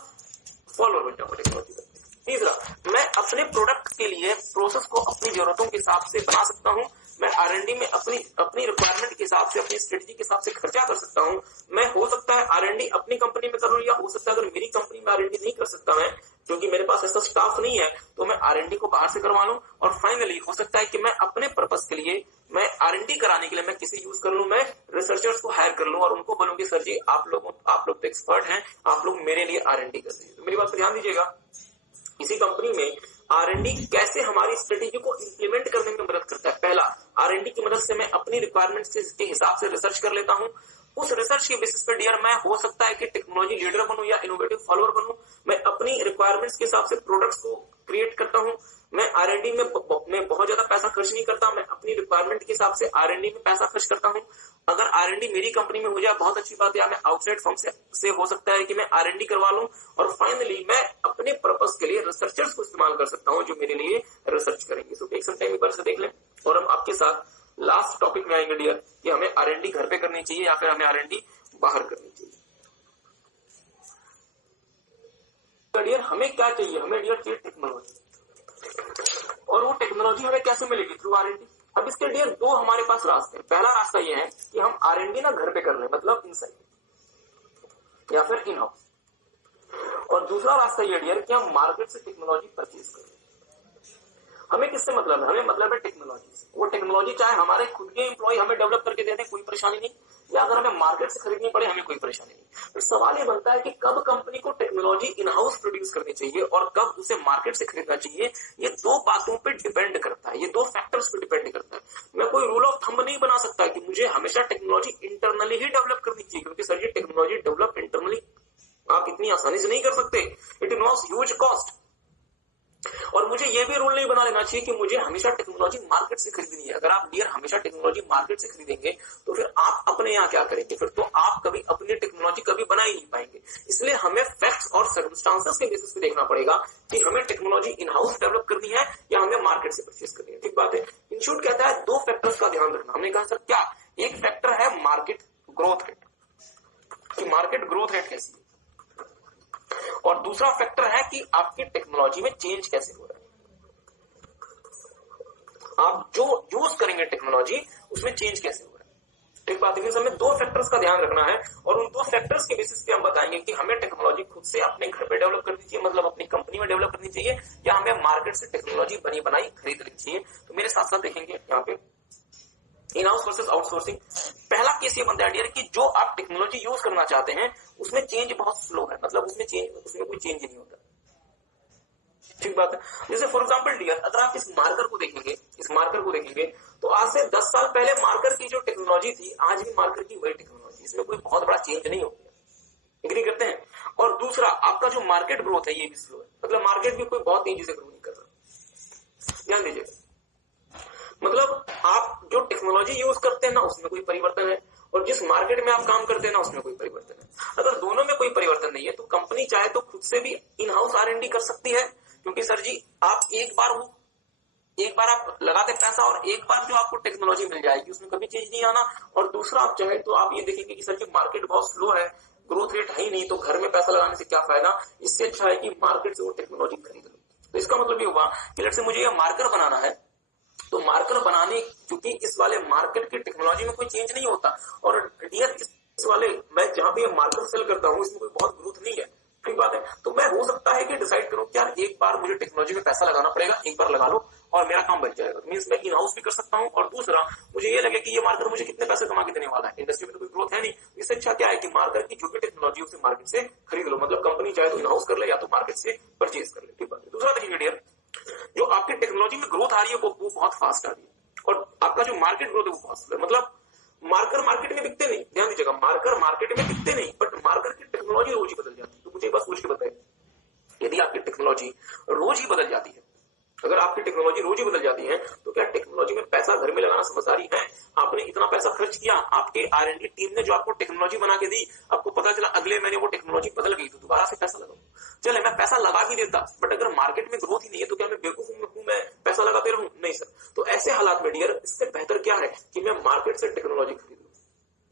फॉलोअर बन जाऊंगा टेक्नोलॉजी का। तीसरा, मैं अपने प्रोडक्ट के लिए प्रोसेस को अपनी जरूरतों के हिसाब से बना सकता हूं। मैं R&D में अपनी रिक्वायरमेंट के हिसाब से, अपनी स्ट्रेटेजी के हिसाब से खर्चा कर सकता हूं। मैं हो सकता है R&D अपनी कंपनी में करूं, या हो सकता है अगर मेरी कंपनी में R&D नहीं कर सकता मैं, क्योंकि मेरे पास ऐसा स्टाफ नहीं है, तो मैं R&D को बाहर से करवा लूं। और फाइनली हो सकता है कि मैं अपने पर्पस के लिए, मैं R&D कराने के लिए मैं किसी यूज कर लूं, मैं रिसर्चर्स को हायर कर लूं और उनको बोलूं कि सर जी आप लोग तो एक्सपर्ट हैं, आप लोग मेरे लिए R&D कर दीजिए। तो मेरी बात पर ध्यान दीजिएगा, इसी कंपनी में R&D कैसे हमारी स्ट्रेटेजी को इंप्लीमेंट करने में मदद करता है। पहला, R&D की मदद से मैं अपनी रिक्वायरमेंट्स के हिसाब से रिसर्च कर लेता हूं। उस रिसर्च के बेसिस पर डियर मैं हो सकता है कि टेक्नोलॉजी लीडर बनूं या इनोवेटिव फॉलोअर बनूं। मैं अपनी रिक्वायरमेंट्स के हिसाब से प्रोडक्ट्स को क्रिएट करता हूं। मैं R&D में बहुत ज्यादा पैसा खर्च नहीं करता, मैं अपनी रिक्वायरमेंट के हिसाब से R&D में पैसा खर्च करता हूं। अगर R&D मेरी कंपनी में हो जाए बहुत अच्छी बात है, या मैं आउटसाइड फर्म से हो सकता है कि मैं R&D करवा लूं, और फाइनली मैं अपने पर्पस के लिए रिसर्चर्स को इस्तेमाल कर सकता हूं जो मेरे लिए रिसर्च करेंगे। सो टेक सम टाइम, एक बार से देख लें और हम आपके साथ लास्ट टॉपिक में आएंगे डियर, कि हमें R&D घर पे करनी चाहिए या फिर हमें R&D बाहर करनी चाहिए। डियर हमें क्या चाहिए, हमें डियर चाहिए टेक्नोलॉजी, और वो टेक्नोलॉजी हमें कैसे मिलेगी? Through R&D। अब इसके डियर दो हमारे पास रास्ते हैं। पहला रास्ता ये है कि हम R&D ना घर पे कर लें, मतलब इनसाइड या फिर इन हाउस, और दूसरा रास्ता ये डियर कि हम मार्केट से टेक्नोलॉजी परचेज करें। हमें किससे मतलब है? हमें मतलब है टेक्नोलॉजी से। वो टेक्नोलॉजी चाहे हमारे खुद के एम्प्लॉय हमें डेवलप करके दे दें, कोई परेशानी नहीं, या अगर हमें मार्केट से खरीदनी पड़े हमें कोई परेशानी नहीं। तो सवाल ये बनता है कि कब कंपनी को टेक्नोलॉजी इन हाउस प्रोड्यूस करनी चाहिए और कब उसे मार्केट से खरीदना चाहिए। ये दो बातों पे डिपेंड करता है, ये दो फैक्टर्स पे डिपेंड करता है। मैं कोई रूल ऑफ थंब नहीं बना सकता कि मुझे हमेशा टेक्नोलॉजी इंटरनली ही डेवलप करनी चाहिए, क्योंकि सर जी टेक्नोलॉजी डेवलप इंटरनली आप इतनी आसानी से नहीं कर सकते, इट इन्वॉल्व्स ह्यूज कॉस्ट। और मुझे ये भी रूल नहीं बना लेना चाहिए कि मुझे हमेशा टेक्नोलॉजी मार्केट से खरीदनी है। अगर आप डियर हमेशा टेक्नोलॉजी मार्केट से खरीदेंगे तो फिर आप अपने यहाँ क्या करेंगे? फिर तो आप कभी अपनी टेक्नोलॉजी कभी बना ही नहीं पाएंगे। इसलिए हमें फैक्ट्स और सर्कमस्टांसेस के बेसिस पे देखना पड़ेगा कि हमें टेक्नोलॉजी इन हाउस डेवलप करनी है या हमें मार्केट से परचेज करनी है। ठीक बात है। इन शॉर्ट कहता है दो फैक्टर्स का ध्यान रखना। हमने कहा सर क्या? एक फैक्टर है मार्केट ग्रोथ रेट, कि मार्केट ग्रोथ रेट कैसी है, और दूसरा फैक्टर है कि आपकी टेक्नोलॉजी में चेंज कैसे हो रहा है। आप जो यूज करेंगे टेक्नोलॉजी उसमें चेंज कैसे हो रहा है। एक बात है, हमें दो फैक्टर्स का ध्यान रखना है, और उन दो फैक्टर्स के बेसिस पे हम बताएंगे कि हमें टेक्नोलॉजी खुद से अपने घर पे डेवलप करनी चाहिए, मतलब अपनी कंपनी में डेवलप करनी चाहिए, या हमें मार्केट से टेक्नोलॉजी बनी बनाई खरीद लेनी चाहिए। तो मेरे साथ साथ देखेंगे यहाँ पे इन हाउस वर्सेस आउटसोर्सिंग। पहला केस ये बनता है डियर कि जो आप टेक्नोलॉजी यूज करना चाहते हैं उसमें चेंज बहुत स्लो है, मतलब उसमें कोई चेंज नहीं होता। ठीक बात है। जैसे फॉर एग्जांपल डियर, अगर आप इस मार्कर को देखेंगे तो आज से 10 साल पहले मार्कर की जो टेक्नोलॉजी थी, आज भी मार्कर की वही टेक्नोलॉजी, इसमें कोई बहुत बड़ा चेंज नहीं हो गया। एग्री करते हैं? और दूसरा, आपका जो मार्केट ग्रोथ है ये भी स्लो है, मतलब मार्केट भी कोई बहुत तेजी से ग्रो नहीं कर रहा। ध्यान दीजिएगा, मतलब आप जो टेक्नोलॉजी यूज करते हैं ना उसमें कोई परिवर्तन है, और जिस मार्केट में आप काम करते हैं ना उसमें कोई परिवर्तन है। अगर दोनों में कोई परिवर्तन नहीं है तो कंपनी चाहे तो खुद से भी इन हाउस R&D कर सकती है, क्योंकि सर जी आप एक बार आप लगाते पैसा और एक बार जो आपको टेक्नोलॉजी मिल जाएगी उसमें कभी चेंज नहीं आना। और दूसरा, आप चाहे तो आप ये देखेंगे कि सर जी मार्केट बहुत स्लो है, ग्रोथ रेट है ही नहीं, तो घर में पैसा लगाने से क्या फायदा, इससे अच्छा है कि मार्केट से वो टेक्नोलॉजी खरीद लो। तो इसका मतलब ये हुआ कि लेट्स से मुझे ये मार्कर बनाना है, तो मार्कर बनाने, क्योंकि इस वाले मार्केट की टेक्नोलॉजी में कोई चेंज नहीं होता, और डियर इस वाले मैं जहां पे ये मार्कर सेल करता हूं इसमें कोई बहुत ग्रोथ नहीं है। ठीक बात है। तो मैं हो सकता है कि डिसाइड करूं कि यार एक बार मुझे टेक्नोलॉजी में पैसा लगाना पड़ेगा, एक बार लगा लो और मेरा काम बन जाएगा। मींस मैं इन हाउस भी कर सकता हूं, और दूसरा मुझे ये लगे कि ये मार्कर मुझे कितने पैसे कमा के देने वाला है, इंडस्ट्री में तो कोई ग्रोथ है नहीं। इससे अच्छा क्या है कि मार्कर की जो भी टेक्नोलॉजी उसे मार्केट से खरीद लो, मतलब कंपनी चाहे तो इन हाउस कर ले या तो मार्केट से परचेज कर ले। ठीक बात है। दूसरा देखिए डियर, जो आपकी टेक्नोलॉजी में ग्रोथ आ रही है वो बहुत फास्ट आ रही है, और आपका जो मार्केट ग्रोथ है वो बहुत स्लो है। मतलब मार्कर मार्केट में दिखते नहीं, ध्यान दीजिएगा, मार्कर मार्केट में दिखते नहीं, बट मार्कर की टेक्नोलॉजी रोज ही बदल जाती है। तो मुझे बस सोच के बताइए, यदि आपकी टेक्नोलॉजी रोज ही बदल जाती है, अगर आपकी टेक्नोलॉजी रोज ही बदल जाती है, तो क्या टेक्नोलॉजी में पैसा घर में लगाना समझदारी है? आपने इतना पैसा खर्च किया, आपके R&D टीम ने जो आपको टेक्नोलॉजी बना के दी, आपको पता चला अगले महीने वो टेक्नोलॉजी बदल गई, तो दोबारा से पैसा लगाओ। चले मैं पैसा लगा ही देता, बट अगर मार्केट में ग्रोथ ही नहीं है तो क्या मैं बेवकूफ हूं, मैं पैसा लगाते रहूं? नहीं सर। तो ऐसे हालात में डियर इससे बेहतर क्या है कि मैं मार्केट से टेक्नोलॉजी खरीदूं,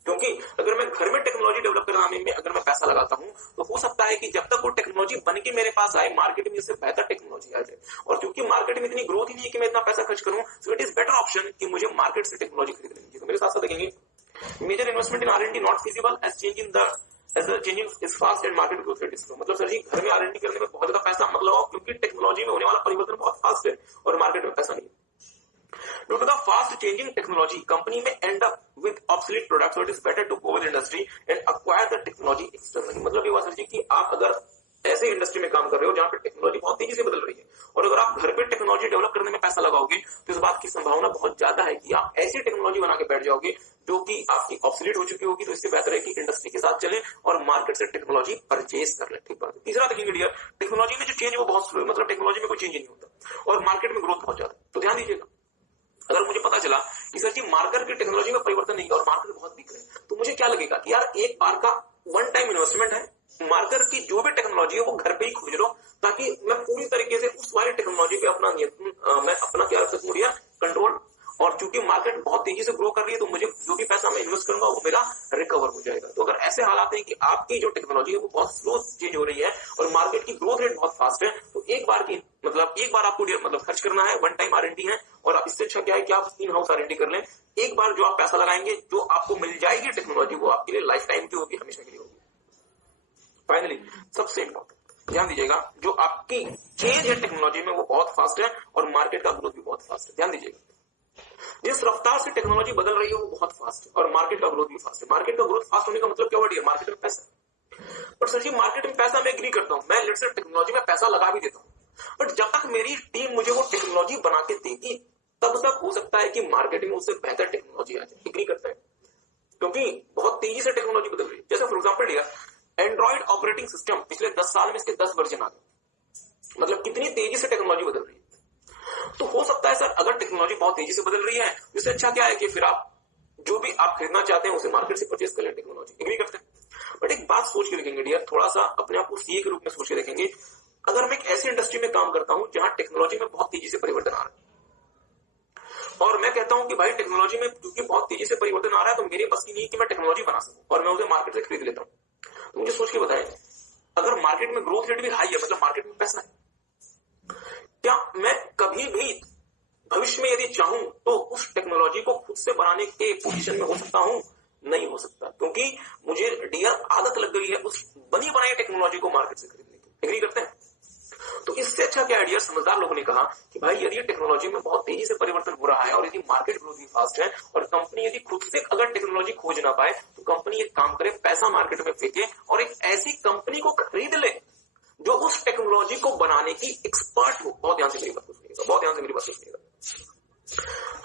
क्योंकि अगर मैं घर में टेक्नोलॉजी डेवलप करने में अगर मैं पैसा लगाता हूं तो हो सकता है कि जब तक वो टेक्नोलॉजी बन के मेरे पास आए मार्केट में इससे बेहतर टेक्नोलॉजी आ जाए, और क्योंकि मार्केट में इतनी ग्रोथ ही नहीं है कि मैं इतना पैसा खर्च करूं, so it is better option कि मुझे मार्केट से टेक्नोलॉजी खरीद लेनी चाहिए। तो मेरे साथ साथ देखेंगे, major investment in R&D not feasible as changing is fast and market growth rate is slow. मतलब सर जी घर में R&D करने में बहुत ज्यादा पैसा मत लगाओ, क्योंकि टेक्नोलॉजी में होने वाला परिवर्तन बहुत फास्ट है और मार्केट में पैसा नहीं है। Due to the fast changing technology, company may end up with obsolete products, so it is better to go with industry and acquire the technology externally. मतलब ये हुआ सर जी कि आप अगर ऐसे इंडस्ट्री में काम कर रहे हो जहां पे टेक्नोलॉजी बहुत तेजी से बदल रही है और अगर आप घर पे टेक्नोलॉजी डेवलप करने में पैसा लगाओगे तो इस बात की संभावना बहुत ज्यादा है कि आप ऐसी टेक्नोलॉजी बना के बैठ जाओगे जो कि आपकी ऑब्सोलीट हो चुकी होगी। तो इससे बेहतर है कि इंडस्ट्री के साथ चले और मार्केट से टेक्नोलॉजी परचेज कर ले। ठीक बात। तीसरा देखेंगे डियर, टेक्नोलॉजी में जो चेंज है वो बहुत स्लो है, मतलब टेक्नोलॉजी में कोई चेंज नहीं होता और मार्केट में ग्रोथ बहुत ज्यादा। तो ध्यान दीजिएगा, अगर मुझे पता चला कि सर जी मार्केट की टेक्नोलॉजी में परिवर्तन नहीं है और मार्केट बहुत बिक रहे हैं, तो मुझे क्या लगेगा कि यार एक बार का वन टाइम इन्वेस्टमेंट है, मार्केट की जो भी टेक्नोलॉजी है वो घर पे ही खोज लो, ताकि मैं पूरी तरीके से उस वाली टेक्नोलॉजी पे अपना मैं अपना क्या रख सकूं यार, कंट्रोल। और चूंकि मार्केट बहुत तेजी से ग्रो कर रही है तो मुझे जो भी पैसा मैं इन्वेस्ट करूंगा वो मेरा रिकवर हो जाएगा। तो अगर ऐसे हालात हैं कि आपकी जो टेक्नोलॉजी है वो बहुत स्लो चेंज हो रही है और मार्केट की ग्रोथ रेट बहुत फास्ट है, तो एक बार आपको खर्च करना है, वन टाइम R&D है। और इससे अच्छा क्या है कि आप इन हाउस R&D कर लें। एक बार जो आप पैसा लगाएंगे, जो आपको मिल जाएगी टेक्नोलॉजी, वो आपके लिए लाइफ टाइम की होगी, हमेशा के लिए होगी। फाइनली सबसे इंपॉर्टेंट ध्यान दीजिएगा, जो आपकी चेंज है टेक्नोलॉजी में वो बहुत फास्ट है और मार्केट का ग्रोथ भी बहुत फास्ट है। ध्यान दीजिएगा, जिस रफ्तार से टेक्नोलॉजी बदल रही है वो बहुत फास्ट है और मार्केट का ग्रोथ भी फास्ट है। मार्केट का ग्रोथ फास्ट होने का मतलब क्या हुआ? मार्केट में पैसा। बट सर जी मार्केट में पैसा मैं एग्री करता हूं, मैं लेट्स से टेक्नोलॉजी में पैसा लगा भी देता हूं, बट जब तक मेरी टीम मुझे वो टेक्नोलॉजी बना के देगी तब तक हो सकता है कि मार्केट में उससे बेहतर टेक्नोलॉजी आ जाए। एग्री करता है, क्योंकि बहुत तेजी से टेक्नोलॉजी बदल रही है। जैसे फॉर एग्जाम्पल लिया, एंड्रॉइड ऑपरेटिंग सिस्टम पिछले 10 साल में इसके 10 वर्जन आ गए, मतलब कितनी तेजी से टेक्नोलॉजी बदल रही है। तो हो सकता है सर अगर टेक्नोलॉजी बहुत तेजी से बदल रही है, इससे अच्छा क्या है कि फिर आप जो भी आप खरीदना चाहते हैं उसे मार्केट से परचेज कर लें टेक्नोलॉजी। एग्री करते हैं, बट एक बात सोच के देखेंगे डियर, थोड़ा सा अपने आप को सीए के रूप में सोच के देखेंगे। अगर मैं एक ऐसी इंडस्ट्री में काम करता हूं जहां टेक्नोलॉजी में बहुत तेजी से परिवर्तन आ रहा है और मैं कहता हूं कि भाई टेक्नोलॉजी में क्योंकि बहुत तेजी से परिवर्तन आ रहा है तो मेरे पास की नहीं कि मैं टेक्नोलॉजी बना सकूं और मैं उसे मार्केट से खरीद लेता हूं, तो मुझे सोच के बताएं, अगर मार्केट में ग्रोथ रेट भी हाई है, मतलब मार्केट में पैसा है, क्या मैं कभी भी भविष्य में यदि चाहूं तो उस टेक्नोलॉजी को खुद से बनाने के पोजीशन में हो सकता हूं? नहीं हो सकता, क्योंकि मुझे डियर आदत लग गई है उस बनी बनाई टेक्नोलॉजी को मार्केट से खरीदने की। एग्री करते हैं? तो इससे अच्छा क्या आइडिया, समझदार लोगों ने कहा कि भाई यदि टेक्नोलॉजी में बहुत तेजी से परिवर्तन हो रहा है और यदि मार्केट ग्रोथ भी फास्ट है और कंपनी यदि खुद से अगर टेक्नोलॉजी खोज ना पाए तो कंपनी एक काम करे, पैसा मार्केट में फेंके और एक ऐसी कंपनी को खरीद ले जो उस टेक्नोलॉजी को बनाने की एक्सपर्ट हो। बहुत ध्यान से मेरी बात सुनिएगा, बहुत ध्यान से मेरी बात सुनिएगा।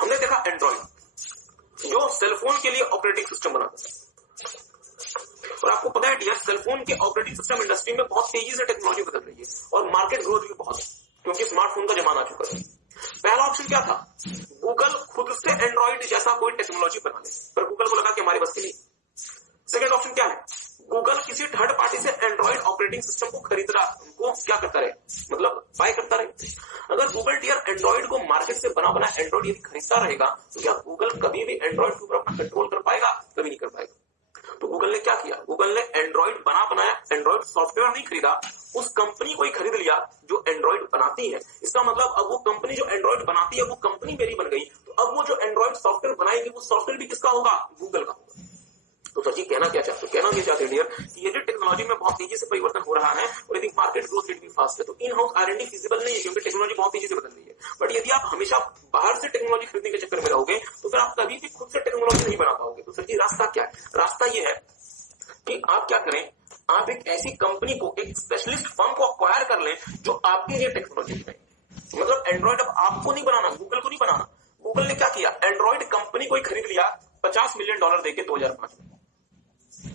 हमने देखा एंड्रॉइड जो सेलफोन के लिए ऑपरेटिंग सिस्टम बनाता है, और आपको पता है डियर सेलफोन के ऑपरेटिंग सिस्टम इंडस्ट्री में बहुत तेजी से टेक्नोलॉजी बदल रही है और मार्केट ग्रोथ भी बहुत है, क्योंकि स्मार्टफोन का जमाना आ चुका है। पहला ऑप्शन क्या था? गूगल खुद से एंड्रॉइड जैसा कोई टेक्नोलॉजी बना ले, पर गूगल को लगा कि हमारे बस की नहीं। सेकेंड ऑप्शन क्या है? गूगल किसी थर्ड पार्टी से एंड्रॉइड ऑपरेटिंग सिस्टम को खरीद रहा, उनको क्या करता रहे, मतलब बाय करता रहे। अगर गूगल डियर एंड्रॉइड को मार्केट से बना बना एंड्रॉइड यदि खरीदता रहेगा तो क्या गूगल कभी भी एंड्रॉइड के ऊपर अपना कंट्रोल कर पाएगा? कभी नहीं कर पाएगा। तो गूगल ने क्या किया? गूगल ने एंड्रॉइड बना बनाया एंड्रॉइड सॉफ्टवेयर नहीं खरीदा, उस कंपनी को ही खरीद लिया जो एंड्रॉइड बनाती है। इसका मतलब अब वो कंपनी जो एंड्रॉइड बनाती है वो कंपनी मेरी बन गई, तो अब वो जो एंड्रॉइड सॉफ्टवेयर बनाएगी वो सॉफ्टवेयर भी किसका होगा? गूगल का होगा। तो सर जी कहना क्या चाहते हैं? कहना ये चाहते हैं डियर कि यदि टेक्नोलॉजी में बहुत तेजी से परिवर्तन हो रहा है और यदि मार्केट ग्रोथ रेट भी फास्ट है तो इन हाउस R&D फिजिबल नहीं है, क्योंकि टेक्नोलॉजी बहुत तेजी से बदल रही है। बट यदि आप हमेशा बाहर से टेक्नोलॉजी खरीदने के चक्कर में रहोगे तो फिर आप कभी भी खुद से टेक्नोलॉजी नहीं बना पाओगे। तो सर जी रास्ता क्या है? रास्ता ये है कि आप क्या करें, आप एक ऐसी कंपनी को, एक स्पेशलिस्ट फर्म को अक्वायर कर लें जो आपके लिए टेक्नोलॉजी बनाए। मतलब एंड्रॉइड अब आपको नहीं बनाना, गूगल को नहीं बनाना। गूगल ने क्या किया? एंड्रॉइड कंपनी को ही खरीद लिया $50 मिलियन देके 2005 में,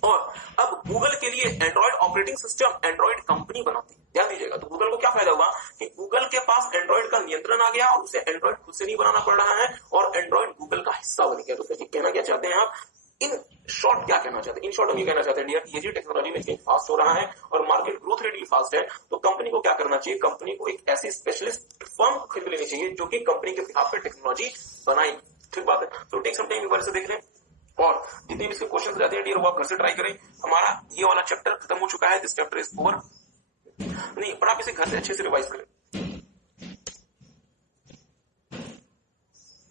और अब गूगल के लिए Android operating system Android company बनाती है। ध्यान दीजिएगा, तो गूगल को क्या फायदा हुआ कि गूगल के पास एंड्रॉइड का नियंत्रण आ गया और उसे एंड्रॉइड खुद से नहीं बनाना पड़ रहा है और एंड्रॉइड गूगल का हिस्सा बन गया। तो फिर कहना क्या चाहते हैं आप? इन शॉर्ट क्या कहना चाहते हैं? इन शॉर्ट हम ये कहना चाहते हैं डियर, ये जो टेक्नोलॉजी में चेंज फास्ट हो रहा है और मार्केट ग्रोथ रेट भी फास्ट है, तो कंपनी को क्या करना चाहिए? कंपनी को एक ऐसी स्पेशलिस्ट फर्म खरीद लेनी चाहिए जो कि कंपनी के बिहाफ पे टेक्नोलॉजी बनाई। ठीक बात है। तो टेक सम टाइम एक बार से देख लें और जितने भी इसके क्वेश्चन रहते हैं डियर वो आप घर से ट्राई करें। हमारा ये वाला चैप्टर खत्म हो चुका है, दिस चैप्टर इज ओवर। नहीं, पर आप इसे घर से अच्छे से रिवाइज करें।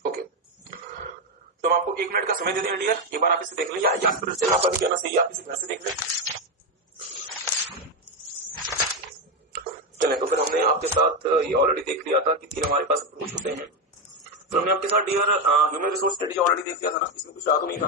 ओके, तो हम आपको 1 मिनट का समय दे दें डियर, एक बार आप इसे देख लें, या फिर चला आपका भी कहना सही है, आप इसे घर से देख लें। चलें, तो फिर हमने आपके साथ ये ऑलरेडी देख लिया था कि 3 हमारे पास अप्रोच होते हैं। तो हमने आपके साथ dear human resource strategy already देख लिया था ना, इसमें कुछ याद तो नहीं था।